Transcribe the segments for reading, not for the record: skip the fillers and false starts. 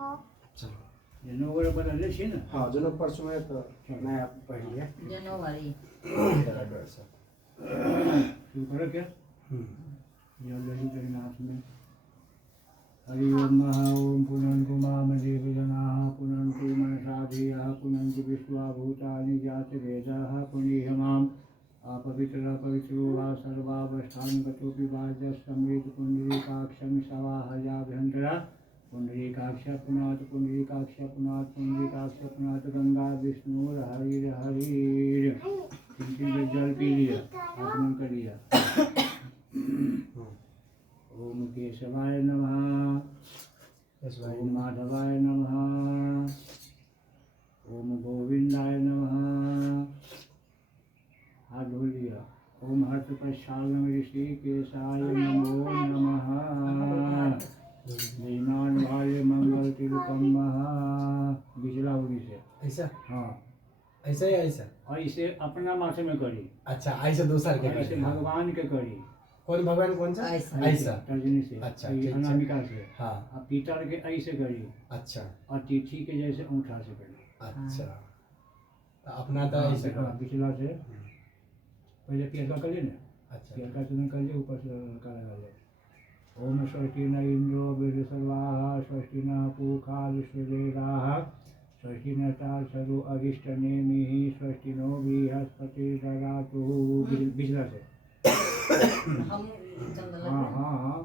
चलो जनो वगैरह बदल छी ना। हाँ जनो परसों में तो नया पहन लिया जनवरी तेरा ड्रेस शुरू करो क्या जय ललित जगन्नाथ में हरि ओम महा ओम पुनन्तु मामदेव जनाः पुनन्तु मनसा धियः पुनन्तु विश्वा भूतानि जात वेदाः पुण्यमाम् अपवित्र पवित्रो वा सर्वावस्थान्गतोऽपि वाजसंवेद पुण्डरीकाक्षं सवाहयाभ्यन्तरा पुण्डरीकाक्ष पुनात् पुण्डरीकाक्ष पुनात् पुण्डरीकाक्ष पुनात् गंगा विष्णुर्हरिर्हरिर् तीन जल पी लिया आत्मन कर लिया। ओम केशवाय नमः ओम माधवाय नमः ओम गोविंदाय नमः। हाथ धो लिया। ओम हर्षप्रशालं ऋषिकेशाय नमो नमः जयमानवाय मंगल तिलकम महा बिजला उड़ी से ऐसा हाँ ऐसा या ऐसा ऐसे अपना माथे में करी। अच्छा ऐसा दूसरा के ऐसे भगवान के करी। कौन भगवान कौन सा ऐसा तर्जनी से अच्छा, ये ठीक है। अनामिका से हाँ अब पीतल के ऐसे करी अच्छा और तिथि के जैसे अंगूठा से करी। अच्छा तो अपना तो ऐसा हाँ, पिछला से पहले पियरका कर ले ना अच्छा पियरका चूर्ण कर ले ऊपर से लड़का लगा ले। ओम स्वस्ति न इंद्रो वृद्धसर्वाः स्वस्ति न पूषा विश्ववेदाः स्वस्ति न तार्क्ष्यो अरिष्टनेमिः स्वस्ति नो बृहस्पतिर्ददातु। बिजला से हम जंगल हाँ हाँ हाँ।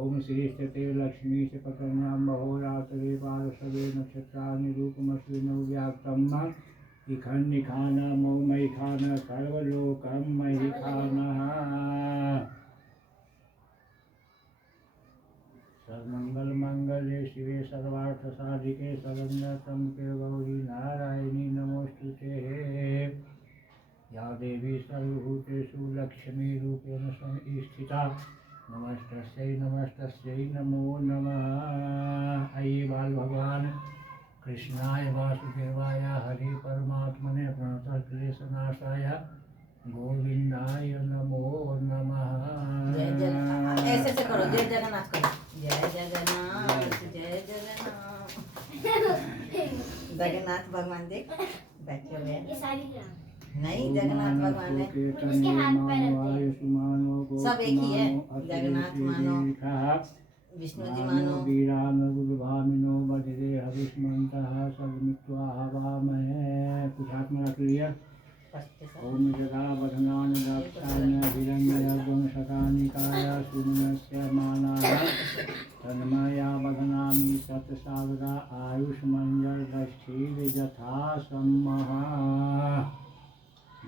ओम श्री स्थिते लक्ष्मी से पतन्यां महोरात्रे पार्श्वे नक्षत्राणि रूपमश्विनौ व्याक्तम् इखन निखान मौमयि खान सर्वलोकं मयि खानः। सर्वमंगल मंगले शिवे सर्वार्थ साधिके शरण्यत्र्यंबके गौरी नारायणी नमोस्तुते। या देवी सर्वभूतेषु लक्ष्मी रूपेण संस्थिता नमस्तस्यै नमो नमः। आइए बाल भगवान कृष्णाय वासुदेवाय हरि परमात्मने प्रणतक्लेशनाशाय गोविंदाय नमो नमः। जय जगन्नाथ ऐसे से करो जय जगन्नाथ करो जय जगन्नाथ जय जगन्नाथ जगन्नाथ भगवान देख बैठे हुए हैं। नहीं जगन्नाथ भगवान है उसके हाथ पैर सब एक ही है। जगन्नाथ मानो विष्णु जी मानो वीरानुभामिनो बजरे हविष्मन्तः सवित्वा हवामहे। कुछ हाथ में रख लिया। ओम जगा बधनान दाक्षाय हिरण्यगुण शतानिकाय शून्यस्य मानाय तन्मया बधनामि सतसागरा आयुष्मंजर्दक्षिर यथा सम्महा।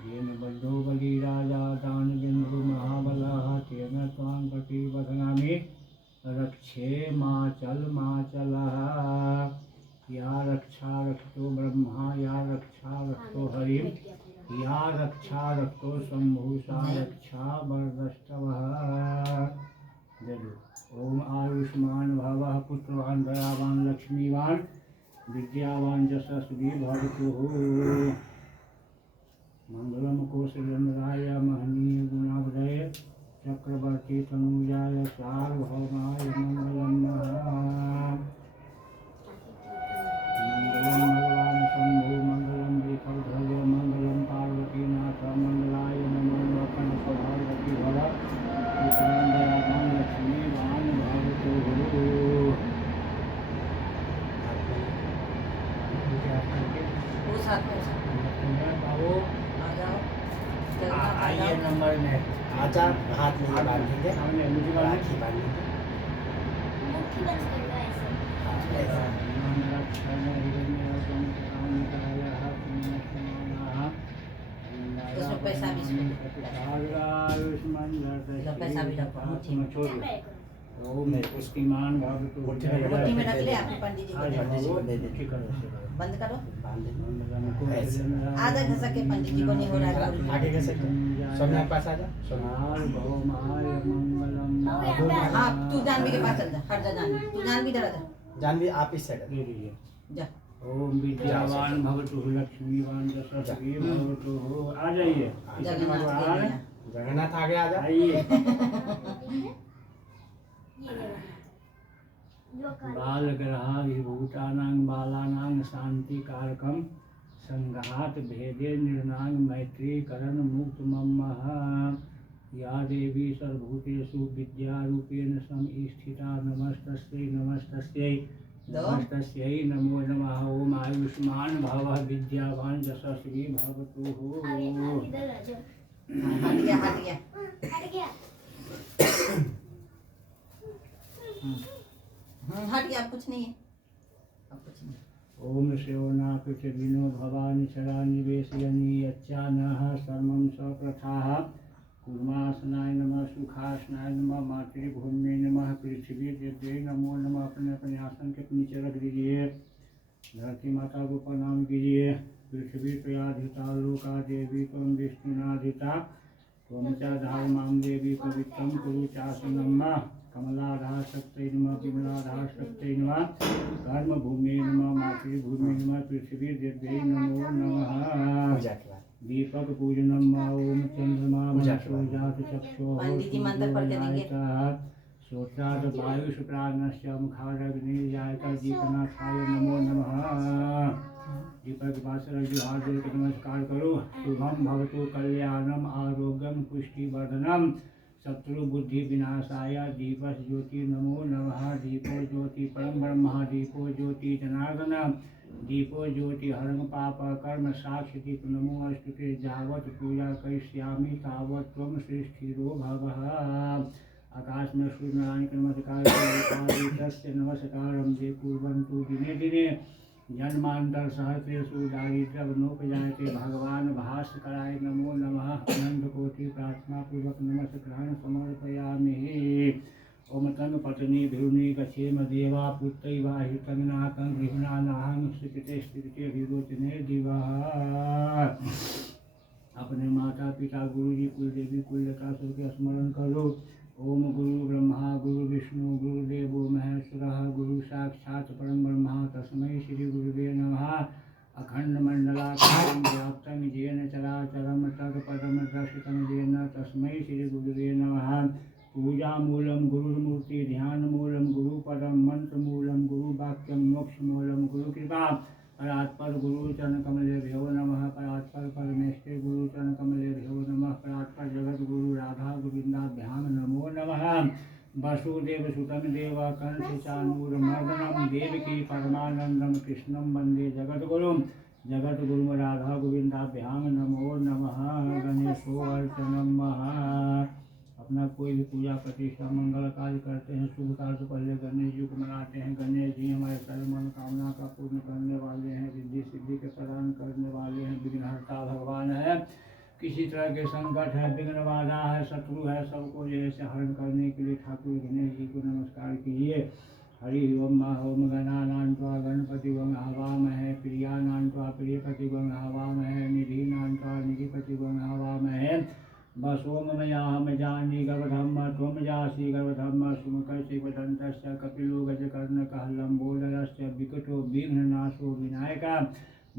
येन बद्धो बली राजा दान बिंदु महाबलः तेन त्वां प्रतिबध्नामि रक्षे माचलः। या रक्षा रक्षतो ब्रह्मा या रक्षा रक्षतो हरि या रक्षा रक्षतो शंभु सा रक्षा वरदस्तवः। ओम आयुष्मान भवः पुत्रवान दयावान लक्ष्मीवान विद्यावान यशस्वी भवतुः। मंगलम कौशलेन्द्राय महनीय गुणावदय चक्रवर्ती तनुजाय सार्वभौमाय मंगलम। मंगलम भगवान शंभु मंगलम वृषभध्वज मंगलम पार्वतीनाथ मंगलाय नमो अखंड सौभाग्यवती भव पुत्रवान दयावान लक्ष्मीवान भवतुः। वो साथ में बाबू आ जाओ आइए नंबर में आजा हाथ में बांधेंगे सामने मुझे बांध राखी बांधेंगे ऐसा उसमें पैसा भी पैसा भी रखो मुट्ठी में ओम पुष्टिमान भवतु। मुट्ठी में मुट्ठी में रख ले आपने पंडित जी को दे दो। दे दे बंद करो बांध दे आधा घसा के पंडित जी को नहीं हो रहा है आगे कैसे सोनिया के पास आजा हाँ तू जानवी के पास चल जा हट जा जानवी तू जानवी इधर आ जा जानवी आप इस साइड जा ओम विद्यावान भवतु लक्ष्मीवान यशस्वी भवतु। आ जाइए जगन्नाथ आगे आजा आइए बालग्रहाभिभूतानां बालानां शान्तिकारकं संघात भेदे निर्णां मैत्रीकरण मुक्त मम्मः या देवी सर्वभूतेषु विद्यारूपेण संस्थिता नमस्तस्यै नमस्तस्यै नमस्तस्यै नमो नमः। ओम आयुष्मान भवः विद्यावान यशस्वी भवतु। हट गया हट गया, अब कुछ नहीं है, अब कुछ नहीं। ओम श्रेयोना पृथिवीनो भवानि चरानि वेशयनि यच्चानः सर्वं सप्रथाः कूर्मासनाय नमः सुखासनाय नमः मातृभूम्यै नमः पृथ्वी देव्यै नमो नमः। अपने अपने आसन के नीचे रख दीजिए। धरती माता को प्रणाम कीजिए। पृथ्वी त्वयाधिता लोका देवी त्वं विष्णुनाधिता त्वं च धामां देवी पवित्रं कुरु चासनं कमलाधार शक्तये नमः विमलाधार शक्तये नमः कर्मभूम्यै नमः मातृभूम्यै नमः पृथ्वी देव्यै नमो नमः। पूजा के बाद दीपक पूजनम ओम चंद्रमा मनसोजात चक्षुः पंडित जी मंत्र पढ़ के देंगे। श्रोत्राद वायुष प्राणस्य मुखारग्निर्जायता दीपनाथाय नमो नमः। दीपक वासर हाथ जोड़ के नमस्कार करो। शुभम भवतु कल्याणम आरोग्यम पुष्टिवर्धनम शत्रु बुद्धि विनाशाय दीपस ज्योति नमो नमः। दीपो ज्योति परम ब्रह्म दीपो ज्योति जनार्दन दीपो ज्योति हरं पाप कर्म साक्षि दीप नमो अस्तुते जावत पूजा करिष्यामि तावत त्वं श्रीस्थिरो भवः। आकाश में सूर्य नारायण के नमस्कार नमस्कारं ये कुर्वन्तु दिने दिने जन्मांतर सहस्रेषु दारिद्र्यवनोपजायते भगवान भास्कराय नमो नमः। अनंत कोटि प्रार्थना पूर्वक नमस्कार समर्पयामि। ओम तंग पत्नी भिरुनी गच्छेम देवा पुत्रैवाहितं नाकं गृह्णानाहं स्थिते स्थिते विरोचने दिवा। अपने माता पिता गुरु जी कुल देवी कुलता सबके स्मरण करो। ओम गुरु ब्रह्मा गुरु विष्णु गुरुदेवो महेश्वरः गुरु साक्षात् परम ब्रह्म तस्मै श्री गुरुवे नमः। अखंड मंडलाकारं व्याप्तं येन चराचरं तत्पदं दर्शितं येन तस्मै श्री गुरुवे नमः। पूजा मूलम गुरुमूर्ति ध्यान मूलम गुरुपदम मंत्र मूलम गुरुवाक्यम मोक्ष मूलम गुरु कृपा परात्पर गुरु चरण कमलेभ्यो नमः। परात्पर परमेश्वर गुरु चरण कमलेभ्यो नमः। परात्पर जगत गुरु राधा गोविंदाभ्याम नमो नमः। वसुदेव सुतं देव कंस चाणूरमर्दनं देवकी परमानंदम कृष्णं वंदे जगद्गुरुं जगद्गुरुं राधा गोविंदाभ्याम नमो नमः। गणेशो अर्चनम महा। अपना कोई भी पूजा प्रतिष्ठा मंगल कार्य करते हैं शुभ कार्य से पहले गणेश जी को मनाते हैं। गणेश जी हमारे सर्व मनोकामना का पूर्ण करने वाले हैं, रिद्धि सिद्धि के प्रदान करने वाले हैं, विघ्नहर्ता भगवान है। किसी तरह के संकट है, विघ्न बाधा है, शत्रु है, सबको जैसे हरण करने के लिए ठाकुर गणेश जी को नमस्कार कीजिए। हरि ओम ओम गणानान्त्वा गणपति वं हवामहे प्रियानान्त्वा प्रियपति वं हवामहे निधिनान्त्वा निधिपति वं हवामहे। वसोमयाम जानी गर्भधम्म त्वं जासि गर्भधम्म सुमुखस्य वदन्तस्य कपिलो गजकर्णकः लम्बोदरस्य विकटो विघ्ननाशो विनायकः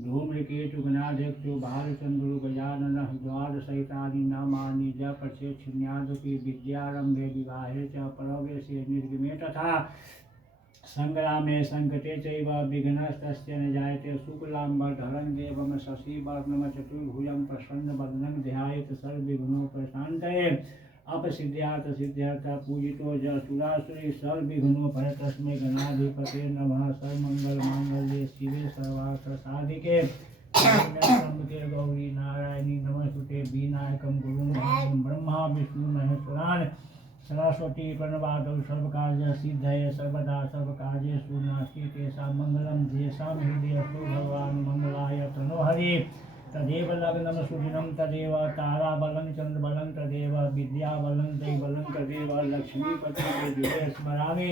धूम्रकेतु गणाध्यक्षो भालचन्द्रो गजाननः द्वादशैतानि नामानि जपचेच्छुन्यादपि विद्यारम्भे विवाहे च प्रवेशे निर्गमे तथा संग्रामे संकटे चैव विघ्नस्तस्य न जायते। शुक्लाम्बरधरं देवं शशिवर्णं चतुर्भुजं प्रसन्नवदनं ध्यायेत् सर्वविघ्नोपशान्तये। अपसिद्ध्यार्थ सिद्ध्यर्थ पूजितो जसुरासुरी सर्वविघ्नोपहर तस्मै गणाधिपते नमः। सर्वमङ्गलमाङ्गल्ये शिवे सर्वार्थसाधिके शरण्ये गौरी नारायणी नमस्तुते। विनायकं गुरुं ब्रह्मा विष्णु महेश्वरान् सरस्वती प्रणवादौ सर्वकार्य सिद्धये सर्वदा सर्वकार्येषु नास्ति तेषां मङ्गलं येषां हृदयेषु भगवान् मंगलाय तनोहरि। तदेव लग्नं सुदिनं तदेव ताराबलं चन्द्रबलं तदेव विद्याबलं दैवलं तदेव लक्ष्मीपतिं स्मरामि।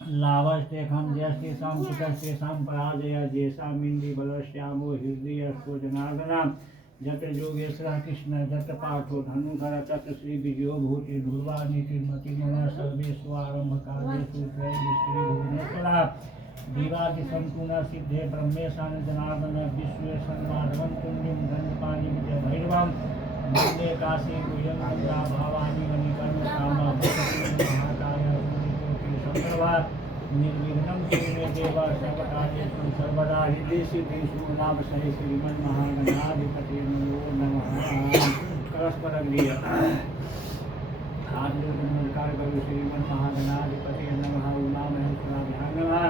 लाभस्तेषां जयस्तेषां सुखस्तेषां पराजय येषामिन्द्रियबलश्यामो हृदयस्थो जनार्दनः। जत्र योगेश्वर कृष्ण जत्र पार्थो धनुधर तत्र श्री विजयो भूति ध्रुवा नीतिर्मति नमः। सर्वेष्वारम्भकार्येषु त्रयविष्टिर्भुवनेश्वरः दिवादिसम्पूर्ण सिद्धे ब्रह्मेशान जनार्दन विश्वेश्वरमाधवं तुल्यं दण्डपाणि विजयभैरवं वन्दे काशी गुह्यं गङ्गाभावानि मणिकर्णकामं महाकाय सूर्यकोटिसम्प्रभा निर्विघ्नं कुरु देव सर्वकार्येषु सर्वदा सिद्धिषु लाभ सहि श्रीमन्महागणाधिपतये नमो नमः। परस्पर अग्रिय हाथ जोड़ नमस्कार करो श्रीमन्महागणाधिपतये नमः। उमा महेश्वराभ्यां नमः।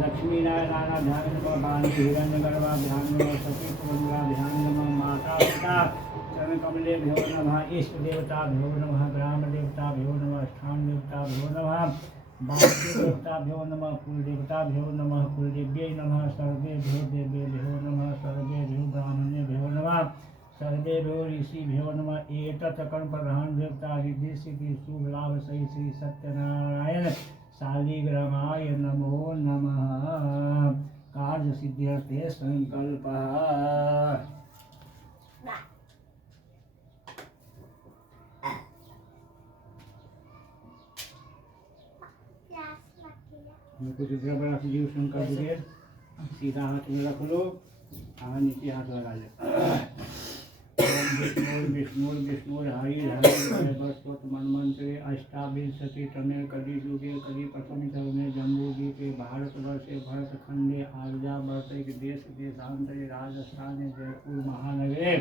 लक्ष्मी नारायणाभ्यां नमः। वाणी हिरण्यगर्भाभ्यां नमः। सती कुबेराभ्यां नमः। माता पिता चरण कमलेभ्यो नमः। इष्ट देवताभ्यो नमः। ग्राम देवताभ्यो नमः। स्थान देवताभ्यो नमः। वास्तु देवताभ्यो नमः। कुल देवताभ्यो नमः। कुलदेव्यै नमः। सर्वेभ्यो देवेभ्यो नमः। सर्वेभ्यो ब्राह्मणेभ्यो नमः। सर्वेभ्यो ऋषिभ्यो नमः। एतत् कर्म प्रधान देवता रिद्धि सिद्धि शुभ लाभ सही श्री सत्यनारायण शालिग्रामाय नमो नमः। कार्य सिद्ध्यर्थे संकल्पः। कुछ इधर बड़ा जीव शंकर जी सीधा हाथ में रख लो और नीचे हाथ लगा ले। ओम विष्णु विष्णु हरि हरि बृहस्पत मन्वंतरे अष्टाविंशति तमे कलि युगे कलि प्रथम चरणे जम्बूद्वीपे भारतवर्षे भरतखंडे आर्यावर्ते देश देशांतरे राजस्थान जयपुर महानगरे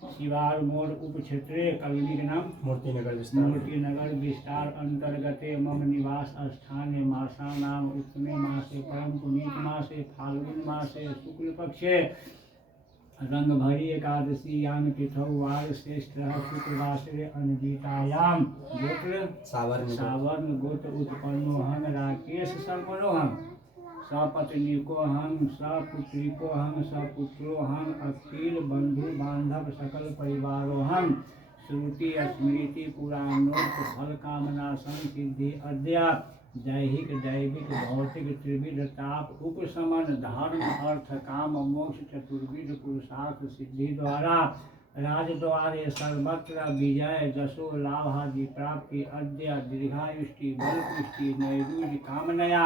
शिवार मोड़ उपक्षेत्रे कलोनी के नाम मूर्तिनगर विस्तार अंतर्गते मम निवास स्थाने मासा नाम उत्तमे मासे परम पुनीत मासे फाल्गुन मासे शुक्ल पक्षे रंग भरी एकादशी याम तिथौ वार श्रेष्ठ शुक्रवासरे अनजीतायाम गोत्र सावर्ण गोत्र उत्पन्नोहम राकेश सर्वनोहम सपत्नीकोहम सपुत्रिकोहम सपुत्रोहम अखिल बंधु बांधव सकल परिवारोहम श्रुति स्मृति पुराणोक्त फल कामना संसिद्धि अद्या दैहिक दैविक भौतिक त्रिविध ताप उपशमन धर्म अर्थ काम मोक्ष चतुर्विध पुरुषार्थ सिद्धि द्वारा राजद्वारे सर्वत्र विजय जशो लाभादि प्राप्ति अद्य दीर्घायुष्टि बल पुष्टि नैरुज कामनया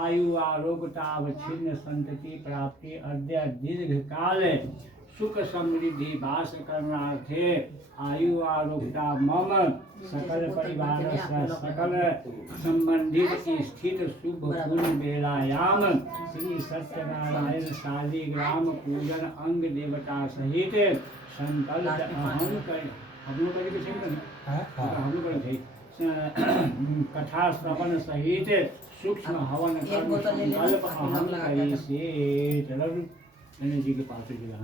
आयु आरोग्यतावच्छिन्न संतति प्राप्ति अद्य दीर्घ काल सुख समृद्धि वास करणार्थे आयु आरोग्यता मम सकल परिवार सकल संबंधित स्थित शुभ पुण्य बेलायाम श्री सत्यनारायण शालिग्राम पूजन अंग देवता सहित संकल्प अहम कर हम लोग करे कथा श्रवण सहित सूक्ष्म हवन संकल्प अहम करी से चलो जी के पास जगह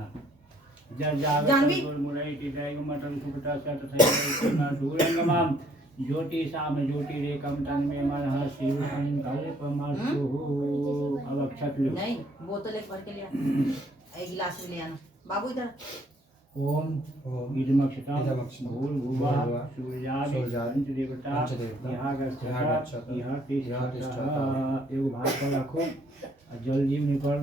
ज्योतिषाम ज्योतिरेकम तन्मे मनः शिव संकल्पमस्तु। अब अक्षत लो नहीं बोतल एक भर के लिया एक गिलास में ले आना बाबू इधर। ओम इदमक्षतां भूर्भुवः सूर्यादि पंचदेवता यहाँ गच्छत यहाँ तिष्ठतः। एगो भाग पर रखो जल जीवनी पर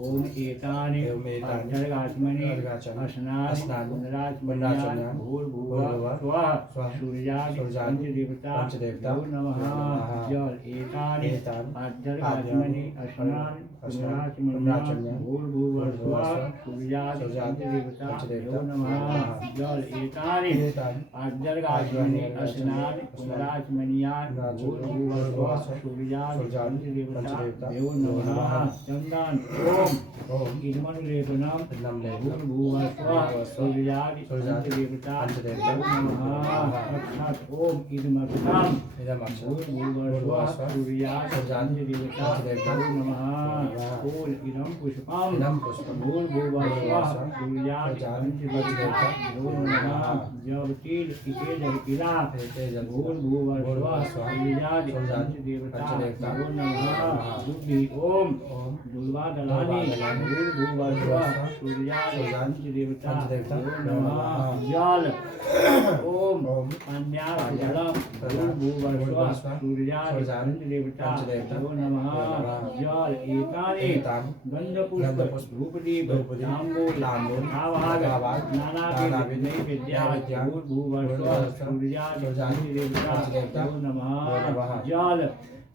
ओम एतानि अर्घ्यगाचमनि अस्नानि पुनराचमन्यानि भूर्भुवः स्वः सूर्यादि पंचदेवता नमः। जल एतानि अर्घ्यगाचमनि अस्नानि पुनराचमन्यानि भूर्भुवः स्वः सूर्यादि पंचदेवता नमः। जल एतानि अर्घ्यगाचमनि अस्नानि पुनराचमन्यानि भूर्भुवः स्वः सूर्यादि पंचदेवता नमः। चंदन ओम इदमनुलेपनम भूर्भुवः स्वः सूर्यादि पंचदेवता नमः। अक्षत ओम इदमक्षतां भूर्भुवः स्वः सूर्यादि पंचदेवता नमः। फूल इदं पुष्पं भूर्भुवः स्वः सूर्यादि पंचदेवता नमः। जब तिल इतेज किला भूर्भुवः स्वः सूर्यादि पंचदेवता नमः। बुद्धि ओम दुर्वा दलानि भूर्भुवः स्वः सूर्यादि पंचदेवता नमः। जल ओम अन्यास जलम भूर्भुवः स्वः सूर्यादि पंचदेवता नमः। जल एतानि गंधपुष्प धूपदीप तांबूल आवाहन नानाविध नैवेद्या भूर्भुवः स्वः सूर्यादि पंचदेवता नमः। जल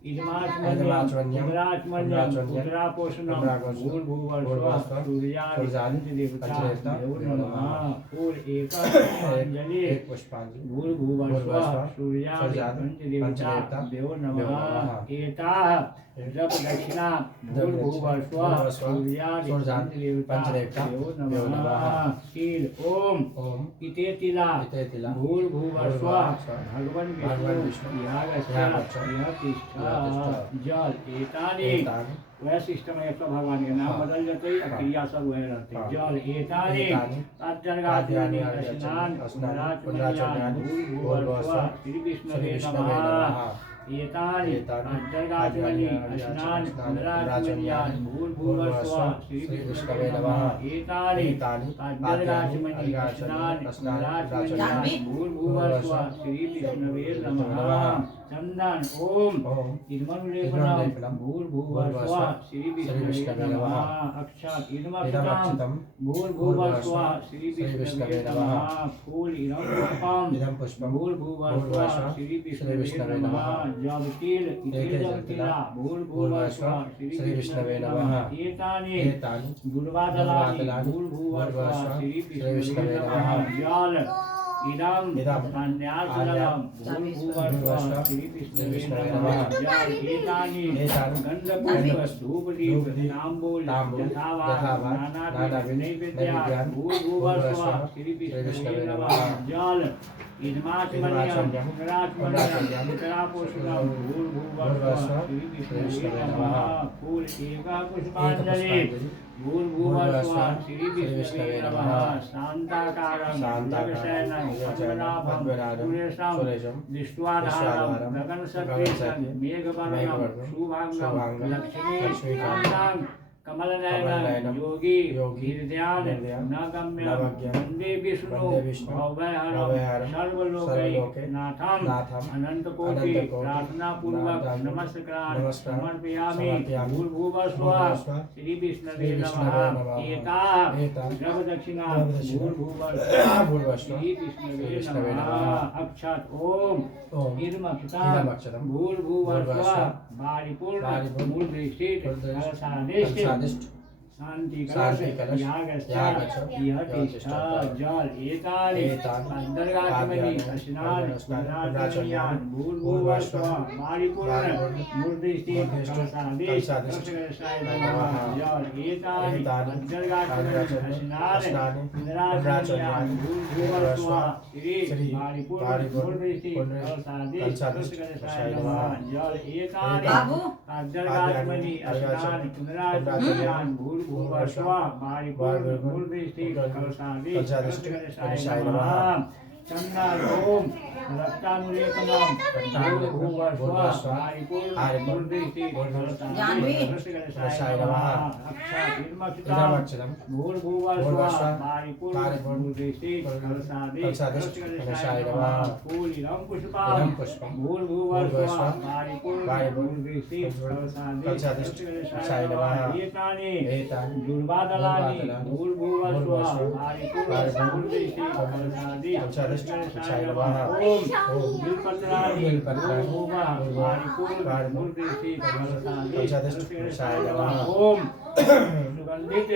इदमाचमन्यम् उदराचमन्यम् उदरापोषणम् भूर्भुवस्सुवः सूर्यादिदेवता नमः फूल एकांजलि एक पुष्पांजलि भूर्भुवस्सुवः सूर्यादिदेवता नमः एताः जप दक्षिणा भूर्भुवस्सुवः सूर्यादिदेवता नमः शील ओम इतेतिला भूर्भुवस्सुवः भगवान विष्णु यागस्य तिष्ठा जल एतानि वैशिष्टमय तो भगवान के नाम बदल जाते ही क्रिया सब वह रहते जल एतानि तत्जर्गादिनी स्नान पुनराचमन्यान भूर्भुवस्सुवः श्री विष्णवे नमः एतानि तत्जर्गादिनी स्नान पुनराचमन्यान भूर्भुवस्सुवः श्री विष्णवे नमः एतानि तत्जर्गादिनी स्नान पुनराचमन्यान भूर्भुवस्सुवः श्री विष्णवे नमः चंदन ओम इदमनुलेपनम भूर्भुवस्सुवः श्री विष्णवे नमः अक्षत इदमक्षतम भूर्भुवस्सुवः श्री विष्णवे नमः फूल इदम पुष्पम भूर्भुवस्सुवः श्री विष्णवे नमः जब तिल तिला भूर्भुवस्सुवः श्री विष्णवे नमः एतानि गुणवादलानि भूर्भुवस्सुवः श्री विष्णवे नमः जल इदम अन्यासलम भूर्भुवस्सुवः श्री विष्णवे नमः जल एतानि गंधपुष्प धूपदीप तांबूल यथावाद नाना नैवेद्या भूर्भुवस्सुवः श्री विष्णवे नमः जल इदमाचमन्यम् उदराचमन्यम् उदरापोषणम् भूर्भुवस्सुवः श्री विष्णवे नमः फूल एका पुष्पांजलि भूर्भुवस्सुवः श्री विष्णवे नमः शान्ताकारं जगशयनं पद्मनाभं सुरेशं दृष्ट्वाधारं गगनसदृशं मेघवर्णं शुभांगं लक्ष्मीकान्तं कमलनयनं योगी हृदयान न गम्य वन्दे विष्णु भवभयहरं सर्वलोकैकनाथं अनन्तकोटि प्रार्थनापूर्वक नमस्कार समर्पयामि भूर्भुवस्सुवः श्री विष्णवे नमः एताः द्रवदक्षिणा भूर्भुवस्सुवः श्री विष्णवे नमः अक्षत ओम इदमक्षतं भूर्भुवस्सुवः बारिपूर्ण मूलदृष्टि स्वादिष्ट शांति कलश यह तिष्ठा जल एतानि अंतर्गात्मनि स्नान पुनराचमन्यान भूर्भुवस्सुवः बारिपूर्ण मूर्धस्थि कलशादिष्ट नमः जल एतानि अंतर्गात्मनि स्नान पुनराचमन्यान भूर्भुवस्सुवः श्री बारिपूर्ण मूर्धस्थि कलशादिष्ट नमः जल एतानि अंतर्गात्मनि स्नान पुनराचमन्यान भूर्भुवस्सुवः बारिपूर्ण मूर्धस्थि कलशादिष्ट नमः चंदन ओम रक्तानुलेपनम भूर्भुवस्सुवः बारिपूर्ण मूर्धस्थि कलशादिष्ट नमः अक्षत इदमक्षतम भूर्भुवस्सुवः बारिपूर्ण मूर्धस्थि कलशादिष्ट नमः फूल इदम पुष्पम भूर्भुवस्सुवः बारिपूर्ण मूर्धस्थि कलशादिष्ट नमः एतानि दुर्वादलानि भूर्भुवस्सुवः बारिपूर्ण मूर्धस्थि कलशादिष्ट नमः ओम बिल्पत्राणि भूर्भुवः बारिपूर्ण मूर्धस्थि कलशादिष्ट नमः ओम सुगंधित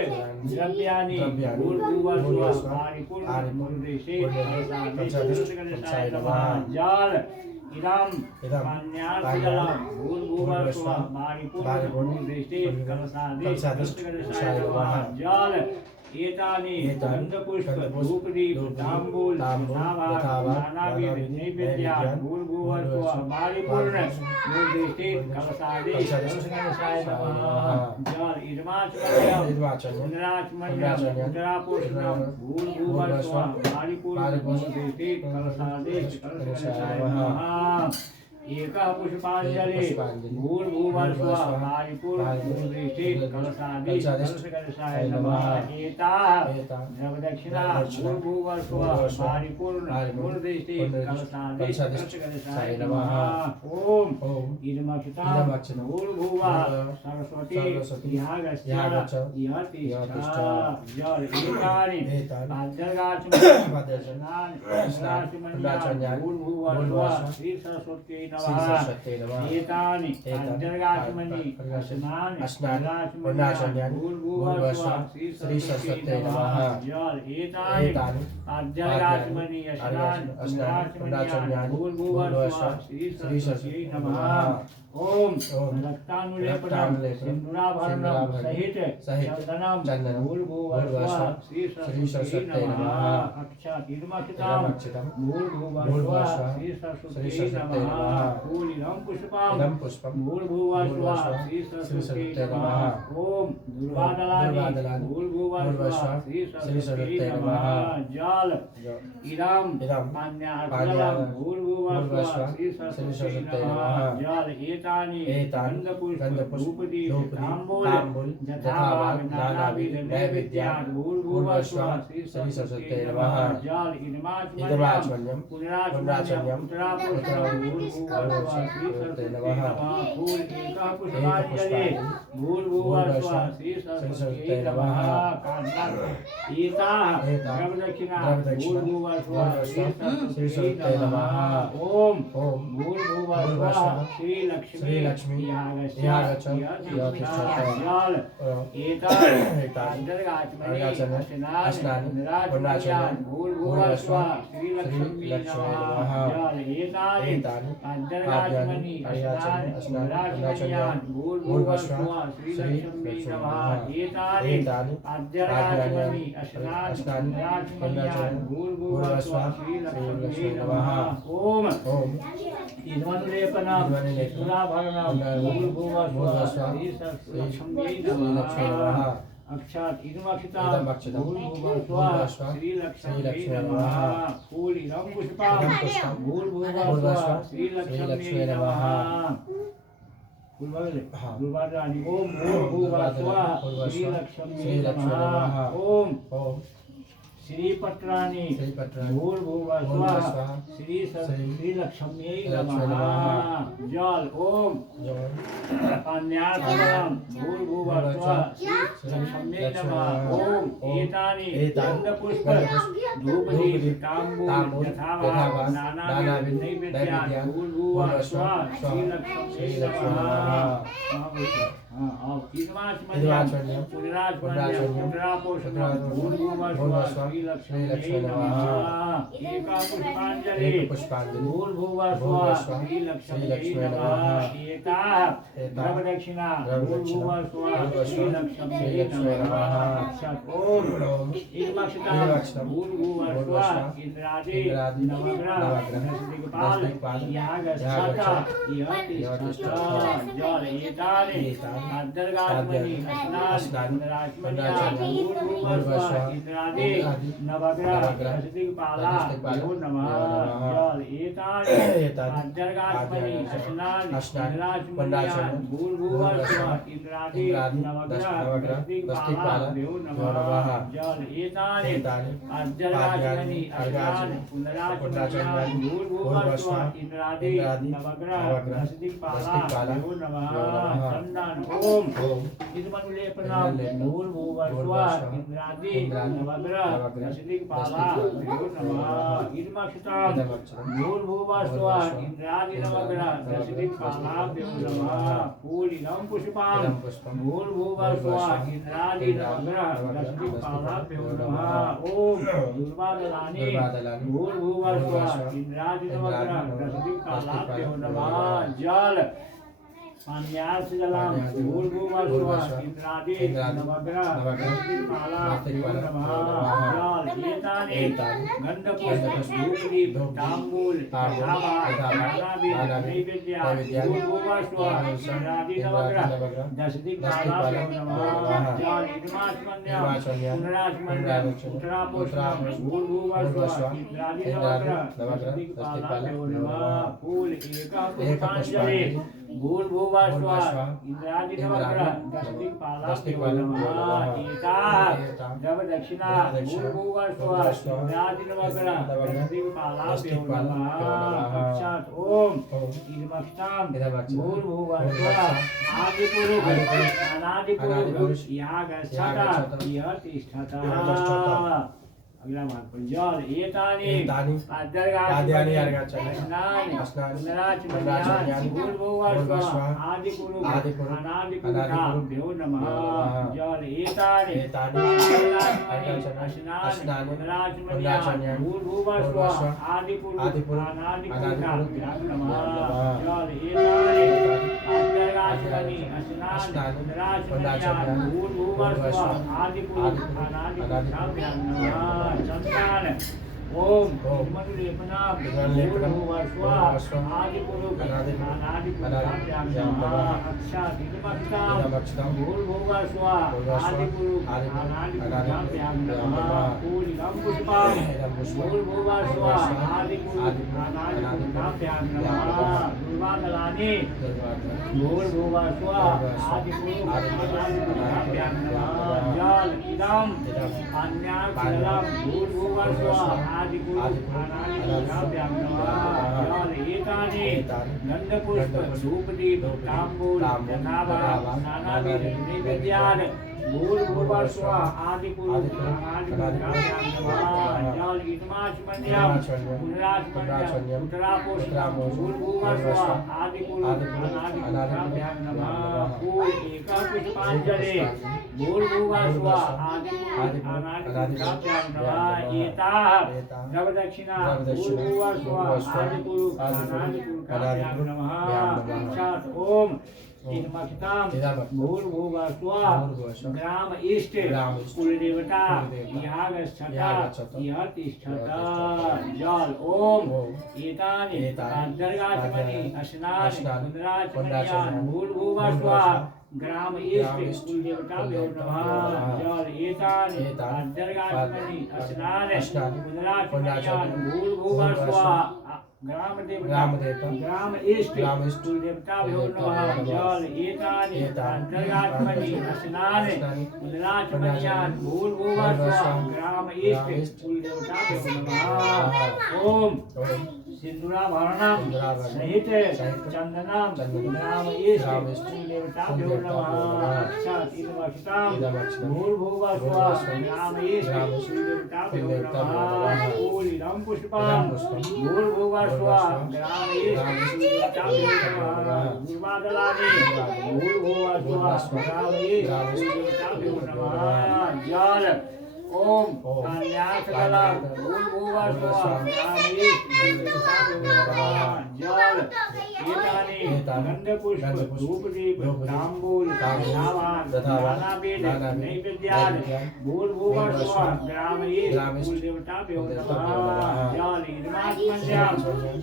द्रव्याणि भूर्भुवस्सुवः बारिपूर्ण मूर्धस्थि कलशादिष्ट नमः जल इदम पान्यासजलं भूर्भुवस्सुवः बारिपूर्ण मूर्धस्थि कलशादिष्ट नमः जल एतानि गन्धपुष्प धूपदीप तांबूल यथावाद नानाविध नैवेद्या भूर्भुवस्सुवः बारिपूर्ण मूर्धस्थि कलशादिष्ट नमः जल इदमाचमन्यम् उदराचमन्यम् उदरापोषणम् भूर्भुवस्सुवः बारिपूर्ण मूर्धस्थि कलशादिष्ट नमः एका पुष्पांजलि भूर्भुवस्सुवः बारिपूर्ण मूर्धस्थि कलशादिष्ट नमः एताः द्रवदक्षिणा भूर्भुवस्सुवः बारिपूर्ण मूर्धस्थि कलशादिष्ट नमः ओम इदमक्षतं भूर्भुवः सरस्वती यागस्य यह तिष्ठा जल एतानि भद्रगाचमन्यान भूर्भुवस्सुवः श्री सरस्वत्यै सरस्वत्यै नमः एतानि अद्यर्गाचमनि अस्नानि पुण्डाचमन्यानि भूर्भुवस्सुवः श्री सरस्वत्यै नमः जल एतानि अद्यर्गाचमनि अस्नानि पुण्डाचमन्यानि भूर्भुवस्सुवः श्री सरस्वत्यै नमः ओम रक्तानुलेपनम सिंदूराभरणम सहित चंदनम भूर्भुवस्सुवः श्री सरस्वत्यै नमः अक्षताम भूर्भुवस्सुवः श्री सरस्वत्यै नमः फूलिनं पुष्पम भूर्भुवस्सुवः श्री सरस्वत्यै नमः ओम दुर्वादलानि भूर्भुवस्सुवः श्री सरस्वत्यै नमः जल इदं पाण्यार्चनं भूर्भुवस्सुवः श्री सरस्वत्यै नमः जल एतानि गन्धपुष्पधूपदीप ताम्बूल यथाभाग नानाविध नैवेद्यान् भूर्भुवस्सुवः श्री सरस्वत्यै नमः जल इदमाचमन्यं पुनराचमन्यं उत्तरापुष्पं भूर्भुवस्सुवः श्री सरस्वत्यै नमः फूल एकः पुष्पाञ्जलि भूर्भुवस्सुवः श्री सरस्वत्यै नमः एताः द्रवदक्षिणा भूर्भुवस्सुवः श्री सरस्वत्यै नमः ओम भूर्भुवस्सुवः श्री लक्ष्मी यागच्छति अस्नानि पुण्डाचमन्यानि भूर्भुवस्सुवः श्री लक्ष्मी नमः एतानि अद्यर्गाचमनि अस्नानि पुण्डाचमन्यानि भूर्भुवस्सुवः श्री लक्ष्मी नमः एतानि अद्यर्गाचमनि अस्नानि पुण्डाचमन्यानि भूर्भुवस्सुवः श्री लक्ष्मी नमः ओम इदमनुलेपनम सिंदूराभरणम भूर्भुवस्सुवः श्री सरस्वत्यै नमः अक्षत इदमक्षताम भूर्भुवस्सुवः श्री लक्ष्मी नमः फूलिनं पुष्पम भूर्भुवस्सुवः श्री लक्ष्मी नमः दुर्वादलानि ओम भूर्भुवस्सुवः श्री लक्ष्मी नमः ओम श्रीपत्राणि भूर्भुवस्सुवः श्री लक्ष्म्यै नमः जल ओम पाण्यार्चनं भूर्भुवस्सुवः श्री लक्ष्म्यै नमः ओम एतानि गन्धपुष्पधूपदीप ताम्बूल यथाभाग नानाविध नैवेद्यान् भूर्भुवस्सुवः श्री लक्ष्म्यै नमः इदमाचमन्यं पुनराचमन्यं उत्तरापुष्पं भूर्भुवस्सुवः श्री लक्ष्म्यै नमः एकः पुष्पाञ्जलि भूर्भुवस्सुवः श्री लक्ष्म्यै नमः एताः द्रवदक्षिणा भूर्भुवस्सुवः श्री लक्ष्म्यै नमः ओम इदमक्षतां भूर्भुवस्सुवः इन्द्रादि नवग्रह दिक्पाल यागच्छति जल एतानि अद्यर्गाचमनि अस्नानि पुण्डाचमन्यानि भूर्भुवस्सुवः इन्द्रादि नवग्रह दिक्पालाभ्यो नमः जल एतानि अद्यर्गाचमनि अस्नानि पुण्डाचमन्यानि भूर्भुवस्सुवः इन्द्रादि नवग्रह दिक्पालाभ्यो नमः जल एतानि अद्यर्गाचमनि अस्नानि पुण्डाचमन्यानि भूर्भुवस्सुवः इन्द्रादि नवग्रह दिक्पालाभ्यो नमः ओम इदमनुलेपनम भूर्भुवस्सुवः इन्द्रादि नवग्रह दिक्पालाभ्यो नमः इदमक्षतां भूर्भुवस्सुवः इन्द्रादि नवग्रह दिक्पालाभ्यो नमः फूलिनं पुष्पम भूर्भुवस्सुवः इन्द्रादि नवग्रह दिक्पालाभ्यो नमः ओम दुर्वादलानि भूर्भुवस्सुवः इन्द्रादि नवग्रह दिक्पालाभ्यो नमः जल पाण्यार्चनं भूर्भुवस्सुवः इन्द्रादि नवग्रह दिक्पालाभ्यो नमः जल एतानि गन्धपुष्पधूपदीप ताम्बूल यथाभाग नानाविध नैवेद्यान् भूर्भुवस्सुवः इन्द्रादि नवग्रह दिक्पालाभ्यो नमः जल इदमाचमन्यं पुनराचमन्यं उत्तरापुष्पं भूर्भुवस्सुवः इन्द्रादि नवग्रह दिक्पालाभ्यो नमः फूल एकः पुष्पाञ्जलि भूर्भुवस्सुवः इंद्रादि नवग्रह दिक्पालाभ्यो नमः एताः द्रवदक्षिणा भूर्भुवस्सुवः इंद्रादि नवग्रह दिक्पालाभ्यो नमः अक्षत ओम इदमक्षतां भूर्भुवस्सुवः आदिपुरुष अनादिपुरुष यागच्छति यतिष्ठतः अगला मार्ग पर जल एतानि एतानि पाद्यानि अर्घाचमनि स्नान स्नान पुनराचमन्यानि भूर्भुवस्व आदिपुरुष अनादिपुरुषाभ्यो नमः जल एतानि अर्घाचमनि स्नान पुनराचमन्यानि भूर्भुवस्व आदिपुरुष अनादिपुरुषाभ्यो नमः जल एतानि पाद्यानि स्नान पुनराचमन्यानि भूर्भुवस्व आदिपुरुष अनादिपुरुषाभ्यो संतान ओम मनुलेपनाम भूर्भुवस्व आदिपुरुष अनादिपुरुषाभ्यां अक्षादिमक्षतां भूर्भुवस्व आदिपुरुष अनादिपुरुषाभ्यां पूलिकं पुष्पं भूर्भुवस्व आदिपुरुष अनादिपुरुषाभ्यां दुर्वादलानि भूर्भुवस्व आदिपुरुष अनादिपुरुषाभ्यां जल इदं अन्याक्षरं भूर्भुवस्व आदिपुरुष अनादिपुरुषाभ्यां जल एतानि गन्धपुष्प धूपदीप ताम्बूल यथाभाव नानाविध नैवेद्यान् भूर्भुवस्व आदिपुरुष अनादिपुरुषाभ्यां जल इदमाचमन्यं पुनराचमन्यं उत्तरापोषणं भूर्भुवस्व आदिपुरुष अनादिपुरुषाभ्यां नमः फूल एकपुष्पाञ्जलि भूर्भुवस्व आदिपुरुष अनादिपुरुषाभ्यां नमः एताः नवदक्षिणा भूर्भुवस्व आदिपुरुष अनादिपुरुषाभ्यां नमः साक्षात् ओम इदमक्षतां भूर्भुवस्व ग्राम इष्ट कुलदेवता यागच्छता यतिष्ठता जल ओम एतानि पाद्यानि स्नान पुनराचमन्यानि भूर्भुवस्व ग्राम इष्ट कुलदेवताभ्यो नमः जल एतानि पाद्यानि स्नान पुनराचमन्यानि भूर्भुवस्व ग्राम इष्ट कुलदेवताभ्यो नमः जल एतानि पाद्यानि स्नान पुनराचमन्यानि भूर्भुवस्व ग्राम इष्ट कुलदेवताभ्यो नमः ओम सिंदूराभरणं सहित चंदनं ग्राम इष्ट कुलदेवताभ्यो नमः साक्षात् इदमक्षतां भूर्भुवस्व ग्राम इष्ट कुलदेवताभ्यो नमः पूलिकं पुष्पं भूर्भुवस्व ग्राम इष्ट कुलदेवताभ्यो नमः दुर्वादलानि भूर्भुवस्व ग्राम इष्ट कुलदेवताभ्यो नमः जल ओम कन्याकला भूर्भुवस्व ग्राम इष्ट कुलदेवताभ्यो नमः जल एतानि गन्धपुष्प धूपदीप ताम्बूल यथाभाव नानाविध नैवेद्यान् भूर्भुवस्व ग्राम इष्ट कुलदेवताभ्यो नमः जल इदमाचमन्यं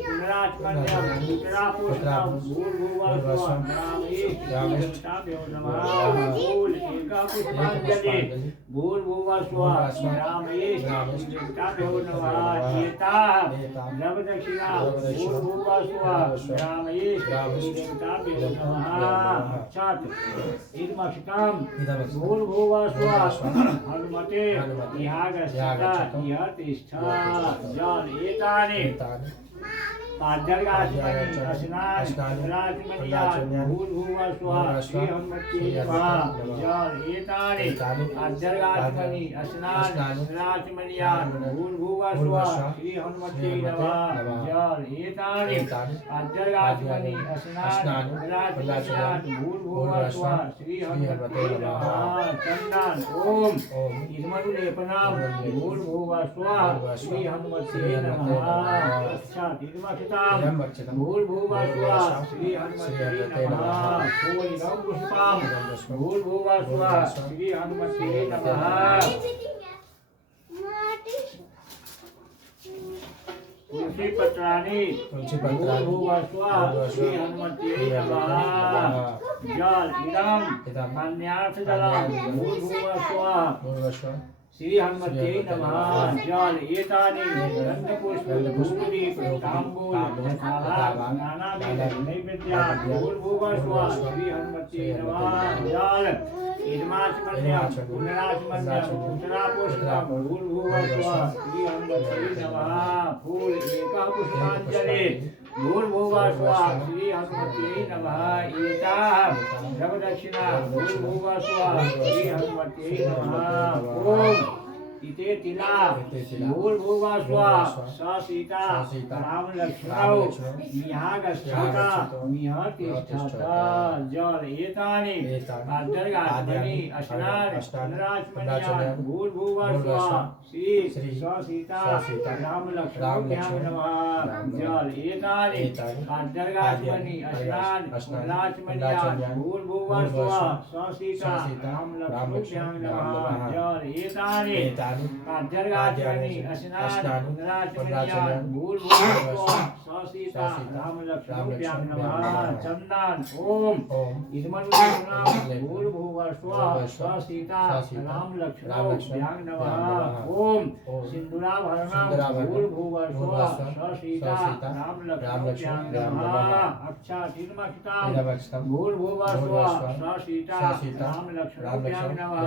पुनराचमन्यं उत्तरापोषणं भूर्भुवस्व ग्राम इष्ट कुलदेवताभ्यो नमः फूल एकपुष्पाञ्जलि भूर्भुवस्व ग्राम इष्ट कुलदेवताभ्यो नमः एताः नवदक्षिणा भूर्भुवस्व ग्राम इष्ट कुलदेवताभ्यो नमः साक्षात् इदमक्षतां भूर्भुवस्व हनुमते यागच्छता यतिष्ठता जल एतानि पाद्यानि स्नान पुनराचमन्यानि भूर्भुवस्व श्री हनुमते नमः जल एतानि पाद्यानि स्नान पुनराचमन्यानि भूर्भुवस्व श्री हनुमते नमः जल एतानि पाद्यानि स्नान पुनराचमन्यानि भूर्भुवस्व श्री हनुमते नमः चन्दन ओम इदमनुलेपनां भूर्भुवस्व श्री हनुमते नमः साक्षात् इदमक्षतां भूर्भुवस्व श्री हनुमते नमः पूलिकं पुष्पं भूर्भुवस्व श्री हनुमते नमः तुलसी पत्राणि भूर्भुवस्व श्री हनुमते नमः जल इदं अन्यार्थजलं भूर्भुवस्व श्री हनुमते नमः जल एतानि गन्धपुष्प धूपदीप ताम्बूल यथाभाव नानाविध नैवेद्यान् भूर्भुवस्व श्री हनुमते नमः जल इदमाचमन्यं पुनराचमन्यं उत्तरापोषणं भूर्भुवस्व श्री हनुमते नमः फूल एकपुष्पाञ्जलि भूर्भुवस्व श्री हनुमते नमः एताः नवदक्षिणा भूर्भुवस्व श्री हनुमते नमः ओम इते तिला भूर्भुवः स्वः स सीता राम लक्ष्मणौ मिह तिष्ठत जल एतानि अन्तर्गात्मनि अश्नान् भूर्भुवः स्वः श्री स सीता राम लक्ष्मणाभ्यां नमः जल एतानि अन्तर्गात्मनि अश्नान् भूर्भुवः स्वः स सीता राम लक्ष्मणाभ्यां नमः जल एतानि अन्तर्गात्मनि अश्नान् भूर्भुवः स्वः स सीता राम लक्ष्मणाभ्यां नमः चन्दन ओम इदमनुनाम भूर्भुवः स्वः स सीता राम लक्ष्मणाभ्यां नमः ओम सिंदूराभरणं भूर्भुवः स्वः स सीता राम लक्ष्मणाभ्यां नमः अक्षातीर्मक्षितां भूर्भुवः स्वः स सीता राम लक्ष्मणाभ्यां नमः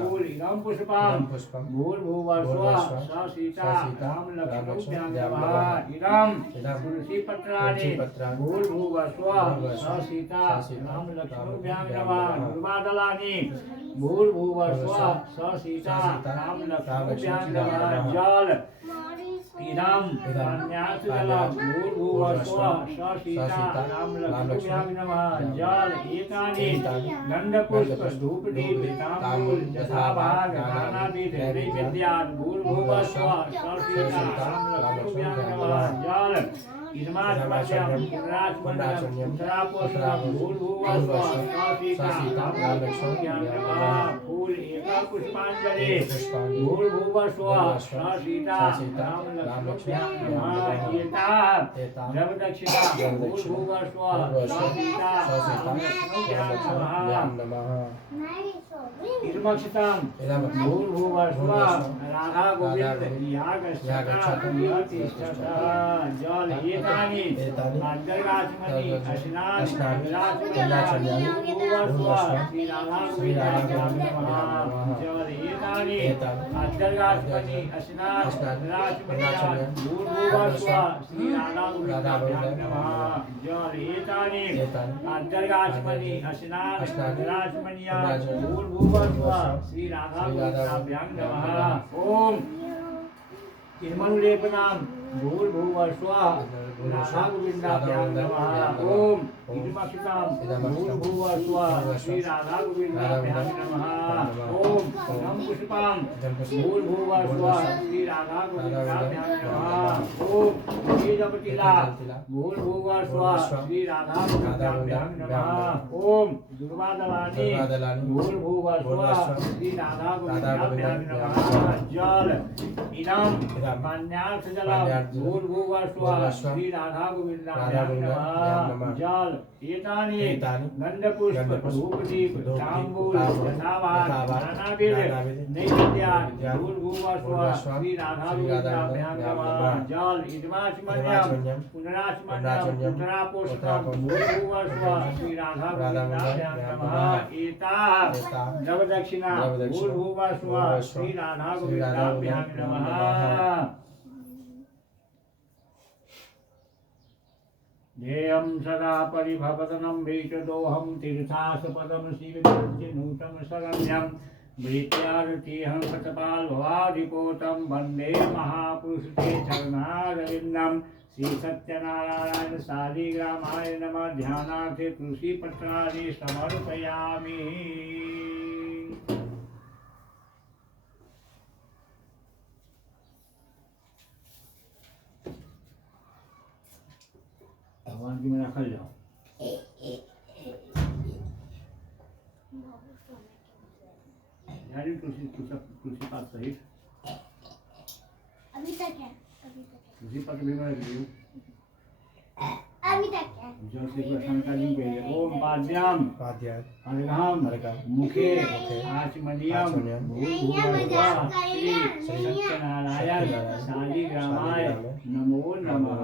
फूल इदं पुष्पं भूर्भुवः स्वः स सीता राम लक्ष्मणाभ्यां नमः इदं तुलसी पत्राणि भूर्भुवः स्वः स सीता राम लक्ष्मणाभ्यां नमः दुर्वादलानि भूर्भुवः स्वः स सीता राम लक्ष्मणाभ्यां नमः जल इदं पाण्यार्थजलं भूर्भुवः स्वः स सीता राम लक्ष्मणाभ्यां नमः जल एतानि गन्धपुष्प धूपदीप ताम्बूल यथाभाग नानाविध नैवेद्यात् भूर्भुवः स्वः स सीता राम लक्ष्मणाभ्यां नमः जल इदमात्मन्यं पुनरात्मन्यं उत्तरापोषणं भूर्भुवः स्वः स सीता राम लक्ष्मणाभ्यां नमः फूल एका पुष्पांजलि भूर्भुवः स्वः स सीता राम लक्ष्मणाभ्यां नमः एता द्रव दक्षिणा भूर्भुवः स्वः स सीता राम लक्ष्मणाभ्यां नमः इदमक्षितां भूर्भुवः स्वः राधा गोविन्द यागच्छता तिष्ठत जल एतानि अन्तर्गात्मनि अश्नान् भूर्भुवः स्वः श्री राधा गोविन्दाभ्यां नमः जल एतानि अन्तर्गात्मनि अश्नान् भूर्भुवः स्वः श्री राधा गोविन्दाभ्यां नमः जल एतानि अन्तर्गात्मनि अश्नान् भूर्भुवः स्वः श्री राधा गोविन्दाभ्यां नमः ओम इदमनुलेपनां भूर्भुवः स्वः राधा गोविन्दाभ्यां नमः ओम इदमक्षितां भूर्भुवः स्वः श्री राधा गोविन्दाभ्यां नमः ओम इदं पुष्पां भूर्भुवः स्वः श्री राधा गोविन्दाभ्यां नमः ओम तेजपतिला भूर्भुवः स्वः श्री राधा गोविन्दाभ्यां नमः ओम दुर्वादलानि भूर्भुवः स्वः श्री राधा गोविन्दाभ्यां नमः जल इदं पाण्यार्थजलं भूर्भुवः स्वः श्री राधा गोविन्दाभ्यां नमः जल एतानि गन्धपुष्प धूपदीप ताम्बूल यथाभाग नानाविध नैवेद्यात् भूर्भुवः स्वः श्री राधा गोविन्दाभ्यां नमः जल इदमात्मन्यं पुनरात्मन्यं उत्तरापोषणं भूर्भुवः स्वः श्री राधा गोविन्दाभ्यां नमः एता द्रव दक्षिणा भूर्भुवः स्वः श्री राधा गोविन्दाभ्यां नमः ध्येयं सदा परिभवतनं भीषदोऽहं तीर्थास्पदं शिवचिनुतं शरण्यं भृत्यार्तिहं शतपाल भवाधिपोतं वन्दे महापुरुषते चरणारविन्दं श्री सत्यनारायण शालिग्रामाय नमः ध्यानार्थे तुलसीपत्राणि समर्पयामि। भगवान की मेरा कर जाओ तुलसी पात सहित अभी तक है तुलसी पत्र भी मैं रख अभी तक है जो श्री कृष्ण का लिंग है ओम पाद्याम अर्घाम मुखे आचमनियम भूर्भुवः श्री सत्यनारायण शालिग्रामाय नमो नमः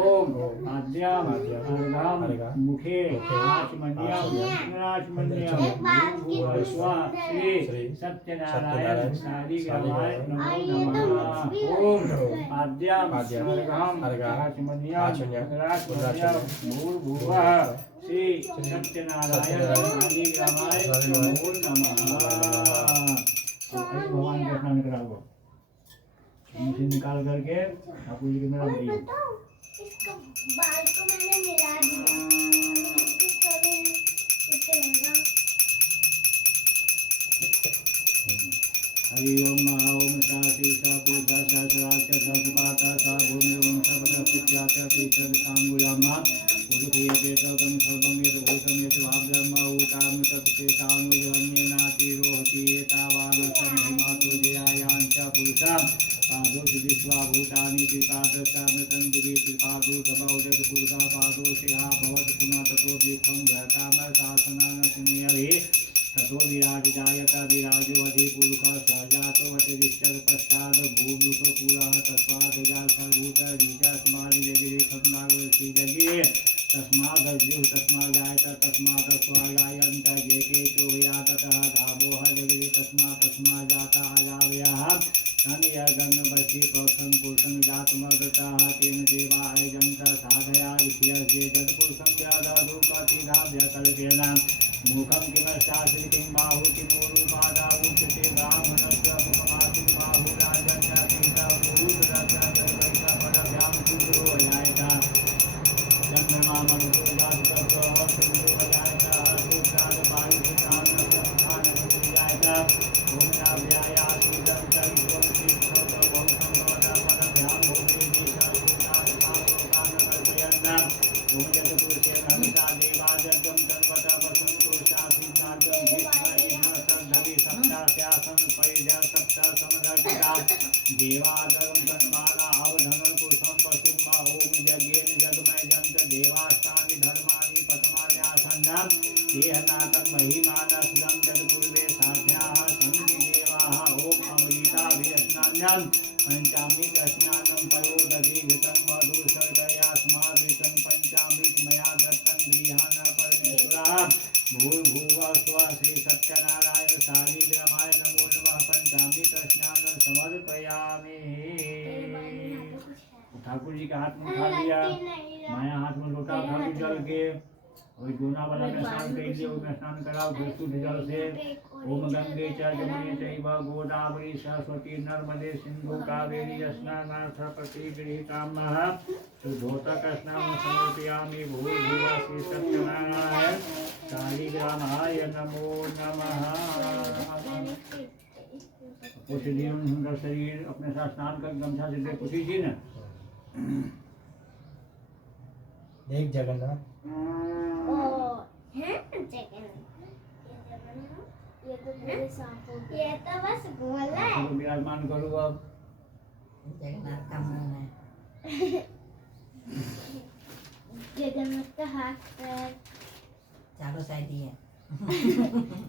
ओम पाद्याम अर्घाम मुखे आचमनियम भूर्भुवः श्री सत्यनारायण शालिग्रामाय नमो नमः ओम पाद्याम अर्घाम आचमनियम भूर्भुवः श्री सत्यनारायण शालिग्रामाय नमो नमः। भगवान का स्नान कराओ, उनसे निकाल करके ठाकुर जी के मेरा और दिया। बताओ, इसका बाल को मैंने मिला दिया। हरि ओम महा ओम सा शीसा पूजा सा सराच सा सुपाता सा भूमि ओम सबद पित्याचा पीचद सांगुलामा उदुखियते तम सर्वं यत् भूतं यत् भाव्यम ऊताम तत्ते सानुजन्ये नाति रोहति एतावानस महिमातु जयायाञ्च पुरुषा पादो विश्वा भूतानि त्रिपादशामृतं दिवि त्रिपादो सबौजग पुरुषा पादो शिहा भवत् पुनः ततो दीपं घृताम शासनान सुनियहि ततो विराजजायत विराजो अधिपुरुषः सहजातो अतिरिष्टः पश्चात् भूभुतो पुरः तस्मात् सर्वभूत रीजस्मादिजगिरे खन्दागवती जगिरे तस्मादज्जुः तस्माज्जायत तस्मात् स्वाजायन्त जेके चोभयाततः गावोः जगिरे तस्माज्जाता अजावयः तन्यगन्वशी प्रोत्थं पुरुषं जातमगताः तेन देवा अयजन्त साधया ऋषयस्य जगत्पुरुषं व्याधादु कथिदाभ्यकल्पेन मुखं किमशास्त्रि किं बाहु किमूरुपादावुच्यते ब्राह्मणस्य मुखमासि बाहुराजन्यतीता पुरुषरस्यापरभ्यां शुद्धो अजायतः चन्द्रमा मनुषो जातकः सिन्धुः अजायतः सूत्रात् वायुसुतान्नजायतः ॐ नाभ्यायासीदं चरित्वंसि बहु सम्भवतः परभ्यां भूमिः सूत्रात् पादोकान् कल्पयन् ॐ जगत्पुरुषेण हमिता देवाजगं तन्वतः वसन्तु शासीनार्गं भीष्मैर्नसर्धवि सप्तास्यासन् परिजः सप्ता समदर्शिता देवागं तन्माना अवधनं पुरुषं पशुं ॐ जगेन जगमय जन्त देवाष्टानि धर्माणि पथमान्यासन्नं देहनाथं महिमानसदं तत्पूर्वे साध्याः सन्ति देवाः ॐ अमृताभिस्नान्यं पञ्चामृतस्नानं पयोदधि घृतं मधु शर्करयास्मादृतं पञ्चामृत मया दत्तं गृहाण परमेश्वरः भूर्भुवः स्वः श्री सत्यनारायण शालिग्रामाय नमो नमः पंचामृतस्नानं समर्पयामि। ठाकुर जी का हाथ में उठा लिया, माया हाथ में लोटा उठा ली जल के, और दोना वाला में स्नान कर लिया, उसमें स्नान कराओ फिर शुद्ध जल से। ओम गंगे च जमुने चैव गोदावरी सरस्वती नर्मदे सिंधु कावेरी स्नानार्थ प्रतिगृहीतामः शुद्धोदक स्नानं समर्पयामि। भूर्भुवः श्री सत्यनारायण शालिग्रामाय नमो नमः। कुछ दिन उनका शरीर अपने साथ स्नान कर गमछा से दे कुछ ही ना एक जगन्नाथ ये तो पूरे सांप हो गए। ये तो बस गोला है। तो विराजमान करो अब जगन्नाथ का मुंह है, जगन्नाथ का हाथ पैर, चारों साइड ही है।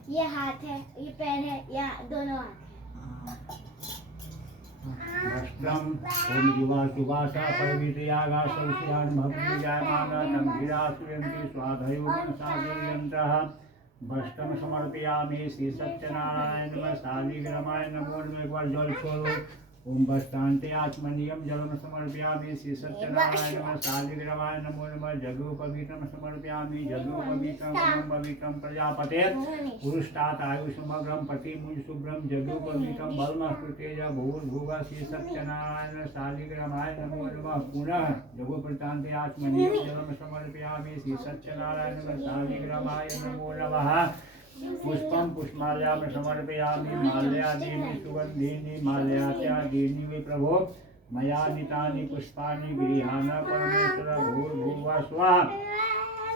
ये हाथ है, ये पैर है, या दोनों हाथ वस्त्रम ओम जुवा सुवासा परवितयागा सौष्यान भक्ति जायमाना तंभिरा सुयंति स्वाधयोगं साधयन्तः वस्त्रम समर्पयामि। श्री सत्यनारायण नमः शालिग्रामाय नमो नमः। एक बार जल छोड़ो। ओम वस्त्रान्ते आत्मनियम जलम समर्पयामि। श्री सत्यनारायण नमः शालिग्रामाय नमो नमः। जगोपवीतं समर्पयामि। जगोपवीतं पवित्रं प्रजापते पुरुषात् आयुषमग्रं पतिमुञ् शुभ्रं जगोपवीतं बलमस्कृतेज भूर्भुवः श्री सत्यनारायण शालिग्रामाय नमो नमः। पुनः जगोपवीतान्ते आत्मनियम जलम समर्पयामि। श्री सत्यनारायण नमः शालिग्रामाय नमो नमः। पुष्पं पुष्पमाल्यां समर्पयामि। माल्यादीनि सुगन्धीनि माल्यात्यादीनि वे प्रभो मया नीतानि पुष्पाणि गृहाण परमेश्वर भूर्भुवः स्वः।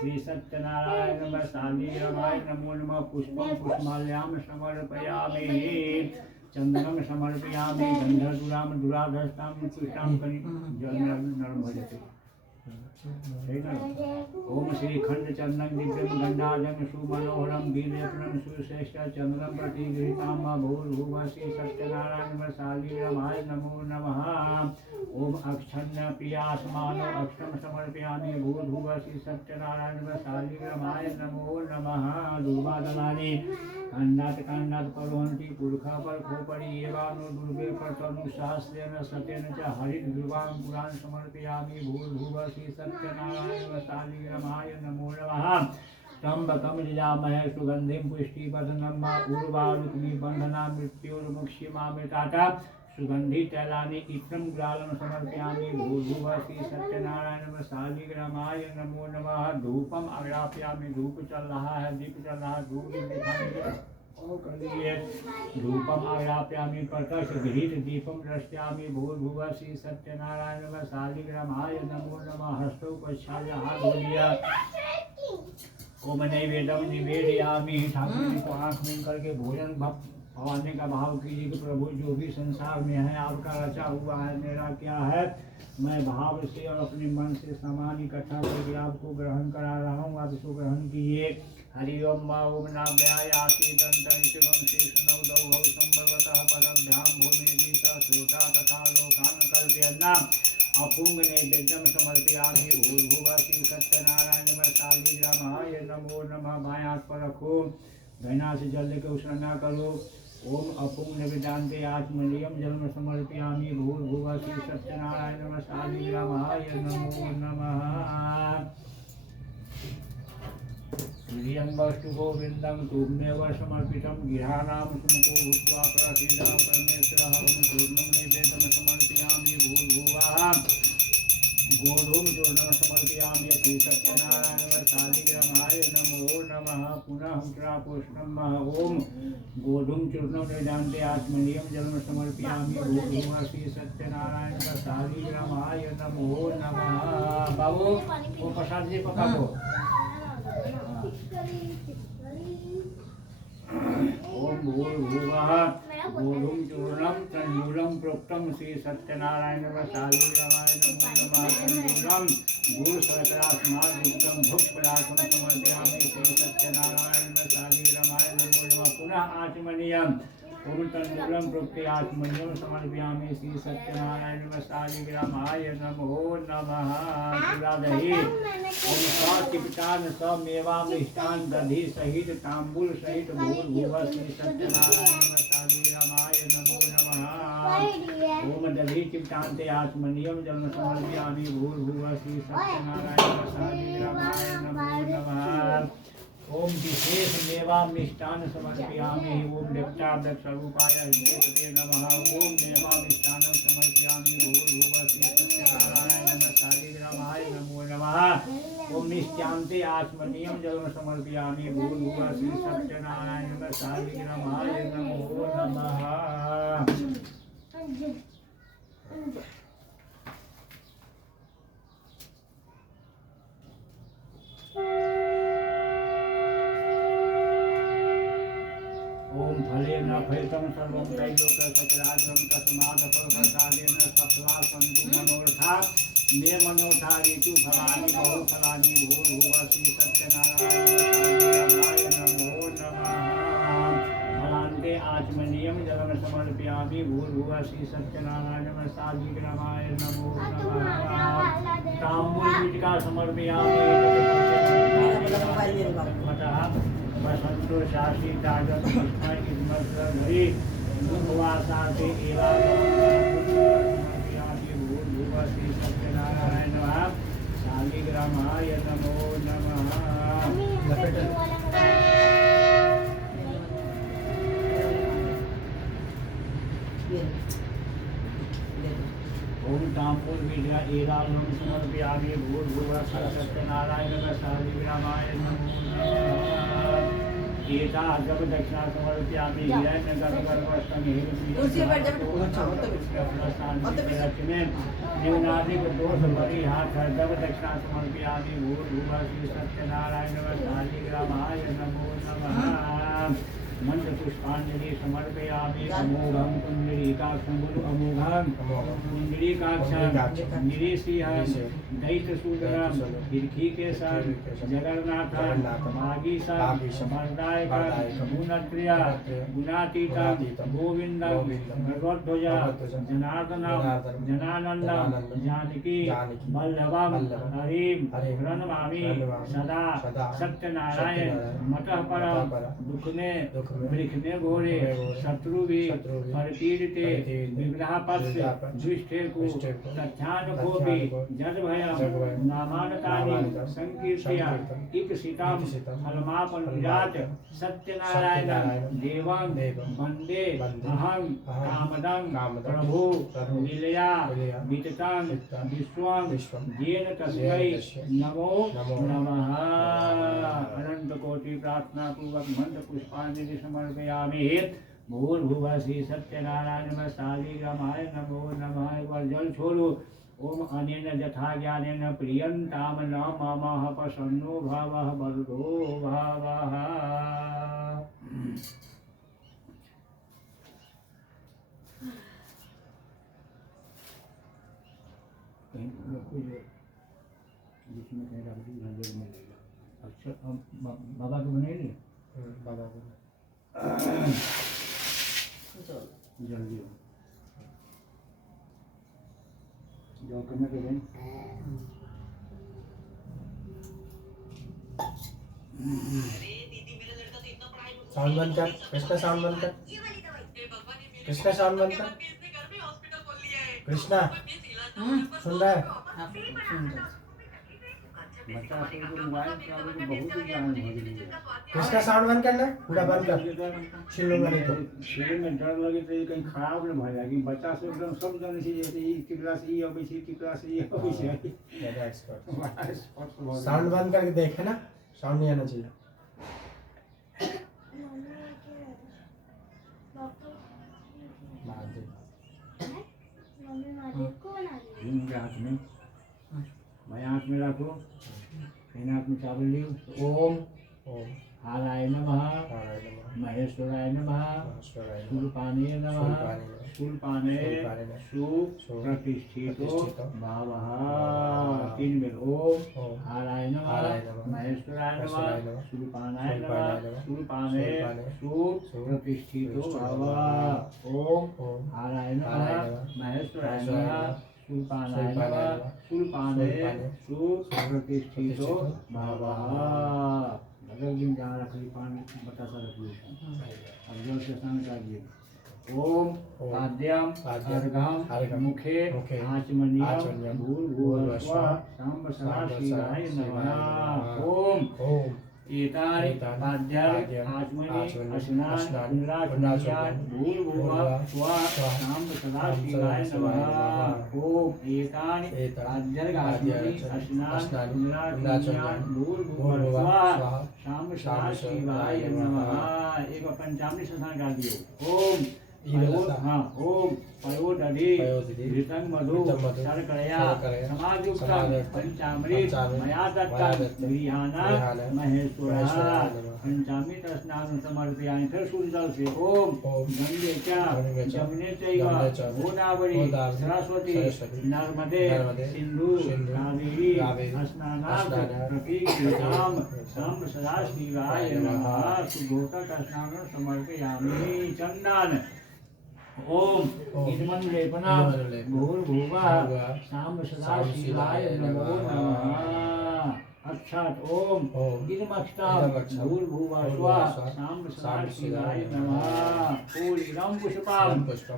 श्री सत्यनारायण नमः शालिग्रामाय नमो नमः। पुष्पं पुष्पमाल्यां समर्पयामि। चन्दनं समर्पयामि। गन्धर्दुरां दुराधस्तां पुष्टां कनि जल नरम हो जाते। ओम श्री खंड चंदन दिव्यम गंडाजन सुमनोहरम वीर्यप्रम सुश्रेष्ठ चंद्रम प्रतिगृहीताम भूर्भुवः श्री सत्यनारायण शालिग्रामाय नमो नमः। ओम अक्षन्न प्रियासमानो अक्षम समर्पयामि। भूर्भुवः श्री सत्यनारायण शालिग्रामाय नमो नमः। दुर्वादनानि खंडात् खंडात् परोहन्ति पुरखा पर खोपरि एवानो दुर्गे परतनु सहस्रेण सतेन च हरित ध्रुवां पुराण समर्पयामि। भूर्भुवः श्री सत्यनारायण शालिग्रामाय नमो नमः। त्र्यंबकं यजामहे सुगंधिं पुष्टिवर्धनम् उर्वारुकमिव बन्धनान् मृत्योर्मुक्षीयमामृतात् सुगंधि तैलानि इत्रं ग्रालं समर्पयामि भूर्भुवः श्री सत्यनारायण सालिग्रामाय नमो नमः। धूपम आग्रापयामि, धूप चल रहा है, दीप चल रहा है, धूप दिखाएंगे और कर लीजिए। धूपम आग्रापयामि प्रकाश गृहीत दीपम दृश्यामि भूर्भुवः श्री सत्यनारायण सालिग्रामाय नमो नमः। हस्तौ प्रक्षाल्य हाथ धो लिया। ओम नैवेद्यम निवेदयामि। ठाकुर जी को आंख मूंद करके भोजन भवाने का भाव कीजिए कि प्रभु जो भी संसार में है आपका रचा हुआ है, मेरा क्या है, मैं भाव से और अपने मन से सामान इकट्ठा करके आपको ग्रहण करा रहा हूँ, आप इसको ग्रहण कीजिए। हरि ओम ओम नाभ्यायासी दंतं शिवं शेषनौ दौघौ संभवतः पदभ्याम भूमि श्रोता तथा लोकान कल्पयन्नाम अपूंग नैवेद्यम समर्पयामि भूर्भुवः श्री सत्यनारायण सालिग्रामाय नमो नमः। बाएं हाथ पर रखो, गहना से जल लेकर उसना करो। ओम अपूंग निवेदान्ते आत्मनियम जन्म समर्पयामि भूर्भुवः श्री सत्यनारायण सालिग्रामाय नमो नमः। प्रियं वस्तु गोविन्दं तुभ्येव समर्पितं गिरानां सुमुखो भूत्वा प्रसीद परमेश्वरः। ओम चूर्णं नैवेद्यं समर्पयामि भूर्भुवः गोधूम चूर्णं समर्पयामि श्री सत्यनारायण सालिग्रामाय नमो नमः। पुनः उत्तरापोष्णम् ओम गोधूम चूर्णं निवेदान्ते आत्मनियम जन्म समर्पयामि भूर्भुवः श्री सत्यनारायण सालिग्रामाय नमो नमः। बाबू वो प्रसाद जी पका को। ओम भूर्भुवः गोधूम चूर्णं तण्डुलं प्रोक्तं श्री सत्यनारायण सालिग्रामाय नमो नमः। तण्डुलं गुड़ शर्करा स्मार्त युक्तं भुक्पदार्थं समर्पयामि श्री सत्यनारायण सालिग्रामाय नमो नमः। पुनः आचमनीयम् ओम तण्डुलं प्रोक्ते आचमनीयं समर्पयामि श्री सत्यनारायण सालिग्रामाय नमो नमः। चूड़ा दही ओम सचिपटान सब मेवा मिष्टान दधि सहित तांबूल सहित भूर्भुवः श्री सत्यनारायण सालिग्रामाय नमो नमः। ओम दधि चिपटान्ते आचमनीयं जन्म समर्पयामि भूर्भुवः श्री सत्यनारायण सालिग्रामाय नमो नमः। ओम विशेष मेवा मिष्टान समर्पयामि। ओम देवताव्यक्तरूपाय हृदयपते नमः। ओम मेवा मिष्टानं समर्पयामि भूर्भुवः श्री सत्यनारायण सालिग्रामाय नमो नमः। ओम निश्चान्ते आचमनीयं जलम समर्पयामि भूर्भुवः श्री सत्यनारायण सालिग्रामाय नमो नमः। ओम फलेन फलितं सर्वं त्रैलोक्यचराचरं तस्मात् फलप्रसादेन सफला सन्तु मनोरथा। मे मनोरथा ऋतु फलानि बहुफलानि भूर्भुवः श्री सत्यनारायण सालिग्रामाय नमो नमः। फलान्ते आचमनीयं जलं समर्पयामि भूर्भुवः श्री सत्यनारायण सालिग्रामाय नमो नमः। ताम्बूल वीटिका समर्पयामि वसंतो शासी ताजत घड़ी मुखवासाते भूर्भुवः श्री सत्यनारायण सालिग्रामाय नमो नमः। ओम तांबूल वीटिका एलालं समर्पयामि भूर्भुवः श्री सत्यनारायण सालिग्रामाय नमो नमः। एता जब दक्षिणा समर्पयामि न्यूनाधिक दोष परिहार जब दक्षिणा समर्पयामि भूर्भुवः श्री सत्यनारायण सालिग्रामाय नमो नमः। मंत्र पुष्पांजलि समर्पयामि। अमोघं कुंडलीकाक्षं अमोघं कुंडलीकाक्षं गिरीशं दैत्यसूदरं हिरखीकेशं जगन्नाथं भागीशं वरदायकं गुणप्रियं गुणातीतं गोविन्दं भगवद्ध्वजं जनार्दनं जनानन्दं जानकी वल्लभं हरिं प्रणमामि सदा। सत्यनारायण मतः परं दुख में मुख में वृक्ष में घोरे शत्रु भी परिपीड़िते विग्रहपश्च दुष्टे को तथ्यान को भी जड भयम नामानतानि संकीर्त्य इप्सितं फलमापन विराट सत्यनारायण देवं वंदे अहं कामदं प्रभु लीलया विततं विश्वं येन तस्मै नमो नमः। अनंत कोटि प्रार्थना पूर्वक मंत्र पुष्पांजलि समर्पयामि। भूर्भुवः श्री सत्यनारायण नमस्ताली रामाय नमो नमः। एक बार जल छोड़ो। ओम अनेन यथा ज्ञानेन प्रियंताम न मम प्रसन्नो भवः वरदो भवः। जिसमें कहीं रख दी नजर में लेगा। अच्छा बाबा को बने ली बाबा को जल्दी हो जो करने के दिन साउंड बंद कर कृष्णा, साउंड बंद कर कृष्णा, साउंड बंद कर कृष्णा, सुन रहा है? बच्चा से जो मोबाइल चलाने को बहुत ही ज्ञान हो गई है। कृष्णा साउंड बंद करना, पूरा बंद कर, छिलूंगा नहीं तो। शरीर में डर लगे तो कहीं खराब न भय जाएगी। बच्चा से एकदम सब जाने से जैसे ई टिकला से ई अबै छै, टिकला से ई अबै छै। ज्यादा एक्सपर्ट। साउंड बंद करके देखे ना, साउंड नहीं आना चाहिए। इनके हाथ में मैं हाथ में रखो, कहीं हाथ में चावल लियो। ओम ओम हाराय नमः, महेश्वराय नमः, शूलपाने नमः, शूलपाने सुप्रतिष्ठितो भावः। तीन बेर ओम हाराय नमः, महेश्वराय नमः, शूलपानाय नमः, शूलपाने सुप्रतिष्ठितो भावः। ओम हाराय नमः, महेश्वराय नमः, शूलपानाय नमः, शूलपाने सुप्रतिष्ठितो भावः। अगर दिन जहाँ रख ली पानी बतासा रख ली अब जल से स्नान कर दिए। ओम पाद्यम अर्घम मुखे आचमनीयम भूर्भुवः स्वः सांब सदा शिवाय नमः। ओम एतानि पाद्यानि आचमनी स्नान इंद्राचमनीयान भूर्भुवः स्वः सांब सदा शिवाय नमः। ओम एतानि पाद्यानि आचमनी स्नान इंद्राचमनीयान भूर्भुवः स्वः शाम सदा शिवाय नमः। एक पंचामृत स्नान कर दियो। ओम ओम पयोदधि घृतं मधु शर्करया समायुक्तं पंचामृत मया दत्तं गृहाणां महेश्वरः। पंचामृत स्नान समर्पयामि। फिर सूर्य जल से ओम गंगे च जमुने चैव गोदावरी सरस्वती नर्मदे सिंधु कावेरी स्नानात् प्रतीक्षितां सांब सदा शिवाय नमः। सुगोतक स्नान समर्पयामि। चंदन ओम इदमं लेपनं भूर्भुवः सांब सदा शिवाय नमो नमः। अक्षत ओम इदमक्षतं भूर्भुवः स्वः सांब सदा शिवाय नमः। फूलिनं पुष्पं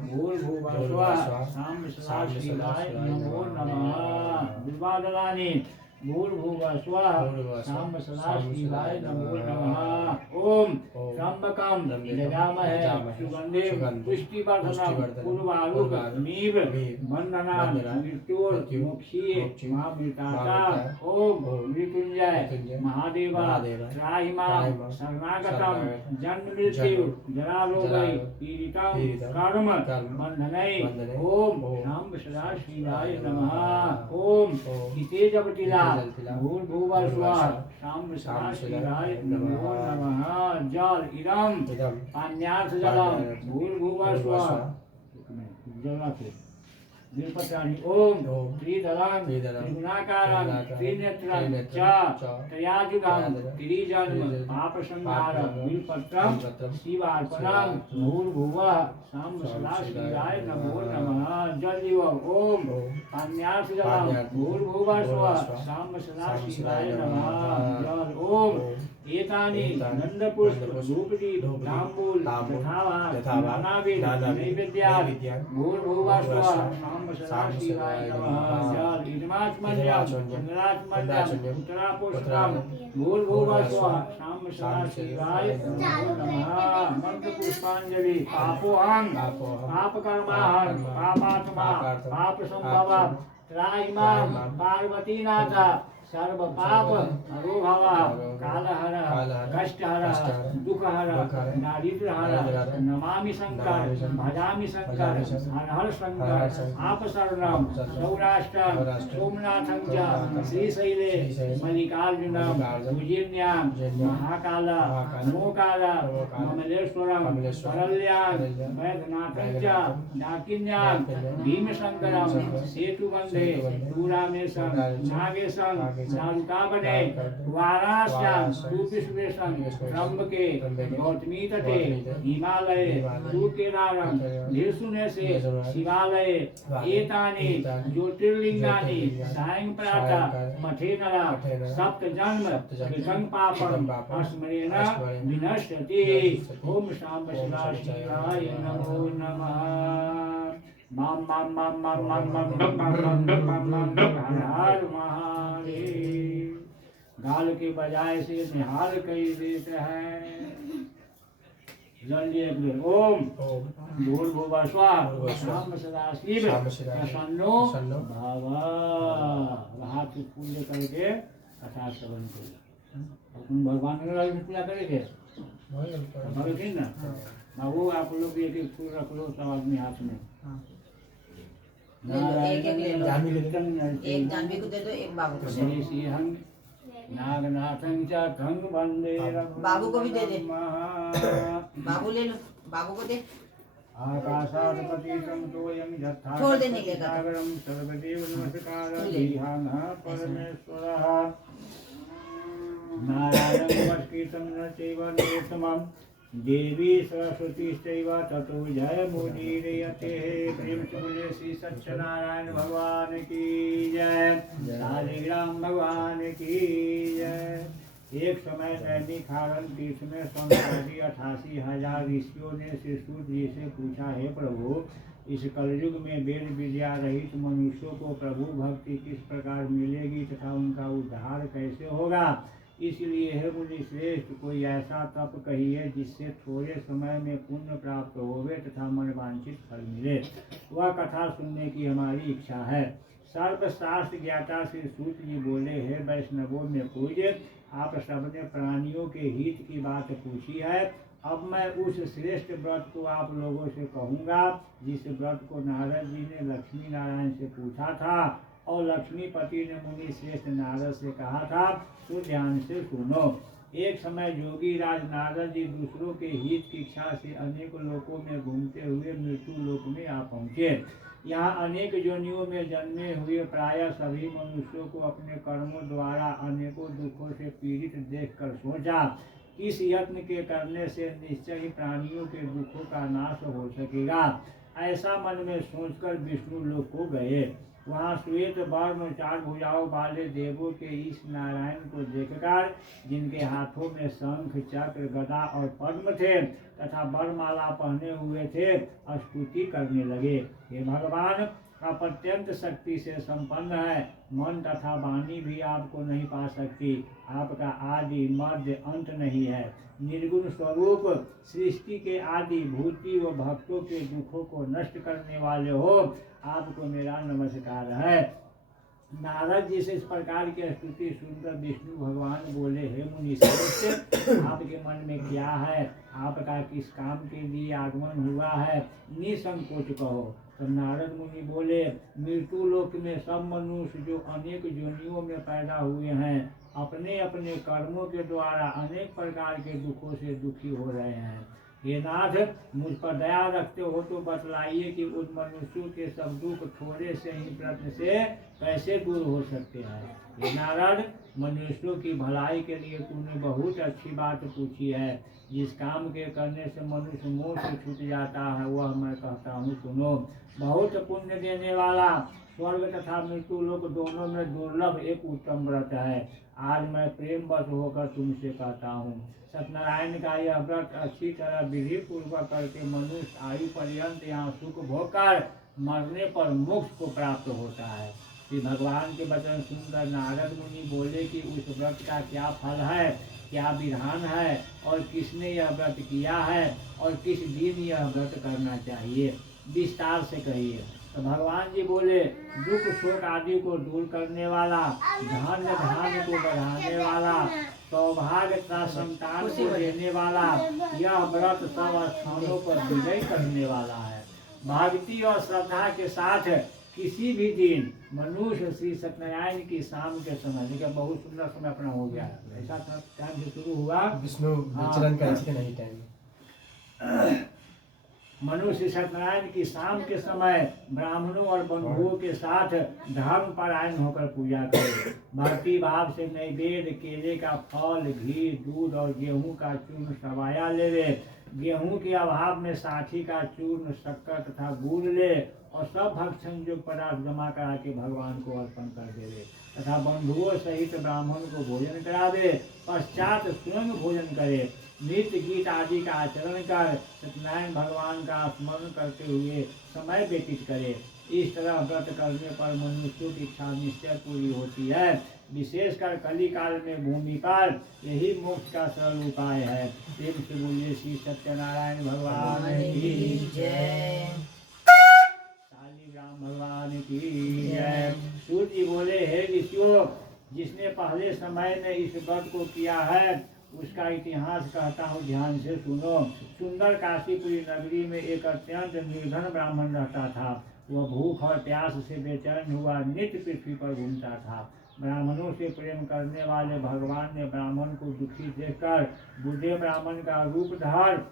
भूर्भुवः स्वः सांब सदा शिवाय नमो नमः। बिल्वादलानि भूर्भुवः स्वः सांब सदा शिवाय नमो नमः। ओम त्र्यंबकं यजामहे सुगंधिं पुष्टिवर्धनम् उर्वारुकमिव बन्धनान् मृत्योर्मुक्षीये मामृतात्। ओम मृत्युंजय महादेव त्राहि मां शरणागतं जन्म मृत्यु जरारोगै पीडितं कर्म बन्धनै। ओम सांब सदा शिवाय नमः। ओम हिते जपतिला भूर्भुवः स्वः सांब सदा शिवाय नमो नमः। जल इदं पान्यार्थ जलम भूर्भुवः स्वः जल विल्पत्राणि ओम त्रिदलं त्रिगुणाकारं त्रिनेत्रं च त्रयायुधं त्रिजन्म पापसंहारं विल्पत्रं शिवार्पणं भूर्भुवः सांब सदा शिवाय नमो नमः। जल ओम पान्यार्थ जलम भूर्भुवः स्वः सांब सदा शिवाय नमः। जल ओम एतानि एतानि नंदपुष्प नंदपुष्प धूपदीप धूपदीप तांबूल तांबूल यथावान यथावान नानाविध नानाविध नैवेद्यात् नैवेद्यात् भूर्भुवः स्वः भूर्भुवः नाम साम सदाशिवाय सदाशिवाय नमः नमः। जल इदमाचमन्यं इदमाचमन्यं चन्द्राचमन्यं चन्द्राचमन्यं उत्तरापुष्पं उत्तरापुष्पं भूर्भुवः स्वः स्वः नाम साम सदाशिवाय सदाशिवाय नमः मंत्रपुष्पाञ्जलि पापोऽहं पापोऽहं पापकर्माहं पापात्मा पापसम्भवः त्राहिमां पार्वतीनाथ सर्व पाप हरो भवः कालहरः कष्टहरः दुःखहरः दारिद्र्यहरः नमामि शंकर भजामि शंकर हर हर शंकर आप शरणं सौराष्ट्रं सोमनाथं च श्रीशैले मल्लिकार्जुनं उज्जयिन्यां महाकाल मोकाल कमलेश्वरं परल्यां वैद्यनाथं च डाकिन्यां भीमशंकरं सेतुबन्धे दूरामेशं नागेशं नारुकावने वाराणस्यां सुविश्वेशं त्र्यंबके गौतमी तटे हिमालये सुकेदारं धीर्षुनेशे शिवालये एतानि ज्योतिर्लिंगानि सायं प्रातः मठेनरा सप्तजन्म कृतं पापं अस्मरेण विनश्यति। ओम शाम शिवाय नमो नमः। माम माम माम माम माम माम माम माम माम माम हर महादेव। गाल के बजाय से निहाल कई देते हैं। जल्दी ओम ओम भूर्भुवः स्वः भूर्भुवः नाम सदाशिव नाम सदाशिव प्रसन्नो प्रसन्नो भव। हाथ से पूजा करके कथा श्रवण करो। अपन भगवान की पूजा करेंगे भगवान ना बाबू आप लोग एक एक फूल रख लो सब आदमी हाथ में। एक एक ले लो। जानवी ले एक जानवी को दे दो, एक बाबू को दे दो। सिंहं नागनाथं च खंग वंदे बाबू को भी दे दे। बाबू ले लो, बाबू को दे। आकाशाधिपतिं तोयं यथा छोड़ देने के का। सागरं सर्वदेव नमस्कारः ले। ध्यानः परमेश्वरः नारायणं नमस्कृतं नरं चैव नरोत्तमं देवी सरस्वतीश्चैव ततो जयमुदीरयते। प्रेम से बोले श्री सत्यनारायण भगवान की जय, शालिग्राम भगवान की जय। एक समय दैनिक हारण तीर्थ में संसारी 88,000 ऋषियों ने श्री सूत जी से पूछा, हे प्रभु, इस कलयुग में वेद विद्या रहित मनुष्यों को प्रभु भक्ति किस प्रकार मिलेगी तथा उनका उद्धार कैसे होगा। इसलिए हे मुनि श्रेष्ठ, कोई ऐसा तप कहिए जिससे थोड़े समय में पुण्य प्राप्त होवे तथा मनवांछित फल मिले। वह कथा सुनने की हमारी इच्छा है। सर्वशास्त्र ज्ञाता श्री सूत जी बोले, हे वैष्णवों में पूज्य, आप सबने प्राणियों के हित की बात पूछी है। अब मैं उस श्रेष्ठ व्रत को आप लोगों से कहूँगा जिस व्रत को नारद जी ने लक्ष्मी नारायण से पूछा था और लक्ष्मीपति ने मुनि श्रेष्ठ नारद से कहा था। तो ध्यान से सुनो। एक समय जोगी राज नारद जी दूसरों के हित की इच्छा से अनेक लोकों में घूमते हुए मृत्यु लोक में आ पहुँचे। यहाँ अनेक योनियों में जन्मे हुए प्रायः सभी मनुष्यों को अपने कर्मों द्वारा अनेकों दुखों से पीड़ित देखकर सोचा, इस यत्न के करने से निश्चय ही प्राणियों के दुखों का नाश हो सकेगा। ऐसा मन में सोचकर विष्णु लोक को गए। वहाँ श्वेत वर्ण 4 भुजाओं वाले देवों के इस नारायण को देखकर, जिनके हाथों में शंख चक्र गदा और पद्म थे तथा वरमाला पहने हुए थे, स्तुति करने लगे। हे भगवान, आप अत्यंत शक्ति से संपन्न है। मन तथा वाणी भी आपको नहीं पा सकती। आपका आदि मध्य अंत नहीं है। निर्गुण स्वरूप सृष्टि के आदि भूति व भक्तों के दुखों को नष्ट करने वाले हो, आपको मेरा नमस्कार है। नारद जी से इस प्रकार की स्तुति सुनकर विष्णु भगवान बोले, हे मुनि श्रेष्ठ, आपके मन में क्या है? आपका किस काम के लिए आगमन हुआ है? निसंकोच कहो। तो नारद मुनि बोले, मृत्यु लोक में सब मनुष्य जो अनेक योनियों में पैदा हुए हैं, अपने अपने कर्मों के द्वारा अनेक प्रकार के दुखों से दुखी हो रहे हैं। हे नाथ, मुझ पर दया रखते हो तो बतलाइए कि उन मनुष्यों के सब दुख थोड़े से ही प्रश्न से कैसे दूर हो सकते हैं। हे नारद, मनुष्यों की भलाई के लिए तूने बहुत अच्छी बात पूछी है। जिस काम के करने से मनुष्य मोह से छूट जाता है वह मैं कहता हूँ सुनो। बहुत पुण्य देने वाला स्वर्ग तथा मृत्यु लोक दोनों में दुर्लभ एक उत्तम व्रत है। आज मैं प्रेम वश होकर तुमसे कहता हूँ। सत्यनारायण का यह व्रत अच्छी तरह विधि पूर्वक करके मनुष्य आयु पर्यंत यहाँ सुख भोगकर मरने पर मोक्ष को प्राप्त होता है। श्री भगवान के वचन सुनकर नारद मुनि बोले कि उस व्रत का क्या फल है, क्या विधान है और किसने यह व्रत किया है और किस दिन यह व्रत करना चाहिए, विस्तार से कहिए। तो भगवान जी बोले, दुख शोक आदि को दूर करने वाला, धन धान्य को बढ़ाने वाला, सौभाग्य तथा संतान को देने वाला, यह व्रत सब स्थानों पर विजय करने वाला है। भक्ति और श्रद्धा के साथ किसी भी दिन मनुष्य श्री सत्यनारायण की शाम के समय, देखिए बहुत सुंदर समय अपना हो गया है, ऐसा टाइम से शुरू हुआ विष्णु विचरण का इसके नहीं टाइम। मनुष्य सत्यनारायण की शाम के समय ब्राह्मणों और बंधुओं के साथ धर्म परायण होकर पूजा करे। भक्ति भाव से नैवेद्य केले का फल, घी, दूध और गेहूं का चूर्ण सवाया लेवे। गेहूं के अभाव में साठी का चूर्ण, शक्कर तथा गुड़ ले और सब भक्षण जो पदार्थ जमा करा के भगवान को अर्पण कर देवे तथा बंधुओं सहित ब्राह्मण को भोजन करावे। पश्चात स्वयं भोजन करे। नृत्य गीत आदि का आचरण कर सत्यनारायण भगवान का स्मरण करते हुए समय व्यतीत करे। इस तरह व्रत करने पर मनुष्यों की इच्छा निश्चय पूरी होती है। विशेषकर कली काल में भूमि पर यही मोक्ष का सरल उपाय है। प्रेम से बोलिए श्री सत्यनारायण भगवान की जय, शालिग्राम भगवान की जय। सूर्य जी बोले, हे ऋषियों, जिसने पहले समय में इस व्रत को किया है उसका इतिहास कहता हूँ, ध्यान से सुनो। सुंदर काशीपुरी नगरी में एक अत्यंत निर्धन ब्राह्मण रहता था। वह भूख और प्यास से बेचैन हुआ नित्य पृथ्वी पर घूमता था। ब्राह्मणों से प्रेम करने वाले भगवान ने ब्राह्मण को दुखी देखकर बूढ़े ब्राह्मण का रूप धर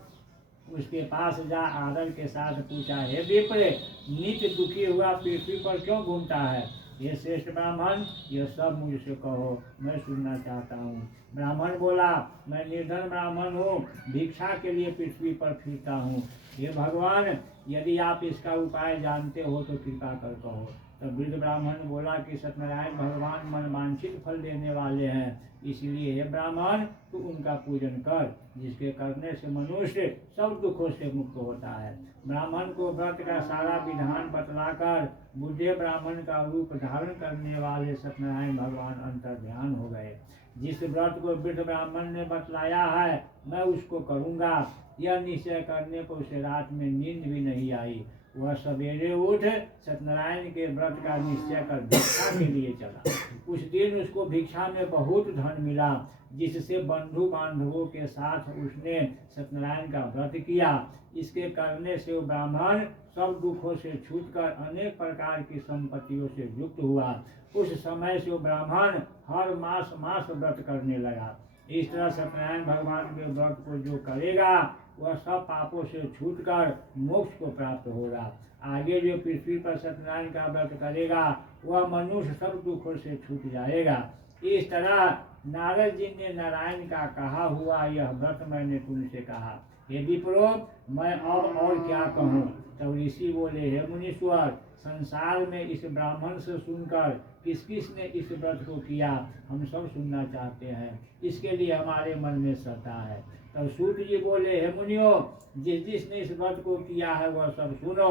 उसके पास जा आदर के साथ पूछा, हे विप्र, नित्य दुखी हुआ पृथ्वी पर क्यों घूमता है? ये श्रेष्ठ ब्राह्मण, यह सब मुझसे कहो, मैं सुनना चाहता हूँ। ब्राह्मण बोला, मैं निर्धन ब्राह्मण हूँ, भिक्षा के लिए पृथ्वी पर फिरता हूँ। हे भगवान, यदि आप इसका उपाय जानते हो तो कृपा कर कहो। तब वृद्ध ब्राह्मण बोला कि सत्यनारायण भगवान मन वांछित फल देने वाले हैं, इसलिए हे ब्राह्मण तू उनका पूजन कर, जिसके करने से मनुष्य सब दुखों से मुक्त होता है। ब्राह्मण को व्रत का सारा विधान बतलाकर बूढ़े ब्राह्मण का रूप धारण करने वाले सत्यनारायण भगवान अंतर ध्यान हो गए। जिस व्रत को वृद्ध ब्राह्मण ने बतलाया है मैं उसको करूँगा, यह निश्चय करने पर उसे रात में नींद भी नहीं आई। वह सवेरे उठ सत्यनारायण के व्रत का निश्चय कर भिक्षा के लिए चला। उस दिन उसको भिक्षा में बहुत धन मिला, जिससे बंधु बांधवों के साथ उसने सत्यनारायण का व्रत किया। इसके करने से वो ब्राह्मण सब दुखों से छूटकर अनेक प्रकार की संपत्तियों से युक्त हुआ। उस समय से वो ब्राह्मण हर मास व्रत करने लगा। इस तरह सत्यनारायण भगवान के व्रत को जो करेगा वह सब पापों से छूटकर मोक्ष को प्राप्त होगा। आगे जो पृथ्वी पर सत्यनारायण का व्रत करेगा वह मनुष्य सब दुखों से छूट जाएगा। इस तरह नारद जी ने नारायण का कहा हुआ यह व्रत मैंने तुमसे कहा। हे विप्रो, मैं अब और क्या कहूँ? तब ऋषि बोले, हे मुनीश्वर, संसार में इस ब्राह्मण से सुनकर किस किस ने इस व्रत को किया हम सब सुनना चाहते हैं, इसके लिए हमारे मन में श्रद्धा है। तब सूत जी बोले, हे मुनियो, जिसने इस व्रत को किया है वह सब सुनो।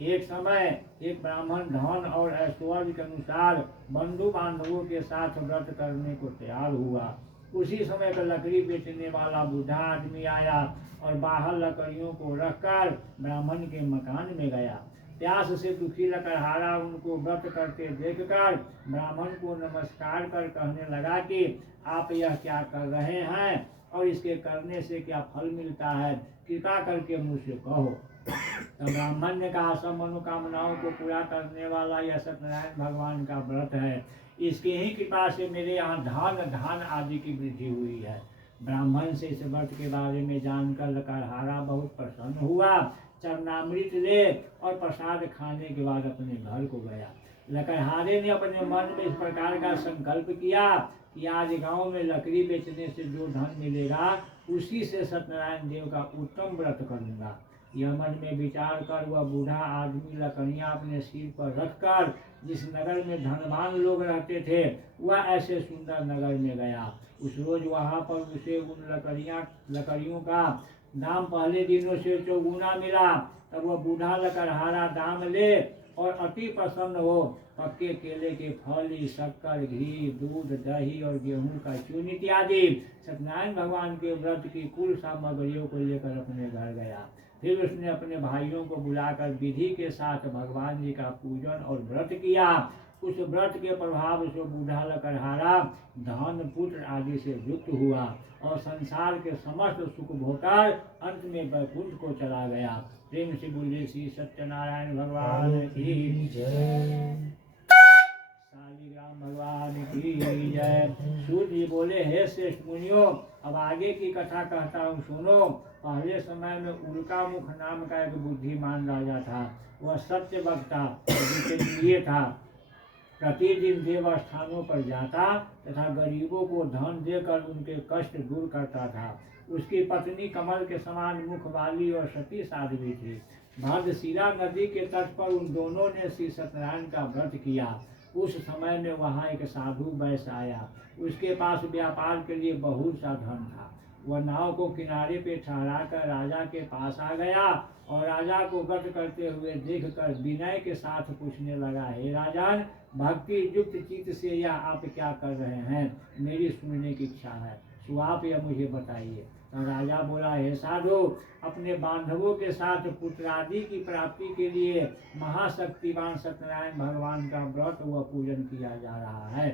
एक समय एक ब्राह्मण धन और ऐश्वर्य के अनुसार बंधु बांधवों के साथ व्रत करने को तैयार हुआ। उसी समय का लकड़ी बेचने वाला बूढ़ा आदमी आया और बाहर लकड़ियों को रखकर ब्राह्मण के मकान में गया। प्यास से दुखी लकड़हारा उनको व्रत करते देखकर ब्राह्मण को नमस्कार कर कहने लगा कि आप यह क्या कर रहे हैं और इसके करने से क्या फल मिलता है, कृपा करके मुझसे कहो। तो ब्राह्मण ने कहा, सब मनोकामनाओं को पूरा करने वाला यह सत्यनारायण भगवान का व्रत है, इसकी ही कृपा से मेरे यहाँ धान आदि की वृद्धि हुई है। ब्राह्मण से इस व्रत के बारे में जानकर लकड़हारा बहुत प्रसन्न हुआ, चरणामृत ले और प्रसाद खाने के बाद अपने घर को गया। लकड़हारे ने अपने मन में इस प्रकार का संकल्प किया कि आज गांव में लकड़ी बेचने से जो धन मिलेगा उसी से सत्यनारायण देव का उत्तम व्रत करूंगा। यह मन में विचार कर वह बूढ़ा आदमी लकड़ियां अपने सिर पर रखकर जिस नगर में धनवान लोग रहते थे वह ऐसे सुंदर नगर में गया। उस रोज वहां पर उसे उन लकड़ियों का दाम पहले दिनों से चौगुना मिला। तब वह बूढ़ा लकड़हारा दाम ले और अति प्रसन्न हो पक्के केले के फल, शक्कर, घी, दूध, दही और गेहूं का चूर्ण इत्यादि सत्यनारायण भगवान के व्रत की कुल सामग्रियों को लेकर अपने घर गया। फिर उसने अपने भाइयों को बुलाकर विधि के साथ भगवान जी का पूजन और व्रत किया। उस व्रत के प्रभाव से बूढ़ा लकड़हारा धन, पुत्र आदि से युक्त हुआ और संसार के समस्त सुख भोगकर अंत में वैकुंठ को चला गया। प्रेम से बोलिए श्री सत्यनारायण भगवान की जय। शालिग्राम भगवान की जय। सूत जी बोले, हे श्रेष्ठ मुनियों, अब आगे की कथा कहता हूँ सुनो। पहले समय में उल्का मुख नाम का एक बुद्धिमान राजा था। वह सत्य वक्ता जितेंद्रिय था। प्रतिदिन देव स्थानों पर जाता तथा गरीबों को धन देकर उनके कष्ट दूर करता था। उसकी पत्नी कमल के समान मुख वाली और सती साध्वी थी। भाद्रशिला नदी के तट पर उन दोनों ने श्री सत्यनारायण का व्रत किया। उस समय में वहाँ एक साधु वैश्य आया। उसके पास व्यापार के लिए बहुत सा धन था। वह नाव को किनारे पे ठहरा कर राजा के पास आ गया और राजा को व्रत करते हुए देखकर विनय के साथ पूछने लगा, हे राजन, भक्ति युक्त चित्त से यह आप क्या कर रहे हैं? मेरी सुनने की इच्छा है, तो आप यह मुझे बताइए। तो राजा बोला, हे साधु, अपने बांधवों के साथ पुत्रादि की प्राप्ति के लिए महाशक्तिवान सत्यनारायण भगवान का व्रत व पूजन किया जा रहा है।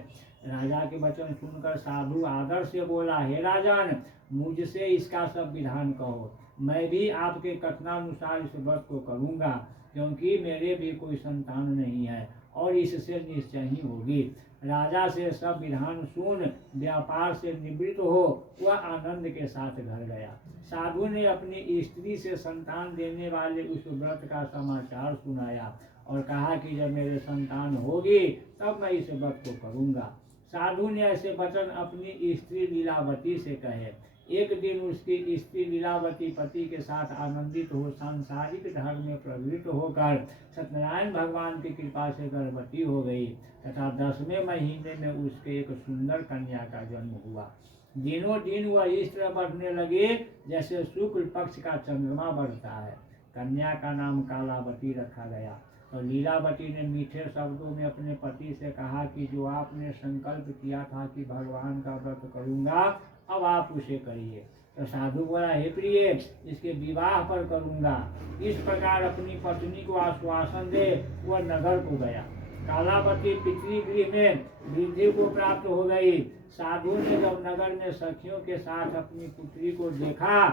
राजा के वचन सुनकर साधु आदर से बोला, हे राजन, मुझसे इसका सब विधान कहो। मैं भी आपके कथनानुसार इस व्रत को करूँगा, क्योंकि मेरे भी कोई संतान नहीं है और इससे निश्चय ही होगी। राजा से सब विधान सुन व्यापार से निवृत्त हो वह आनंद के साथ घर गया। साधु ने अपनी स्त्री से संतान देने वाले उस व्रत का समाचार सुनाया और कहा कि जब मेरे संतान होगी तब मैं इस व्रत को करूँगा। साधु ने ऐसे वचन अपनी स्त्री लीलावती से कहे। एक दिन उसकी स्त्री लीलावती पति के साथ आनंदित हो सांसारिक धर्म में प्रवृत्त होकर सत्यनारायण भगवान की कृपा से गर्भवती हो गई तथा 10वें महीने में उसके एक सुंदर कन्या का जन्म हुआ। दिनों दिन वह इस तरह बढ़ने लगे जैसे शुक्ल पक्ष का चंद्रमा बढ़ता है। कन्या का नाम कालावती रखा गया। तो लीलावती ने मीठे शब्दों में अपने पति से कहा कि जो आपने संकल्प किया था कि भगवान का व्रत करूँगा, अब आप उसे करिए। तो साधु बोला, हे प्रिय, इसके विवाह पर करूँगा। इस प्रकार अपनी पत्नी को आश्वासन दे वह नगर को गया। कालावती पितृगृह में वृद्धि को प्राप्त हो गई। साधु ने जब नगर में सखियों के साथ अपनी पुत्री को देखा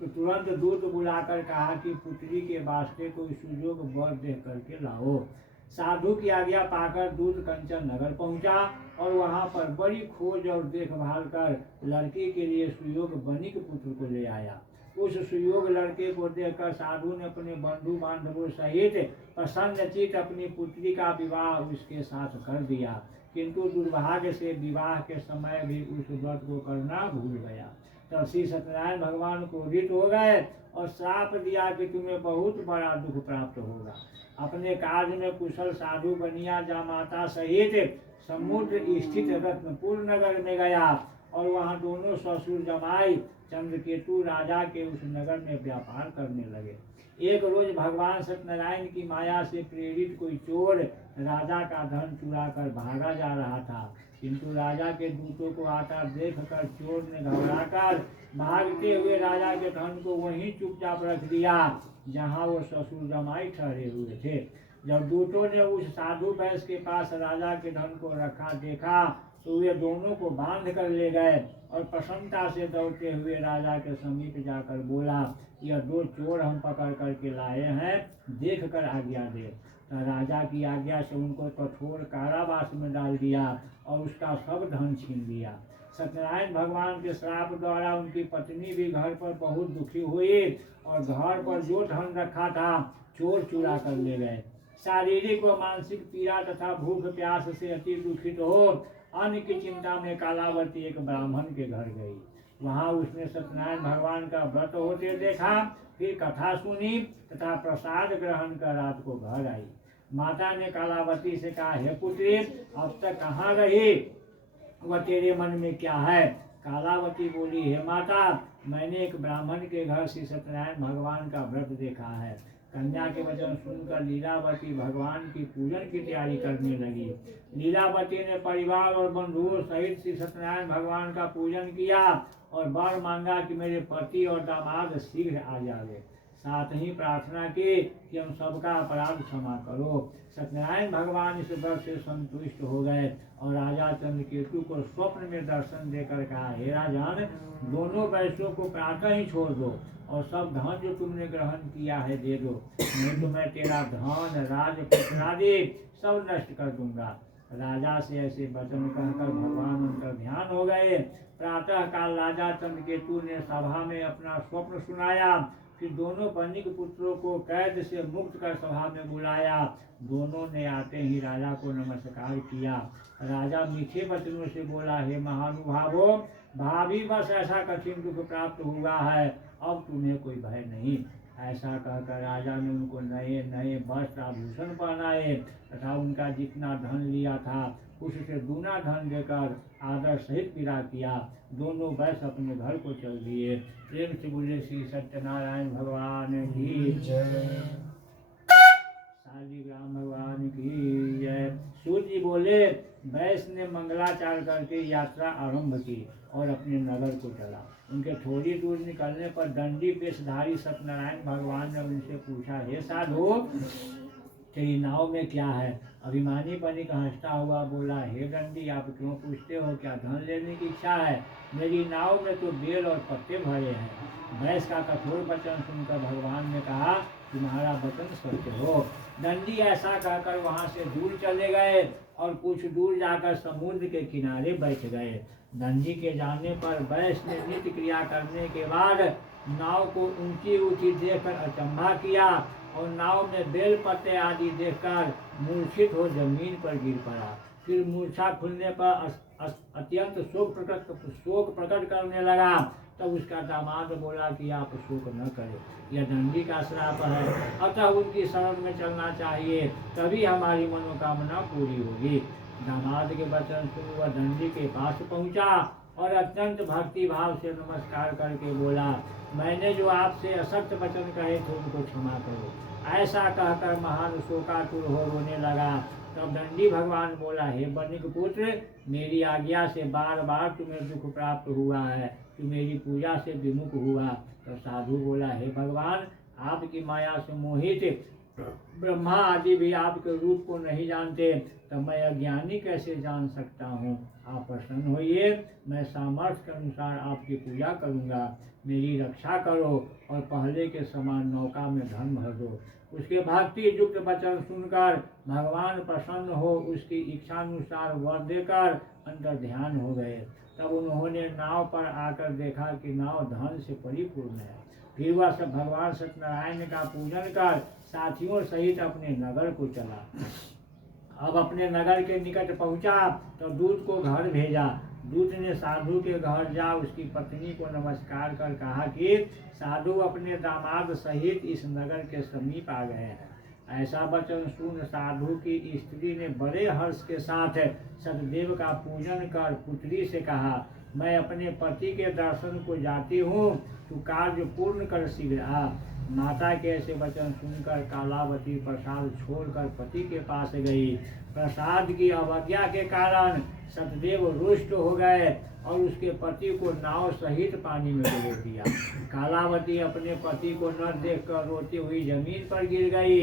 तो तुरंत दूत बुलाकर कहा कि पुत्री के वास्ते कोई सुयोग वर देख करके लाओ। साधु की आज्ञा पाकर दूत कंचन नगर पहुंचा और वहां पर बड़ी खोज और देखभाल कर लड़की के लिए सुयोग बनिक पुत्र को ले आया। उस सुयोग लड़के को देखकर साधु ने अपने बंधु बांधवों सहित प्रसन्नचित्त अपनी पुत्री का विवाह उसके साथ कर दिया, किंतु दुर्भाग्य से विवाह के समय भी उस व्रत को करना भूल गया। तब श्री सत्यनारायण भगवान क्रोधित हो गए और श्राप दिया कि तुम्हें बहुत बड़ा दुख प्राप्त होगा। अपने कार्य में कुशल साधु बनिया जामाता सहित समुद्र स्थित रत्नपुर नगर में गया और वहां दोनों ससुर जमाई चंद्रकेतु राजा के उस नगर में व्यापार करने लगे। एक रोज भगवान सत्यनारायण की माया से प्रेरित कोई चोर राजा का धन चुरा कर भागा जा रहा था, किंतु राजा के दूतों को आता देखकर चोर ने घबराकर भागते हुए राजा के धन को वहीं चुपचाप रख दिया जहां वो ससुर जमाई ठहरे हुए थे। जब दूतों ने उस साधु वैश्य के पास राजा के धन को रखा देखा तो वे दोनों को बांध कर ले गए और प्रसन्नता से दौड़ते हुए राजा के समीप जाकर बोला, यह 2 चोर हम पकड़ करके लाए हैं, देख कर आज्ञा दे। तो राजा की आज्ञा से उनको कठोर कारावास में डाल दिया और उसका सब धन छीन लिया। सत्यनारायण भगवान के श्राप द्वारा उनकी पत्नी भी घर पर बहुत दुखी हुई और घर पर जो धन रखा था चोर चुरा कर ले गए। शारीरिक व मानसिक पीड़ा तथा भूख प्यास से अति दुखित हो अन्न की चिंता में कालावती एक ब्राह्मण के घर गई। वहां उसने सत्यनारायण भगवान का व्रत होते देखा, फिर कथा सुनी तथा प्रसाद ग्रहण कर रात को घर आई। माता ने कालावती से कहा, हे पुत्री, अब तक कहाँ रही, वह तेरे मन में क्या है? कालावती बोली, हे माता, मैंने एक ब्राह्मण के घर श्री सत्यनारायण भगवान का व्रत देखा है। कन्या के वचन सुनकर लीलावती भगवान की पूजन की तैयारी करने लगी। लीलावती ने परिवार और बंधुओं सहित श्री सत्यनारायण भगवान का पूजन किया और वर मांगा कि मेरे पति और दामाद शीघ्र आ जावे। साथ ही प्रार्थना की कि हम सबका अपराध क्षमा करो। सत्यनारायण भगवान इस व्रत से संतुष्ट हो गए और राजा चंद्रकेतु को स्वप्न में दर्शन देकर कहा, हे राजन, दोनों वैश्यों को प्रातः ही छोड़ दो और सब धन जो तुमने ग्रहण किया है दे दो, नहीं तो मैं तेरा धन राजपुत्र आदि सब नष्ट कर दूंगा। राजा से ऐसे वचन कहकर भगवान उनका ध्यान हो गए। प्रातः काल राजा चंद्रकेतु ने सभा में अपना स्वप्न सुनाया। फिर दोनों बनिक पुत्रों को कैद से मुक्त कर सभा में बुलाया। दोनों ने आते ही राजा को नमस्कार किया। राजा मीठे वचनों से बोला, हे महानुभावो, भाभी बस ऐसा कठिन दुख प्राप्त हुआ है, अब तुम्हें कोई भय नहीं। ऐसा कहकर राजा ने उनको नए नए वस्त्र आभूषण पहनाए तथा उनका जितना धन लिया था उससे दूना धन देकर आदर सहित विदा किया। दोनों वैश्य अपने घर को चल दिए। प्रेम से बोले श्री सत्यनारायण भगवान की जय। शालिग्राम भगवान की जय। सूर्य जी बोले, वैश्य ने मंगलाचार करके यात्रा आरंभ की और अपने नगर को चला। उनके थोड़ी दूर निकलने पर दंडी वेशधारी सत्यनारायण भगवान ने उनसे पूछा, हे साधु, तेरी नाव में क्या है? अभिमानी बनिक हंसता हुआ बोला, हे दंडी, आप क्यों पूछते हो? क्या धन लेने की इच्छा है? मेरी नाव में तो बेल और पत्ते भरे हैं। वैश्य का कठोर वचन सुनकर भगवान ने कहा, तुम्हारा वचन सत्य हो। दंडी ऐसा कहकर वहां से दूर चले गए और कुछ दूर जाकर समुद्र के किनारे बैठ गए। दंडी के जाने पर वैश्य ने नित्य क्रिया करने के बाद नाव को ऊंची ऊंची देखकर अचंभा किया और नाव में बेल पत्ते आदि देखकर मूर्छित हो जमीन पर गिर पड़ा। फिर मूर्छा खुलने पर अत्यंत शोक प्रकट करने लगा। तब उसका दामाद बोला कि आप शोक न करें, यह दंडी का श्राप है, अतः उनकी शरण में चलना चाहिए, तभी हमारी मनोकामना पूरी होगी। दामाद के वचन सुन वह दंडी के पास पहुंचा और अत्यंत भक्ति भाव से नमस्कार करके बोला, मैंने जो आपसे असत्य वचन कहे थे उनको क्षमा करो। ऐसा कहकर महान शोकातुर हो रोने लगा। तब दंडी भगवान बोला, हे बनिक पुत्र, मेरी आज्ञा से बार बार तुम्हें दुख प्राप्त हुआ है, तू मेरी पूजा से विमुख हुआ। तो साधु बोला, हे भगवान, आपकी माया से मोहित ब्रह्मा आदि भी आपके रूप को नहीं जानते, तब मैं अज्ञानी कैसे जान सकता हूँ? आप प्रसन्न होइए, मैं सामर्थ्य के अनुसार आपकी पूजा करूँगा। मेरी रक्षा करो और पहले के समान नौका में धन भर दो। उसके भक्ति युक्त वचन सुनकर भगवान प्रसन्न हो उसकी इच्छानुसार वर देकर अंदर ध्यान हो गए। तब उन्होंने नाव पर आकर देखा कि नाव धन से परिपूर्ण है। फिर वह सब भगवान सत्यनारायण का पूजन कर साथियों सहित अपने नगर को चला। अब अपने नगर के निकट पहुंचा तो दूत को घर भेजा। दूत ने साधु के घर जा उसकी पत्नी को नमस्कार कर कहा कि साधु अपने दामाद सहित इस नगर के समीप आ गए हैं। ऐसा वचन सुन साधु की स्त्री ने बड़े हर्ष के साथ सतदेव का पूजन कर पुत्री से कहा, मैं अपने पति के दर्शन को जाती हूँ, तू कार्य पूर्ण कर शीघ्र आ। माता के ऐसे वचन सुनकर कालावती प्रसाद छोड़कर पति के पास गई। प्रसाद की अवज्ञा के कारण सतदेव रुष्ट हो गए और उसके पति को नाव सहित पानी में डुबो दिया। कालावती अपने पति को न देखकर रोती हुई जमीन पर गिर गई।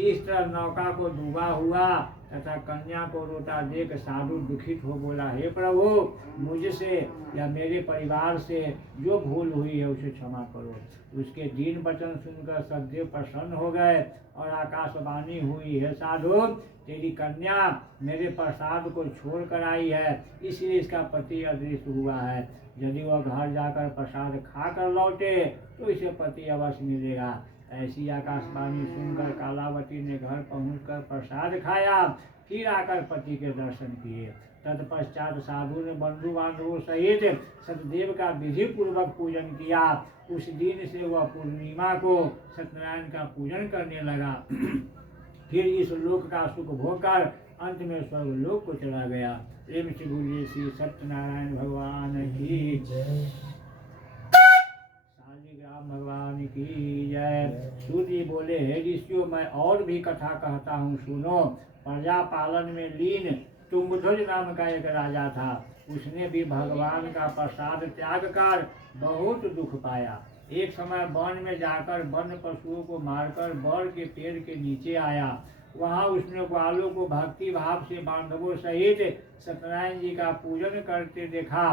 इस तरह नौका को डूबा हुआ तथा कन्या को रोता देख साधु दुखित हो बोला, हे प्रभु, मुझसे या मेरे परिवार से जो भूल हुई है उसे क्षमा करो। उसके दीन वचन सुनकर सतदेव प्रसन्न हो गए और आकाशवाणी हुई, हे साधु, तेरी कन्या मेरे प्रसाद को छोड़ कर आई है, इसलिए इसका पति अदृश्य हुआ है। यदि वह घर जाकर प्रसाद खा कर लौटे तो इसे पति अवश्य मिलेगा। ऐसी आकाशवाणी सुनकर कालावती ने घर पहुंचकर प्रसाद खाया, फिर आकर पति के दर्शन किए। तत्पश्चात साधु ने बंधु बांधवों सहित सतदेव का विधि पूर्वक पूजन किया। उस दिन से वह पूर्णिमा को सत्यनारायण का पूजन करने लगा। फिर इस लोक का सुख भोगकर अंत में स्वर्ग लोक को चला गया। प्रेम से बोलिए श्री सत्यनारायण भगवान की जय। शालिग्राम भगवान की जय। सूर्य बोले, हे ऋषियों, मैं और भी कथा कहता हूँ, सुनो। प्रजा पालन में लीन तुंगध्वज नाम का एक राजा था। उसने भी भगवान का प्रसाद त्याग कर बहुत दुख पाया। एक समय वन में जाकर वन पशुओं को मारकर बड़ के पेड़ के नीचे आया। वहाँ उसने ग्वालों को भक्ति भाव से बांधवों सहित सत्यनारायण जी का पूजन करते देखा।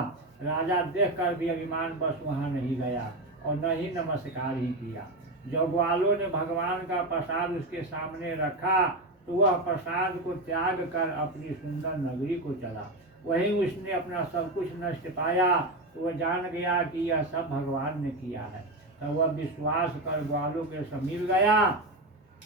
राजा देखकर भी अभिमान बस वहाँ नहीं गया और न ही नमस्कार ही किया। जब ग्वालों ने भगवान का प्रसाद उसके सामने रखा तो वह प्रसाद को त्याग कर अपनी सुंदर नगरी को चला। वहीं उसने अपना सब कुछ नष्ट पाया तो वह जान गया कि यह सब भगवान ने किया है। तब वह विश्वास कर ग्वालों के समीप गया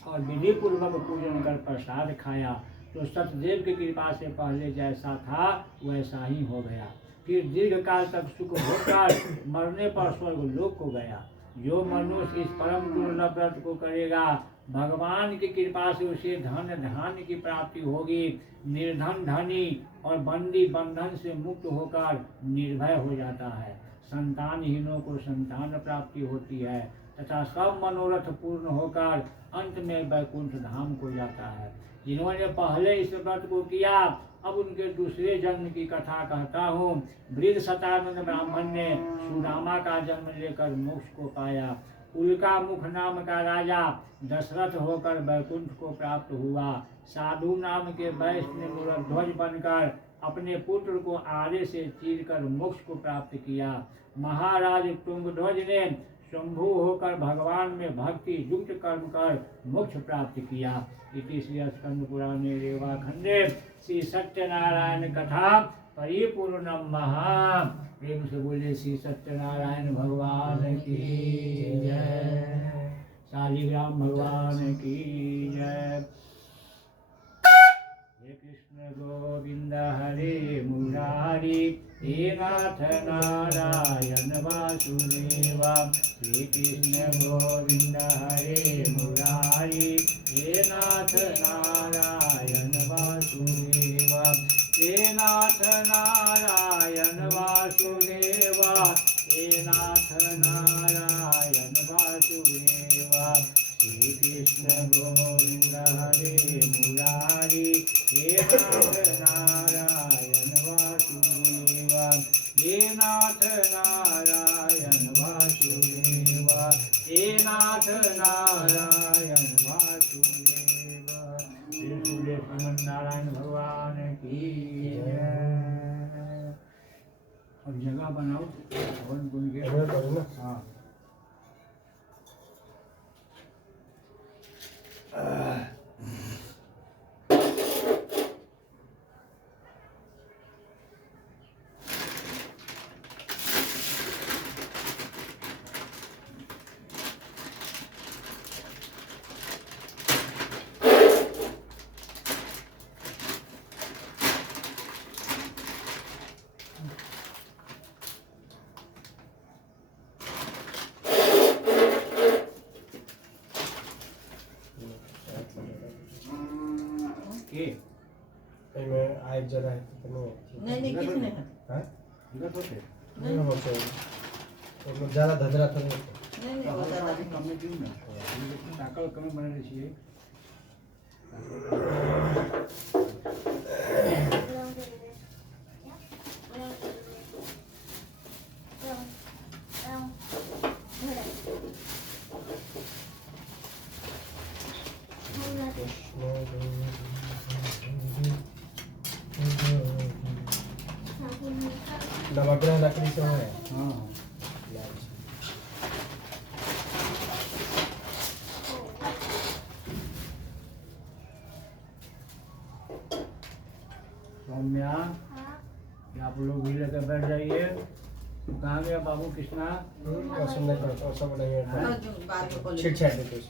और विधि पूर्वक पूजन कर प्रसाद खाया। तो सतदेव की कृपा से पहले जैसा था वैसा ही हो गया। फिर दीर्घ काल तक सुख होकर मरने पर स्वर्ग लोक को गया। जो मनुष्य इस परम दुर्लभ व्रत को करेगा, भगवान की कृपा से उसे धन धान्य की प्राप्ति होगी। निर्धन धनी और बंदी बंधन से मुक्त होकर निर्भय हो जाता है। संतानहीनों को संतान प्राप्ति होती है तथा सब मनोरथ पूर्ण होकर अंत में वैकुंठ धाम को जाता है। जिन्होंने पहले इस व्रत को किया, अब उनके दूसरे जन्म की कथा कहता हूँ। वृद्ध शतानंद ब्राह्मण ने सुदामा का जन्म लेकर मोक्ष को पाया। उल्का मुख नाम का राजा दशरथ होकर वैकुंठ को प्राप्त हुआ। साधु नाम के वैश्य ने मूलध्वज बनकर अपने पुत्र को आरे से चीरकर मोक्ष को प्राप्त किया। महाराज तुंगध्वज ने शंभु होकर भगवान में भक्ति युक्त कर्म कर मोक्ष प्राप्त किया। इति श्री स्कंद पुराणे रेवा खंडे श्री सत्यनारायण कथा परिपूर्णम महा। प्रेम से बोले श्री सत्यनारायण भगवान की जय। शालिग्राम भगवान की जय। हे कृष्ण गोविंद हरे मुरारी, हे नाथ नारायण वासुदेव। श्री कृष्ण गोविंद हरे मुरारी, हे नाथ नारायण वासुदेव। हे नाथ नारायण वासुदेव, हे नाथ नारायण वासुदेव। श्री कृष्ण गोविंद हरे मुरारी, हे नाथ नारायण वासुदेव। हे नाथ नारायण वासुदेव, हे नाथ नारायण वासुदेव। श्री नारायण भगवान की जय। अब जगह बनाओ हवन कुंड के। हाँ आज जगह है नहीं किसी ने खाता। नहीं होते तो ज़्यादा धधरा तो नहीं नहीं वो ज़्यादा नहीं। कम क्यों ना ताकल कम बना चाहिए। नवग्रह लकड़ी से है। हाँ सौम्या, आप लोग भी लेकर बैठ जाइए। कहाँ गया बाबू कृष्णा? सुनने का और सब नहीं और जो बाद में बोले। छिट छाट देते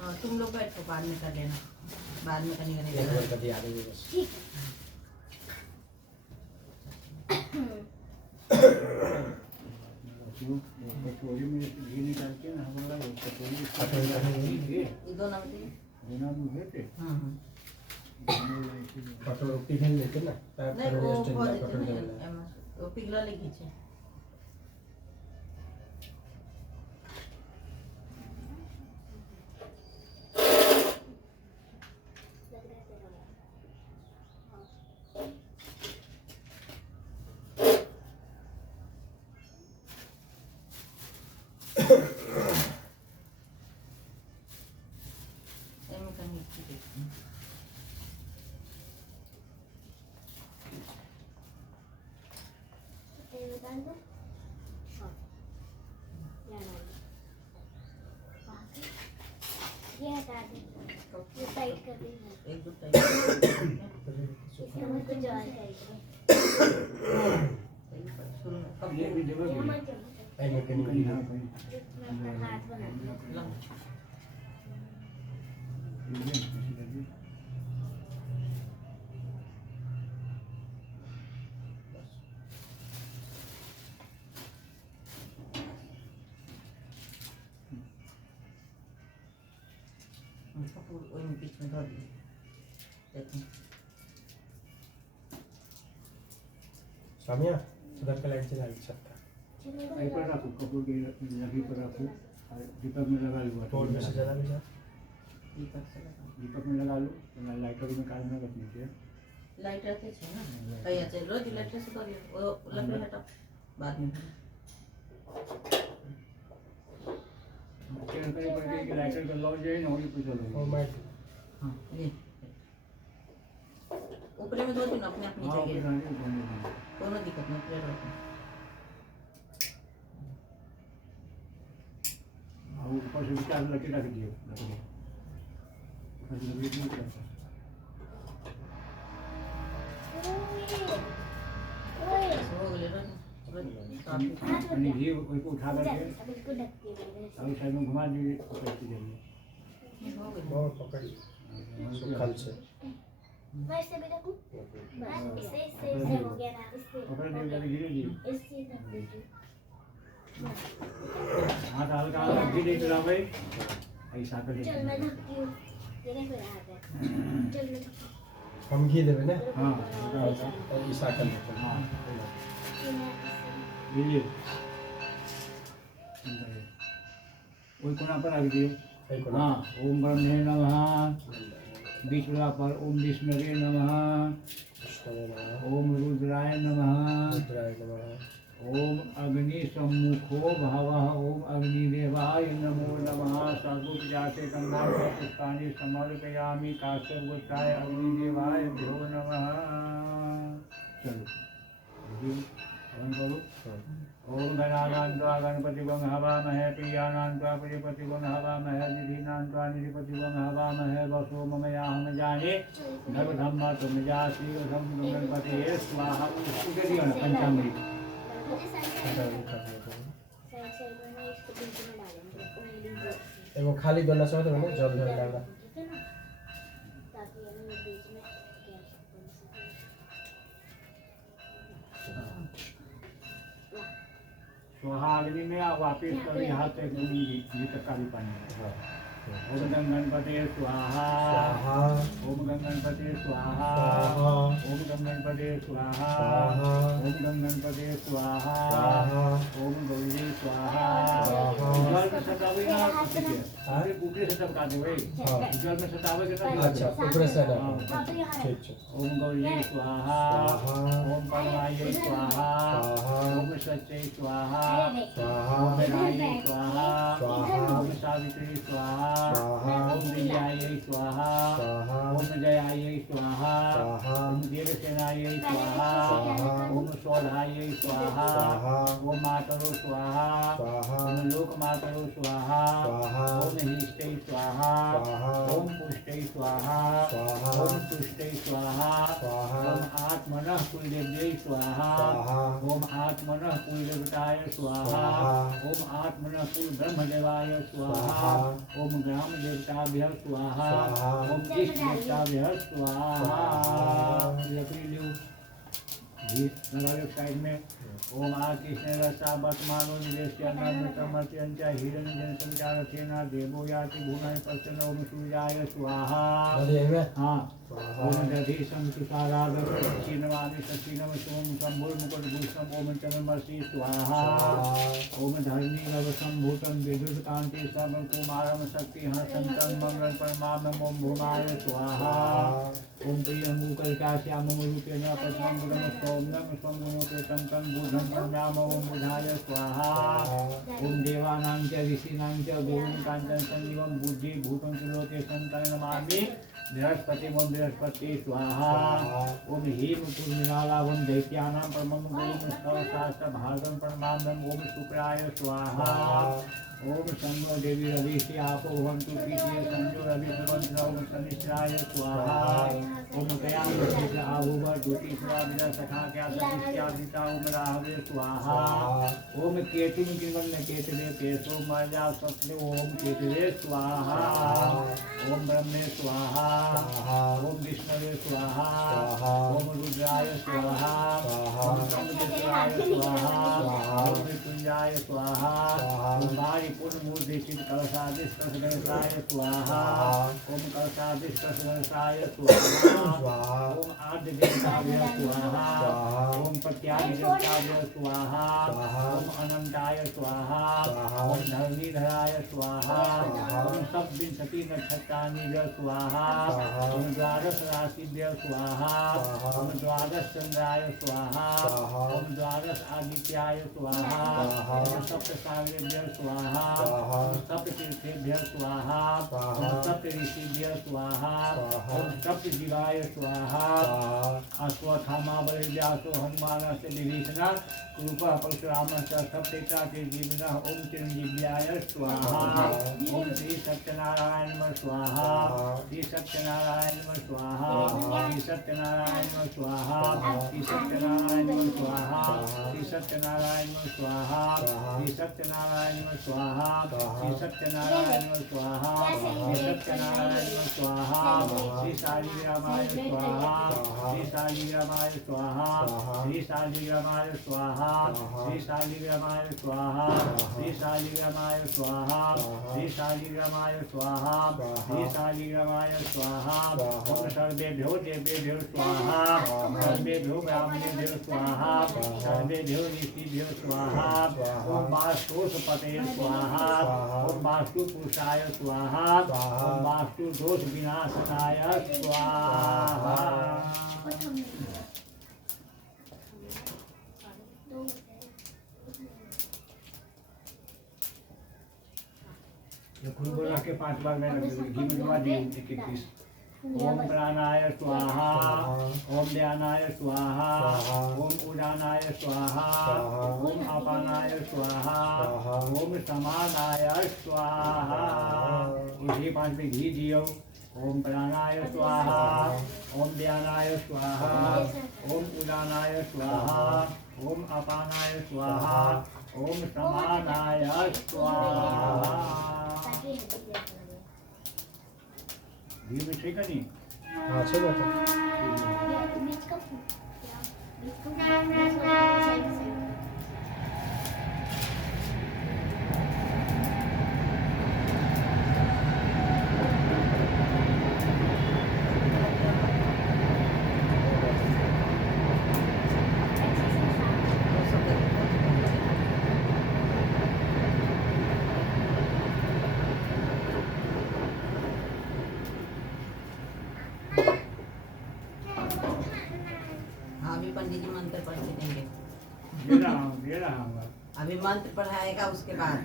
हाँ तुम लोग बैठो, बाद में कर लेना, बाद में करने एक बार कभी आ रही है बस। वो कटोरी में घी निकाल के ना हमारा वो कटोरी कटोरी कटोरी। घी ये दो नाम थे। दोनों में भेजे कटोरी पिघल लेते ना पैर नहीं पर वो रेस्ट बहुत नहीं कटोरी देते देना हैं वो पिघला ले खींचे। एम कहीं की ये बता दो हाँ क्या नाम है बाकी ये हटा दे ये टाइट कर दी है एक दो टाइम इसका मतलब जो है शुरू में कब ये भी देवो ये भी मत आई मैं कहीं कहीं नहीं हाँ कहीं मैं अपना हाथ बना लंबा ये भी किसी का भी कपूर और बीच में धर दिए देखो सामिया उधर का लाइट चला छत का आई पर रखो कपूर की लगी पर रखो और दीपक में लगा लो बोर्ड में से जला भी जा दीपक से लगा दीपक में लगा लो तो लाइटर में काल में रखनी चाहिए लाइट रहते छे ना कहीं चल रोज लाइट से कर वो लकड़ी हटा बाद में चेयर कहीं पर कि लाइटर का लॉ जाए ना वही पूछ लो ओ माय हाँ ये ऊपर में दो तीन अपने अपनी हाँ जगह ओके कोनो दिक्कत नहीं प्लेट रखो और ऊपर से चार लकड़ी रख दियो लकड़ी बस लकड़ी नहीं करता ओए हो गए रोज काफी अनि घी वही को उठा करके अब इसको ढक के मैंने और साइड में घुमा दीजिए ऊपर की जगह हो गए बहुत पकड़ी सुखल से मैं इससे भी ढकूं बस इससे हो गया ना इससे पकड़ दे जल्दी गिरे जी इससे ढक दीजिए हाथ हल्का हल्का घी नहीं चला भाई ऐसा कर चल मैं ढकती हूँ तेरे पे हाथ है चल मैं ढकती हम घी देवे ना हाँ हल्का हल्का और ईसा कर देते हाँ हूँ लीजिए वही कोना पर रख दिए कहीं को हाँ ओम ब्रह्मे नमः बीच वाला पर ओम विष्णुवे नमः ओम रुद्राय नमः रुद्राय नमः ओम अग्नि सम्मुखो भवः ओम अग्निदेवाय नमो नमः सर्वोपचारे गंगाधर पुष्पाणि समर्पयामि काश्यपगोत्राय अग्निदेवाय भ्यो नमः चलो हवन करो ओम गणानान्त्वा गणपतिगं हवामहे प्रियानान्त्वा प्रियपतिगं हवामहे निधीनान्त्वा निधिपतिगं हवामहे वसो मम याहं जाने धर्मधम्म तुम जासी वसं गणपते स्वाहा उसके दिया ना पंचामृत साइड साइड में मैं इसको बीच में डालूंगा ओनली एगो खाली दोना से होता है ना जल धर डाला ठीक है ना ताकि हमें बीच में गैस बन सके स्वाहाग्नि में वापिस कभी हाथ से भीतर का भी पानी ओम गणपते स्वाहा स्वाहा ओम गणपते स्वाहा स्वाहा ओम गणपते स्वाहा स्वाहा ओम गणपते स्वाहा स्वाहा ओम गौरी स्वाहा स्वाहा जल में सतावे ना हाँ? ऊपरी से सतावे भाई हाँ जल में सतावे के ना अच्छा ऊपर से ना हाँ तो यहाँ ठीक ठीक ओम गौरी स्वाहा स्वाहा ओम परमाय स्वाहा स्वाहा ओम सच्चे स्वाहा स्वाहा ओम विनाय स्वाहा स्वाहा ओम सावित्री स्वाहा स्वाहा ओम विजयाय स्वाहा स्वाहा ओम जयाय स्वाहा स्वाहा ओम देवसेनाय स्वाहा स्वाहा ओम शोधाय स्वाहा स्वाहा ओम मातरो स्वाहा स्वाहा ओम लोकमातरो स्वाहा स्वाहा ओम हिष्टै स्वाहा स्वाहा ओम पुष्टै स्वाहा स्वाहा ओम तुष्टै स्वाहा स्वाहा ओम आत्मनः कुलदेव्यै स्वाहा स्वाहा ओम आत्मनः कुलदेवताय स्वाहा स्वाहा ओम आत्मनः कुल ब्रह्मदेवाय स्वाहा स्वाहा ओम ग्राम देवताभ्यः स्वाहा स्वाहा ओम इष्ट देवताभ्यः स्वाहा स्वाहा लकड़ी लो घी लगा लो साइड में ओम आकृष्ण रसा वर्तमानो निवेश्यान्नमृतमर्त्यञ्च हिरण्यजनसञ्चारथेन देवो याति भुवनं प्रसन्न ओम सूर्याय स्वाहा। हाँ ओम दधि संतुषाराधनमामि सचिनम सोम शंभुर्मुकुटभूषणम ओम चंद्रमसि स्वाहा। ओम धरणी नवसंभूतं विद्युत कांति सर्वं कुमारं शक्तिहसन्तं मंगलं परमात्मम् ओम भूमाय स्वाहा। ओम प्रियमुकल्काश्यामं रूपेण पद्मं गुणं सौम्यं स्वं तं बुधं नाम ओम बुधाय स्वाहा। ओम देवानां च ऋषीणां च गुरुं काञ्चन संजीवं बुद्धिभूतं च लोके संतं नमामि बृहस्पति ओम बृहस्पति स्वाहा। ओम हीम पूर्णिमालाभं दैत्यानां परमं गुरुं सहस्र भारतं परमानन्दं ओम शुक्राय स्वाहा। ओम शन्नो देवी रविषि आपो भवन्तु पीठे संजो रवि भवन्तु ओम शनिश्चराय स्वाहा। ओम कयामि आभुव ज्योतिषा विदा सखा क्या सनिष्ठ्यादिता ओम राहवे स्वाहा। ओम केतुं किवन्न केतवे केशो मर्या सत्य ओम केतवे स्वाहा। ओम ब्रह्मे स्वाहा। ओम विष्णवे स्वाहा। ओम रुद्राय स्वाहा। ओम ब्रह्मदेवाय स्वाहा। ओम मृत्युंजयाय स्वाहा। ओम पूर्ण मूर्ति चित कलशादिष्टसाय स्वाहा। ओम कलशादिष्टसाय स्वाहा। ओम आद्य देवताभ्य स्वाहा। ओम प्रत्यादि देवताभ्य स्वाहा। ओम अनंताय स्वाहा। ओम धरणीधराय स्वाहा। ओम सप्तविंशति नक्षत्राणि स्वाहा। ओम द्वादश राशिभ्य स्वाहा। ओम द्वादश चंद्राय स्वाहा। ओम द्वादश आदित्याय स्वाहा। ओम सप्तसागरेभ्य स्वाहा। सप्ततीर्थेभ्य स्वाहा। सप्तऋषिभ्य स्वाहा। सप्तजीवाय स्वाहा। अश्वत्थामा बलिव्यासो हनुमानस्य विभीषणः कृपः परशुरामश्च सप्तैतातीर्जीविनः ओम चिरंजीव्याय स्वाहा। ओम श्री सत्यनारायण नमः स्वाहा। श्री सत्यनारायण नमः स्वाहा। श्री सत्यनारायण नमः स्वाहा। श्री सत्यनारायण नमः स्वाहा। श्री सत्यनारायण नमः स्वाहा। श्री सत्यनारायण नमः स्वाहा। श्री सत्यनारायण नमः स्वाहा। श्री सत्यनारायण नमः स्वाहा। श्री शालिग्रामाय स्वाहा। श्री शालिग्रामाय स्वाहा। श्री शालिग्रामाय स्वाहा। श्री शालिग्रामाय स्वाहा। श्री शालिग्रामाय स्वाहा। श्री शालिग्रामाय स्वाहा। श्री शालिग्रामाय स्वाहा। ओम सर्वेभ्यो देवेभ्यो स्वाहा। सर्वेभ्यो ब्राह्मणेभ्यो स्वाहा। सर्वेभ्यो ऋषिभ्यो स्वाहा। ओम वास्तुपते स्वाहा। ओम वास्तु पुरुषाय स्वाहा। ओम वास्तु दोष विनाशनाय स्वाहा। बोला के 5 बार मैंने घी में डुबा दी 21। ओम प्राणाय स्वाहा। ओम ध्यानाय स्वाहा। ओम उदानाय स्वाहा। ओम अपानाय स्वाहा। ओम समानाय स्वाहा। उसी 5 में घी दियो। ओम प्राणाय स्वाहा। ओम ध्यानाय स्वाहा। ओम उदानाय स्वाहा। ओम अपानाय स्वाहा। ओम समानाय स्वाहा। घी में ठीक है नहीं? हाँ अच्छे बात है। बीच का अभी पंडित जी मंत्र पढ़ के देंगे। दे रहा हूँ। अभी मंत्र पढ़ाएगा उसके बाद।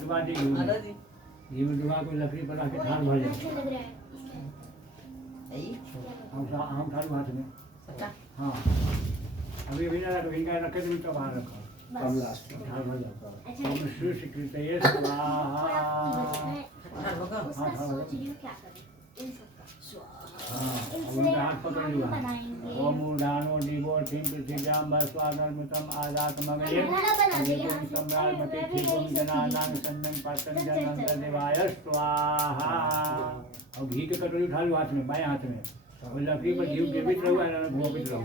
डुबा दी हेलो जी। घी में डुबा को लकड़ी पर रख के थाल भर जाए। लग रहा है आम थाल हाथ में। सच्चा? हाँ अभी भी ना इनका रखे तो इनका बाहर रखा। कम लास्ट में। थाल भर जाता है। ओम श्री कृतये स्वाहा। हाँ, होगा। हाँ, हाँ, सोच रही हूँ क्या करें इन सबका हाँ उनका हाथ पकड़ लिया। ओम उदानो दिवो थिं पृथिव्यां वस्वाधर्मतम आदात मगये अनिगुण सम्राट मते थिगुण जनानां सन्नं पातन जनंत देवाय स्वाहा। और घी के कटोरी उठा लो हाथ में, बाएं हाथ में। लकड़ी पर जीव जीवित रहू और घूमित रहू।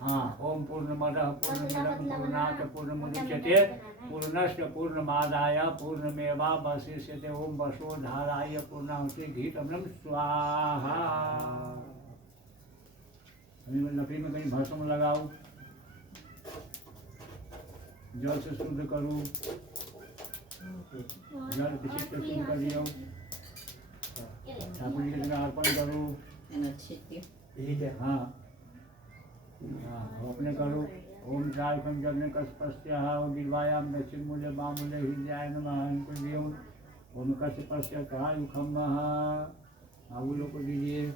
हाँ, ओम पूर्णमदः पूर्णमिदं पूर्णात् पूर्णमुदच्यते पूर्णस्य पूर्णमादाय पूर्णमेवावशिष्यते। ओम वसुधाराय पूर्णाहुति घृतमृतं स्वाहा। अभी मैं लकड़ी में कहीं भस्म लगाऊं, जल से शुद्ध करूं, जल किसी से शुद्ध कर दिया ठाकुर जी के जगह अर्पण करूं। हाँ हाँ, अपने करूं। ओम चारखंड जगने कस्पस्या गिरवायाम दक्षिण मूल्य बामूल्य हृदयाय नमः इनको दियो। ओम कस्पस्या कायुखम बाबू लोग को दीजिए।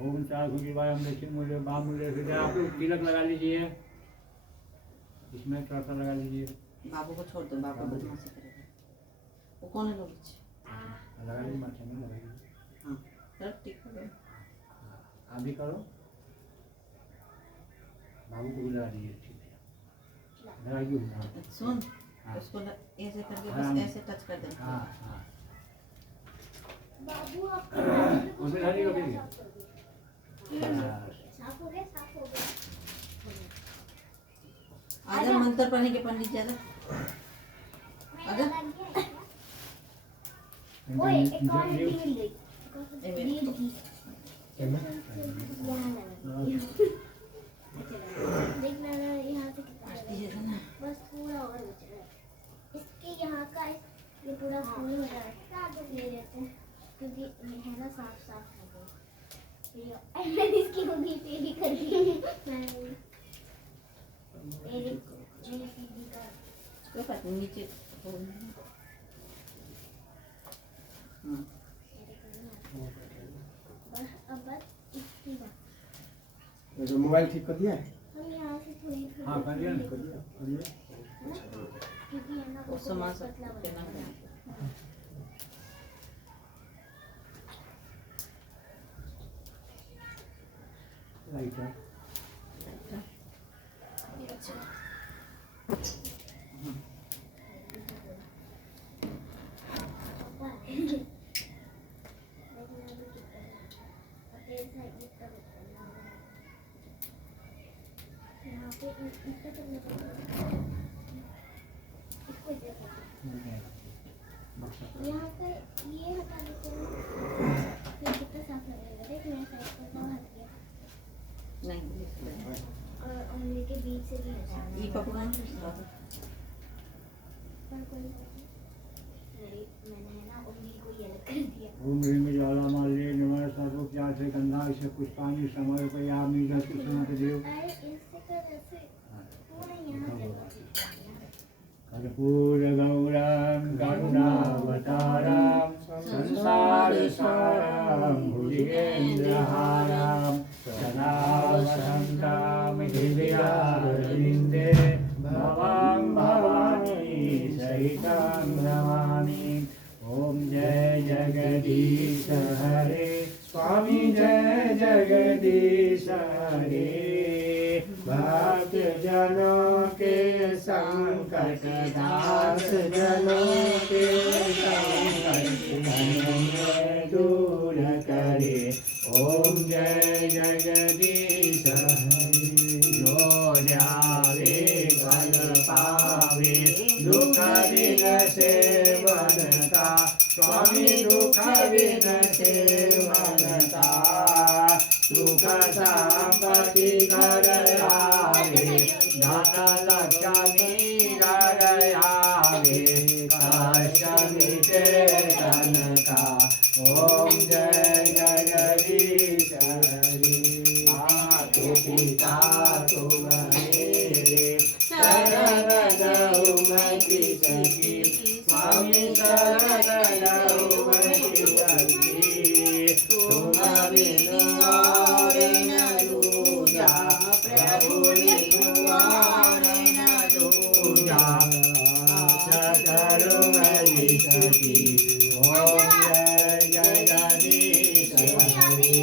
ओम चारखंड गिरवायाम दक्षिण मूल्य बामूल्य हृदय। आप लोग तिलक लगा लीजिए, इसमें थोड़ा सा लगा लीजिए। बाबू को छोड़ दो, बाबू बदमाशी करेगा। वो कौन है लोग? लगा लीजिए, माथे में लगा लीजिए। हाँ, चलो ठीक है। आप भी करो, बाबू को भी लगा दीजिए। ठीक है, लगा दीजिए। सुन, उसको ऐसे करके बस ऐसे टच कर देना। हाँ हाँ, बाबू आपका उसमें लगा दीजिए। साफ हो गया, साफ हो गया। आजा मंत्र पढ़ने के पंडित ज्यादा। मेरा लग गया। ओए, एक और लीड गई। लीड की। यहाँ देखना ना, यहाँ से कितना लगा। बस थोड़ा और बच रहा है। इसके यहाँ का ये पूरा फूल हो रहा है। ले लेते हैं क्योंकि ये है ना साफ साफ हो गया। मैंने इसकी उंगली पे भी कर दी। मेरी सीधी का कोई बात नहीं, नीचे अब बस इसकी बात। तो मोबाइल ठीक कर दिया है? हम यहाँ से थोड़ी हाँ, कर दिया ना? कर दिया, कर दिया। क्योंकि है ना वो सामान सब पतला देना बना। लाइटर यहाँ पे इसका चलने का इसको देखो, यहाँ का ये हटा देते हैं, फिर कितना साफ लगेगा। देख मेरे साइड को सब हट गया नहीं। और उंगली के बीच से भी हटा। ये पकड़ो ना। पर कोई मैंने है ना उंगली को ये अलग कर दिया। ओम ह्रीं ज्वालामाल्ये नमः सर्वोपचार से गंधा से पुष्पाणि समर्पयामि। जल कुछ ना देव अरे इससे कर ऐसे पूरा यहाँ से कर्पूर गौरं करुणावतारं संसार सारं भुजगेन्द्रहारं सदा वसन्तं हृदयारविन्दे भवां भवानी सहितं नमामि। ओम जय जगदीश हरे स्वामी जय जगदीश हरे। भक्त जनों के संकट दास जनों के संकट दूर करे। ओम जय जगदीश हरे। जो जावे फल पावे दुख बिन से मनता। स्वामी दुख बिन से मनता। सुख संपत्ति घर आवे धन लक्ष्मी घर आवे कष्ट मिटे तन का। ओम जय जगदीश हरे। माता पिता तुम मेरे शरण गौ मैं किसकी। स्वामी शरण गौ मैं किसकी। तुम बिनु और न दूजा प्रभु बिनु और न दूजा। करो हरि सती। ओम जय जगदीश हरे।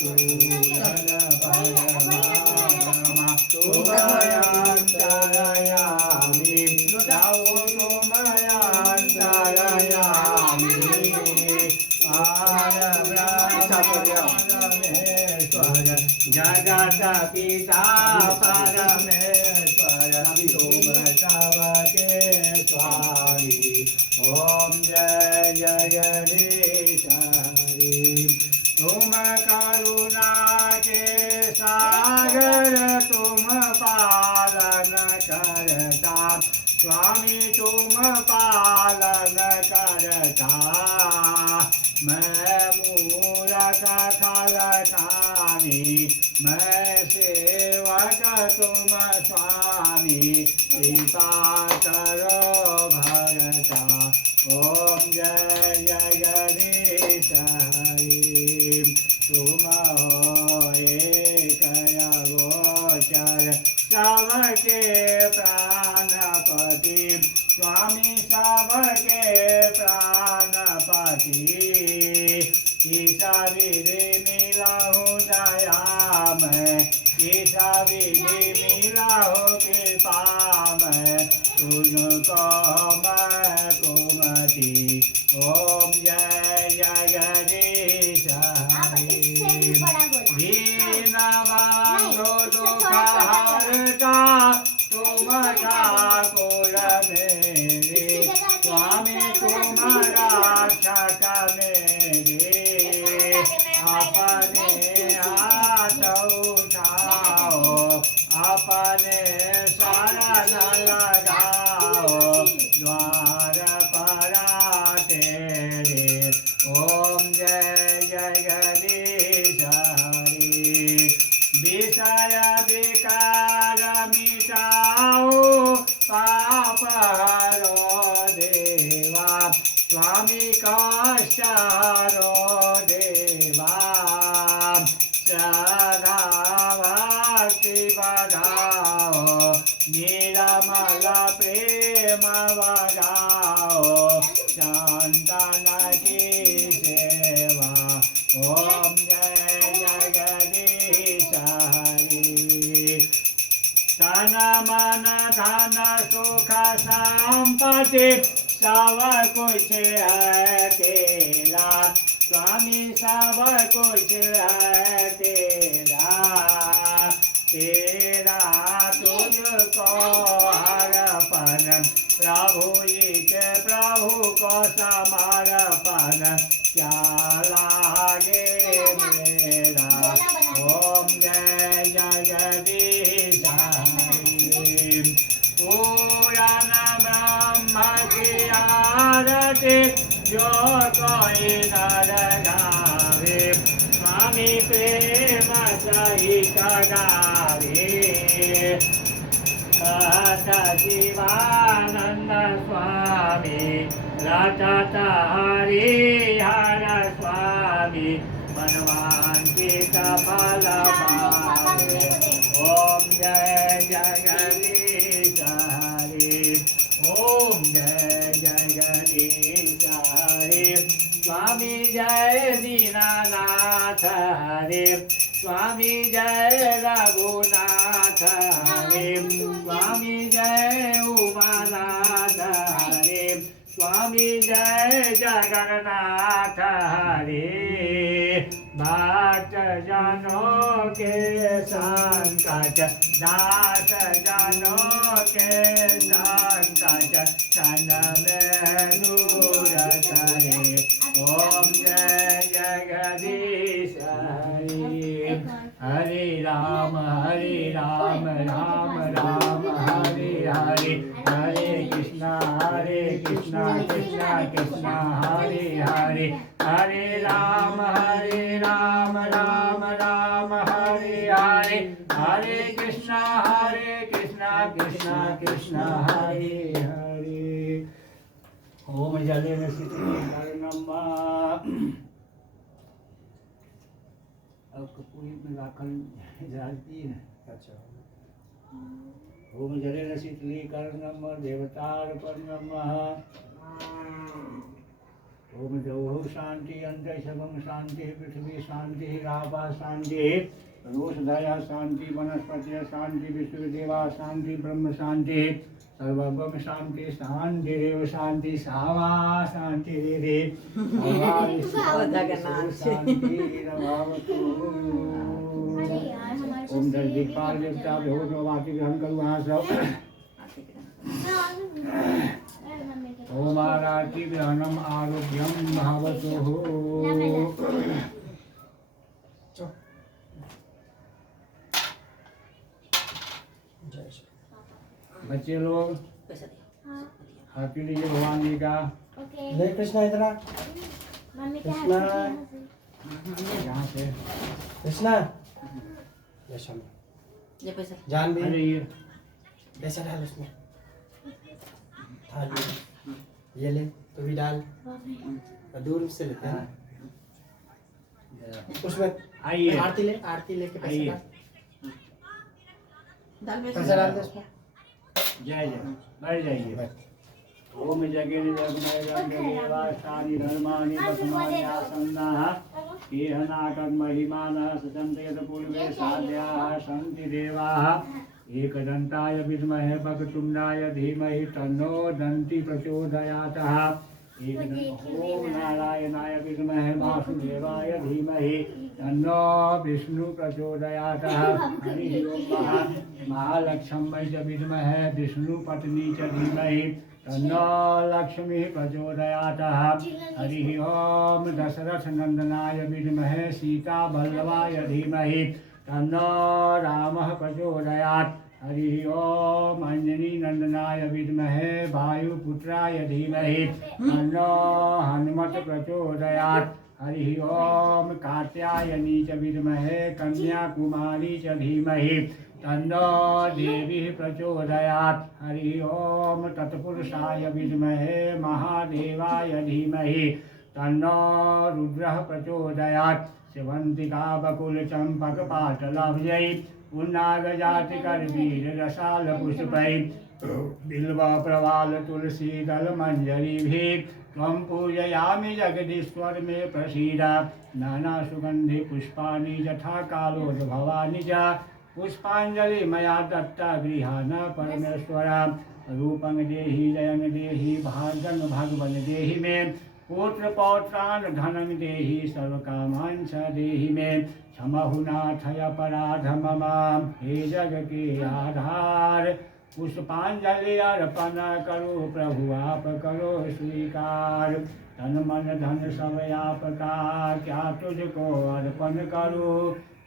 पूर्ण परमात्मा तुमयांतरयामि। तुमयांतरयामि। तुम पालन करता, स्वामी तुम पालन करता। मैं मूरख खलकानी, मैं सेवक तुम स्वामी, कृपा करो भरता। ओम जय जगदीश हरि, तुम हो एक गोचर सबके प्राणपति, स्वामी सबके प्राणपति। ईसा विधि मिलाहु दया में, ईसा विधि मिलाहु कृपा में, तुमको मैं कुमति। ओम जय जगदीश हरि, दीन बंधु दुख हरता, तुम ठाकुर मेरे, स्वामी तुम रक्षक मेरे। अपने हाथ उठाओ, अपने शरण लगाओ, द्वार पर तेरे। ओम जय जगदीश हरि, विषय विकार मिटाओ, पाप हरो देवा, स्वामी कष्ट हरो देवा। श्रद्धा भक्ति बढ़ाओ, निर्मल प्रेम बढ़ाओ, संतान की सेवा। ओम जय जगदीश हरि, तन मन धन सुख संपत्ति सब कुछ है तेरा, स्वामी सब कुछ है तेरा। तेरा तुझको हरपन, प्रभु जी के प्रभु को समर्पण, क्या लागे मेरा। ओम जय जगदीश हरि, पूरन ब्रह्म की आरती जो कोई नर गावे, स्वामी प्रेम सहित गावे। शिवानंद स्वामी, रटत हरिहर स्वामी, मनवांछित फल पावे। ओम जय जगदीश हरि, ओम जय जगदीश हरि, स्वामी जय दीनानाथ हरि, स्वामी जय रघुनाथ हरि, स्वामी जय उमानाथ हरि, स्वामी जय जगन्नाथ हरि। भक्त जनों के संकट, दास जनों के संकट, तन में दूर करे। ओम जय जगदीश हरि, हरे राम राम राम हरे हरे, हरे कृष्णा कृष्णा कृष्णा हरे हरे, हरे राम राम राम हरे हरे, हरे कृष्णा कृष्णा कृष्णा हरे हरे। ओम जले में अब कपूरी में राखल जाती है। अच्छा, ओम जले शीतलीकरणम देवतार्पणम। ओम जौः शांति, अंतरिक्षं शांति, पृथ्वी शांति, रापा शांति, रोषधया शांति, वनस्पति शांति, विश्वदेवा शांति, ब्रह्म शांति, सर्वभौम शांति, शांतिरेव शांति, सावा शांतिरेव शांतिरभवतु। ओम दस दिक्पाल देवता भगवतो वाति ग्रहण करो वहाँ सब। ओम आरती ग्रहणम आरोग्यम भावतो। जय श्री बच्चे लोग पैसा दिया। हाँ खा पी लीजिए भगवान जी का। ओके ले कृष्णा इधर आ। मम्मी क्या कृष्णा। है यहाँ से कृष्णा ले शाम ये पैसा जान भी अरे ये पैसा डाल उसमें थाली ये ले तू भी डाल और दूर से लेते हैं उसमें आइए आरती लेके पैसा आइए। डाल दाल पैसा डाल दे उसमें जय जय बैठ जाइए। ओम जगेन जगमयदेवाष्टानि धर्माणि प्रथमानि आसन्नाः येह नाटक महिमानः सचन्तयत पूर्वे साध्याः सन्ति देवाः एकदन्ताय विद्महे वक्रतुण्डाय धीमहि तन्नो दन्ति प्रचोदयातः। ओम नारायणाय विद्महे वासुदेवाय धीमहि तन्नो विष्णु प्रचोदयातः। हरि ओम महालक्ष्म्यै च विद्महे विष्णुपत्नी च धीमहि तन्नो लक्ष्मी प्रचोदयातः। हरि ओम दशरथनन्दनाय विद्महे सीतावल्लभाय धीमहि तन्नो रामः प्रचोदयात्। हरि ओम अंजनीनन्दनाय विद्महे वायुपुत्राय धीमहि तन्नो हनुमत् प्रचोदयात्। हरि ओम कात्यायनी च विद्महे कन्याकुमारी च धीमहि तन्नो देवी प्रचोदयात्। हरि ओम तत्पुरुषाय विद्महे महादेवाय धीमहि तन्नो रुद्रः प्रचोदयात्। सेवन्तिका बकुल चंपक पाटलाब्जै पुन्नागजातिकर्वीर रसाल पुष्पै बिल्व प्रवाल तुलसी दल मंजरीभिः त्वं पूजयामि जगदीश्वर मे प्रसीद। नाना सुगंधि पुष्पाणि यथा कालोद्भवानि च पुष्पांजलि मया दत्ता गृहाण परमेश्वर। रूपं देहि जयं देहि भाग्यं भगवन् देहि मे पुत्र पौत्रान् धनं देहि सर्वकामान् च देहि मे। क्षमहु नाथ अपराध मम हे जग के आधार। पुष्पांजलि अर्पण करो प्रभु आप करो स्वीकार। तन मन धन सब आपका क्या तुझको अर्पण करो।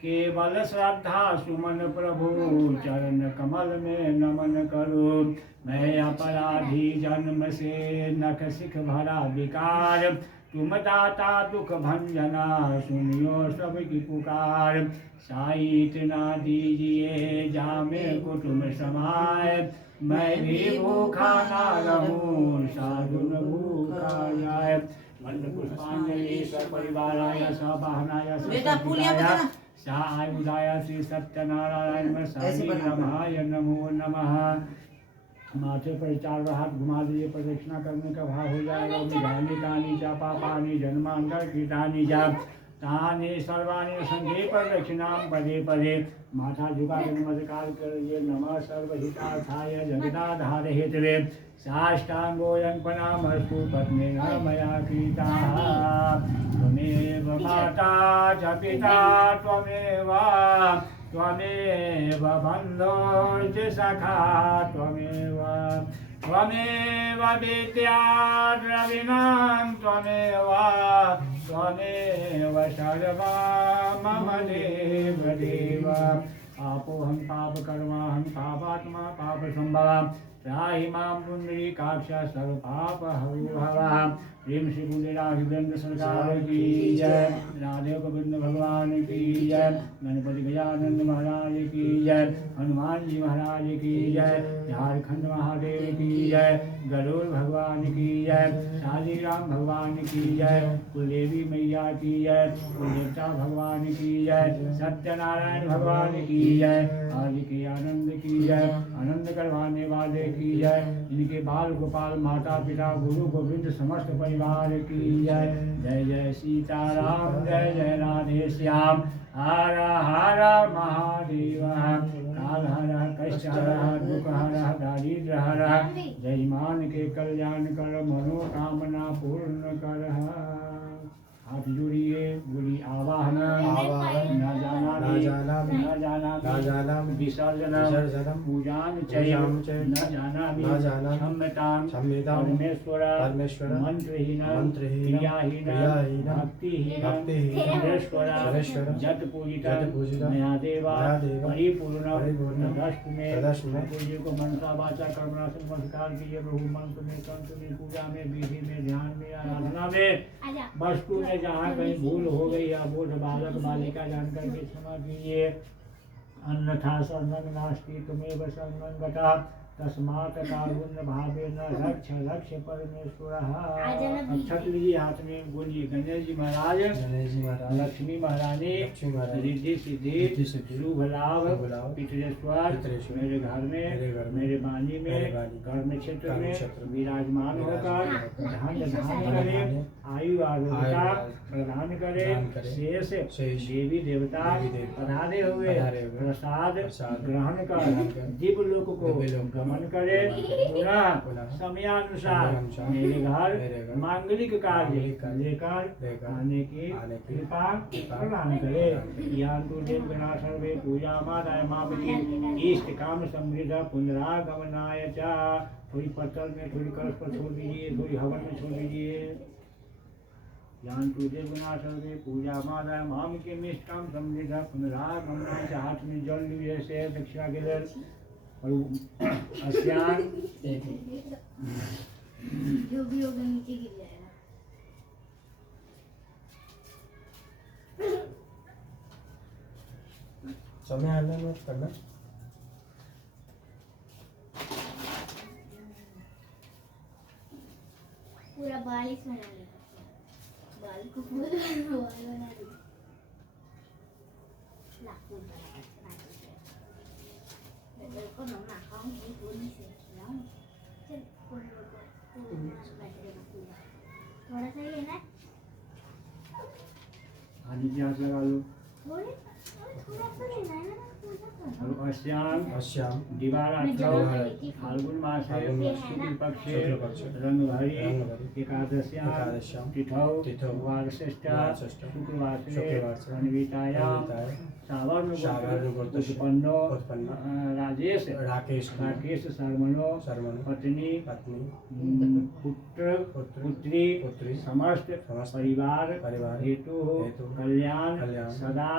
केवल श्रद्धा सुमन प्रभु चरण कमल में नमन करो। मैं अपराधी जन्म से नख सिख भरा विकार। तुम दाता दुख भंजना सुनियो सबकी पुकार। साई इतना दीजिए जामे कुटुम समाए। मैं भी भूखा ना रहूं साधुन भूखा जाए। मंद पुष्पांजलि सपरिवाराय सबाहनाय बेटा पुलिया बजाना। सायुधाय श्री सत्यनारायण साई रमाय नमो नमः। माथे पर 4 बार हाथ घुमा दीजिए। प्रदक्षिणा करने का भाव हो जाएगा। विधानी तानी चा पापानी जन्मांतर कृतानि जा तानि सर्वाणि संघे प्रदक्षिणाम पदे पदे। माथा झुका कर नमस्कार करिए। नमः सर्वहितार्थाय जगदाधार हेतवे साष्टांगोऽयं प्रणामस्तु पद्मेन मया कृताः। त्वमेव माता च पिता त्वमेव त्वमेव बन्धुश्च सखा त्वमेव त्वमेव विद्या द्रविणं त्वमेव त्वमेव सर्वं मम देव देव। पापोऽहं पापकर्माहं पापात्मा पापसम्भवा। त्राहि मां पुण्डरीकाक्ष सर्वपापहरो भव। प्रेम श्री बुंदेलाल वीरेंद्र सरकार की जय। राधे गोविंद भगवान की जय। गणपति गजानंद महाराज की जय। हनुमान जी महाराज की जय। झारखंड महादेव की जय। गरुड़ भगवान की जय। शालीराम भगवान की जय। कुलदेवी मैया की जय। कुलदेवता भगवान की जय। सत्यनारायण भगवान की जय। आज के आनंद की जय। आनंद करवाने वाले की जय। इनके बाल गोपाल माता पिता गुरु गोविंद समस्त परिवार की जय। जय जय सीताराम जय जय राधे श्याम। हर हर महादेव। काल हर कष्ट हर दुख हर दारिद्र हर। जयमान के कल्याण कर मनोकामना पूर्ण कर। हाथ जोड़िए, बोली आवाहन आवाहन न जानामि न जानामि न जानामि न जानामि विसर्जनम विसर्जनम पूजां च पूजां च न जानामि न जानामि क्षम्यतां क्षम्यतां परमेश्वर परमेश्वर मंत्रहीन मंत्रहीन क्रियाहीन क्रियाहीन भक्तिहीन भक्तिहीन सुरेश्वर सुरेश्वर जत पूजिता जत पूजिता मया देवा मया देवा परिपूर्ण परिपूर्ण तदस्तु में तदस्तु में ठाकुर जी को मनसा वाचा कर्मणा से नमस्कार कीजिए। प्रभु मंत्र में तंत्र में पूजा में विधि में ध्यान में आराधना में आजा वस्तु में जहाँ कहीं भूल हो गई या बोध बालक बालिका जानकर के क्षमा कीजिए। अन्यथा शरणं नास्ति त्वमेव शरणं गतः तस्मात् कारुण्य भावेन रक्ष रक्ष परमेश्वरः। अक्षत लीजिए हाथ में, बोलिए गणेश जी महाराज, गणेश जी महाराज, लक्ष्मी महारानी, लक्ष्मी महारानी, रिद्धि सिद्धि रिद्धि सिद्धि, शुभ लाभ शुभ लाभ, पितरेश्वर पितरेश्वर, मेरे घर में मेरे वाणी मेरे में वाणी, कर्म क्षेत्र कर्म में क्षेत्र में विराजमान होकर धन धान करे, आयु आरोग्यता प्रदान करे, प्रदान करे, शेष शेष देवी देवता देवी देवता पधारे हुए पधारे हुए प्रसाद प्रसाद ग्रहण कर ग्रहण कर दिव्य लोक को दिव्य लोक गमन करे। पुनः समयानुसार मेरे घर मांगलिक कार्य मांगलिक कार्य लेकर आने की कृपा प्रदान करे। यान्तु देवगणा सर्वे पूजामादाय मामति इष्ट काम समृद्ध पुनरागमनाय च। थोड़ी पत्तल में, थोड़ी कलश पर छोड़ दीजिए, थोड़ी हवन में छोड़ दीजिए। यान्तु देवगणा सर्वे पूजामादाय मामति इष्ट काम समृद्ध पुनरागमनाय च। हाथ में जल लीजिए से दक्षिणा के लिए और अस्यान जो भी होगा नीचे गिर जाएगा। समय आना मत करना। पूरा बाल इसमें डालने का, बाल को पूरा बाल बना दे। लाखों को ना खाऊं कि पूरी से खिलाऊं। चल पूरा थोड़ा सा ही लेना है, आदि प्यास लगा लो। थोड़ा सा लेना है ना पूजा करना। और अस्याम अश्याम दिवारात्रौ दिवारात्रौ फाल्गुन मासे फाल्गुन मासे शुक्ल पक्षे शुक्लपक्षे रंगभरी रंगभरी एकादश्यां एकादश्यां तिथौ वारषष्ठ्यां वार्षष्ठ्या शुक्रवासरे शुक्रवासरे अन्वितायां अन्वितायां सावर्ण गोत्रस्य उत्पन्नो राजेश राकेश शर्मणो पत्नी पुत्र पुत्री समस्त परिवार हेतु कल्याण सदा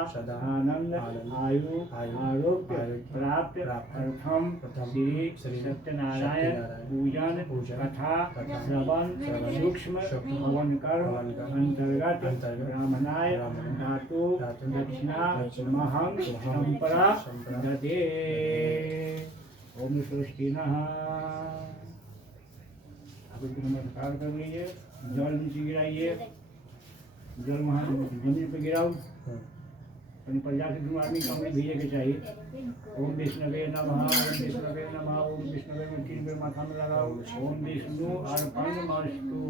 आनंद आयु आरोग्य प्राप्त प्रथम श्री सत्यनारायण पूजन कथा श्रवण सूक्ष्म हवन कर्म अंतर्गत ब्राह्मणाय धातु दक्षिणा महं संपरा ददे। ओम स्वस्तिनः। आप इसको नमस्कार कर लीजिए। जल नीचे गिराइए, जल वहाँ जमीन पे गिराओ। अपनी प्रजा से दोनों आदमी कमरे भेजे के चाहिए। ओम विष्णवे नमः, ओम विष्णवे नमः, ओम विष्णवे में 3 बार माथा में लगाओ। ओम विष्णु अर्पणमस्तु।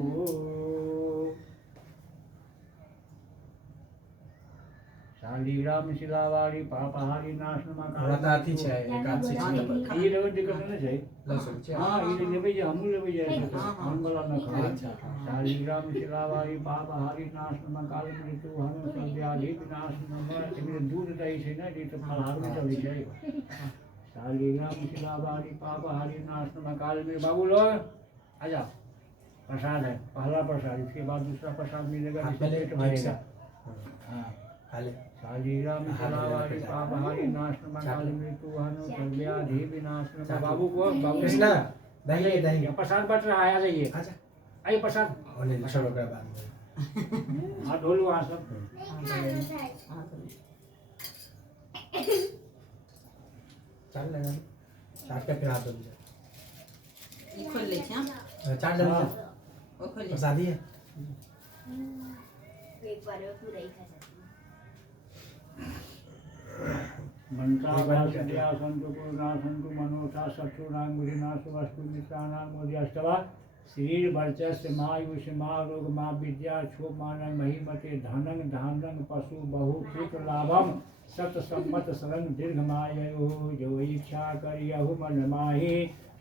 शालीग्राम शिलावारी पापहारी नाशनमा व्रतार्थी छै एकादशी छै। ये लेवे दिक्कत नहीं चाहिए। लसुन छै। हाँ ये लेवे जे हमू लेवे जे हम वाला न खाए। अच्छा। शालीग्राम शिलावारी पापहारी नाशनमा काल मृत्यु हम सब व्याधि विनाशनमा। इनमें दूध दही छै ना, ये तो फलहार में चली छै। शालीग्राम शिलावारी पापहारी नाशनमा काल में। बाबू लोग आजा, प्रसाद है, पहला प्रसाद। इसके बाद दूसरा प्रसाद मिलेगा जिससे पेट भरेगा। हाँ शालीग्राम शिलावारी पापहारी नाशनमा काल मृत्यु हनु सर्वव्याधि विनाशनमा। बाबू को बाबू कृष्णा दही दही प्रसाद बट रहा है। आ जाइए, अच्छा आइए प्रसाद। और छोड़ो का बाद हाथ धो लो वहाँ सब। चाट लगा चाट के फिर हाथ धो लीजिए। ई खोल ले छी। हां चाट जल्दी ओ खोल ले। प्रसादी है। एक बार में पूरा ही खा सकती हूँ। मंत्रावासद्या संतु पूर्णा संतु मनोता शत्रुनां बुधिना सुवस्तु मित्राणां मोदयास्तवा। शरीर वर्चस्व मायुष मा रोग मा विद्या क्षोभ मानं महिमते धनं धानं पशु बहु पुत्र लाभम सत सम्मत सरंग दीर्घमायु। जो इच्छा करियहु मन माहि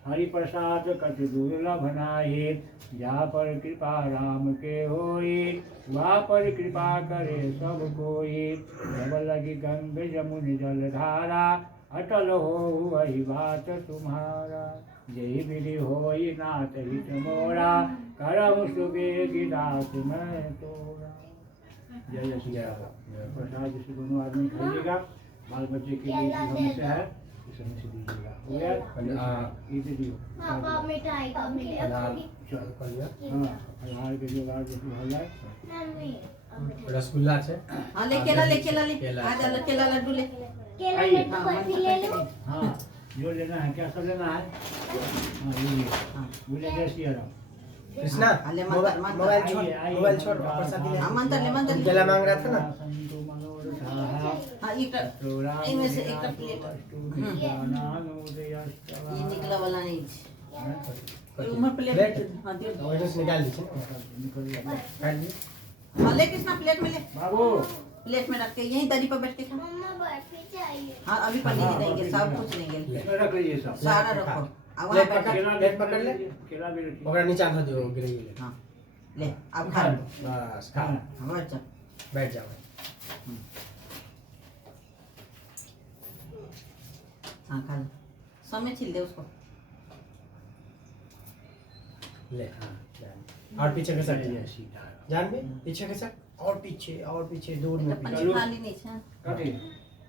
हरि प्रसाद कति दुर्लभ नाहि, जा पर कृपा राम के होई, वहाँ पर कृपा करे सब कोई। जब लगी गंग जमुनि जल धारा, अटल हो वही बात तुम्हारा। जय विधि होई नाथ हित मोरा, करहु सुबेगी दास मैं तोरा। जय जय श्री राम। प्रसाद जिसे दोनों आदमी खाइएगा, बाल बच्चे के लिए समस्या है, इस समय से दीजिएगा। हो गया? ये दे दियो। पापा मिठाई का मिठाई हाँ, फलहार के जोगाड़ जैसे हो जाए। रसगुल्ला है। हाँ ले केला ले आ जा केला लड्डू ले। केला लड्डू बर्फी ले लो। हाँ, जो लेना है, क्या सब लेना है? हाँ, ये बोले जय श्री राम। कृष्णा अले मोबाइल मोबाइल छोड़ प्रसाद ले। मंत्र ले केला मांग रहा था ना। हाँ इनमें से एक प्लेट ये निकला वाला नहीं उमर प्लेट हाँ दियो वही से निकाल दीजिए काट दिए। हाँ ले कृष्णा प्लेट में ले बाबू प्लेट में रख के यहीं दरी पर बैठ के खा। मम्मा बर्फी चाहिए। हाँ अभी पनीर ही देंगे सब कुछ लेंगे इसमें रख लीजिए सब। सारा रखो अब वहाँ प्लेट बैठ पकड़ प्लेट पकड़ ले। केला भी रखिए। ओकरा नीचे रख दियो ग्रेवी ले। हाँ ले अब खा लो बस खा हाँ बैठ जा बैठ जाओ। हाँ खा लो समय छिल दे उसको ले हाँ और पीछे के साइड जान भी पीछे के साइड और पीछे दूर में पीछे पंची खा ली नहीं छा काटे।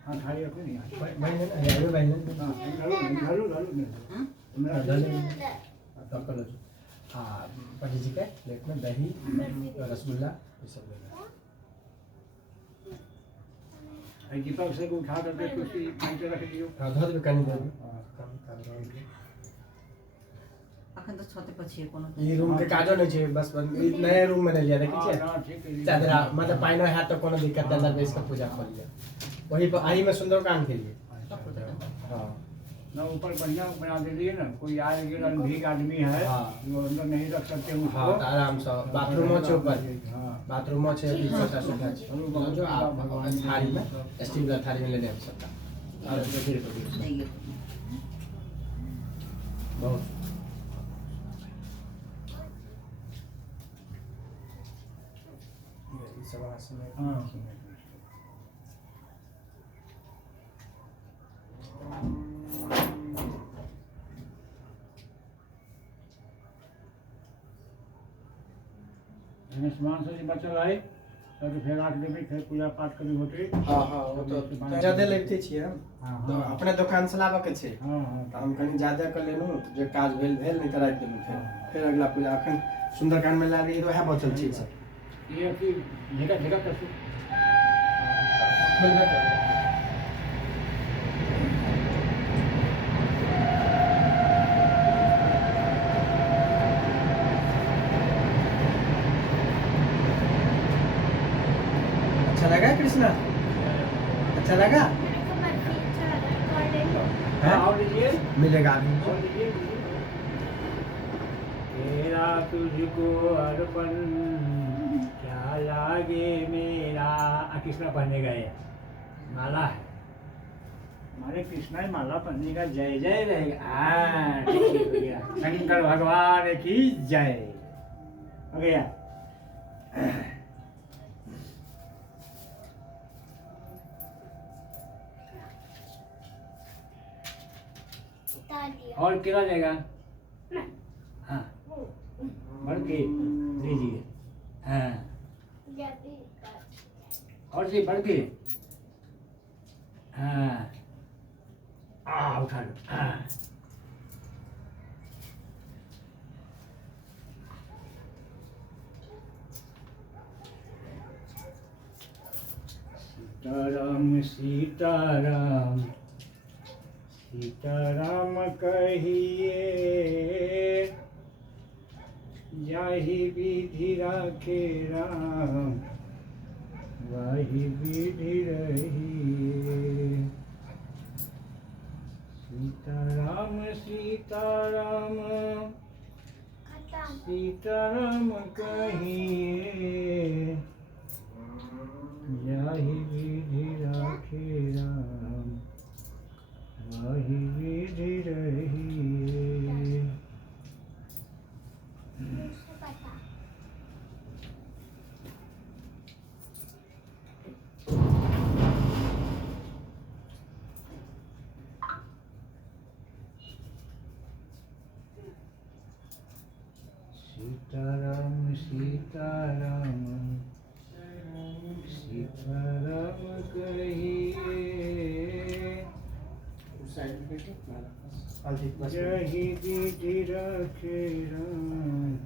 हाँ, थाली रखो नहीं। भाई ने यार भाई ने हाँ, डालो डालो। हाँ मेरा तब कर लो। हाँ पनीर जी के प्लेट में दही रसगुल्ला ये सब लेना। दीपक से को उठा करके कुर्सी नीचे रख दियो। हाँ धो दे कनी दे। अखन तो छोटे पछिए कोनो ये रूम के काजो नहीं चाहिए बस नए रूम में ले लिया देखिए हाँ, ठीक है। चादरा मतलब पाइनो है तो कोनो दिक्कत नहीं अंदर बेस का पूजा कर लिया वही पर आई में सुंदरकांड के लिए। हाँ ना ऊपर बढ़िया बना दे दिए ना, कोई आएगा अनभिक आदमी है हाँ। वो अंदर नहीं रख सकते उसको। हाँ तो आराम से बाथरूमों के ऊपर हाँ। बाथरूमों से भी छोटा छोटा जो आप भगवान थाली में स्टील वाला थाली में लेने आ सकता और देखिए नहीं बहुत ये सब आसन हाँ। सामान से बचल है तो फिर रात में फिर पूजा पाठ कभी होते। हाँ हाँ वो तो ज्यादा लेते छियै हम हाँ, तो हाँ। अपने दुकान से लाबऽ के छै हाँ हाँ तो हम कनी ज्यादा कर लेलहुँ जे काज भेल नहीं तो राखि देलहुँ फिर अगला पूजा अखन सुंदरकांड में लागे तो वह बचल छै सब ये कि झेका झेका कैसे अच्छा लगा कृष्णा अच्छा लगा मेरे को बर्फी अच्छा लगा और ले लो। हाँ और लीजिए मिलेगा और लीजिए तेरा तुझको अर्पण क्या लागे मेरा। कृष्णा पहनने गए माला है हमारे कृष्णा ही माला पहनने का जय जय रहेगा। ठीक हो गया। शंकर भगवान की जय हो गया। उतार दिया। और केला लेगा। हाँ बढ़ के लीजिए। हाँ जब भी और से बढ़ के। हाँ उठा लो। हाँ सीताराम सीताराम सीताराम कहिए जाहि विधि राखे राम वाहि विधि रहिए। सीताराम सीताराम खत्म। सीताराम कहिए जाहि विधि राखे राम वाहि विधि रहिए। सीताराम सीताराम सीताराम कहिए जही विधि रखे राम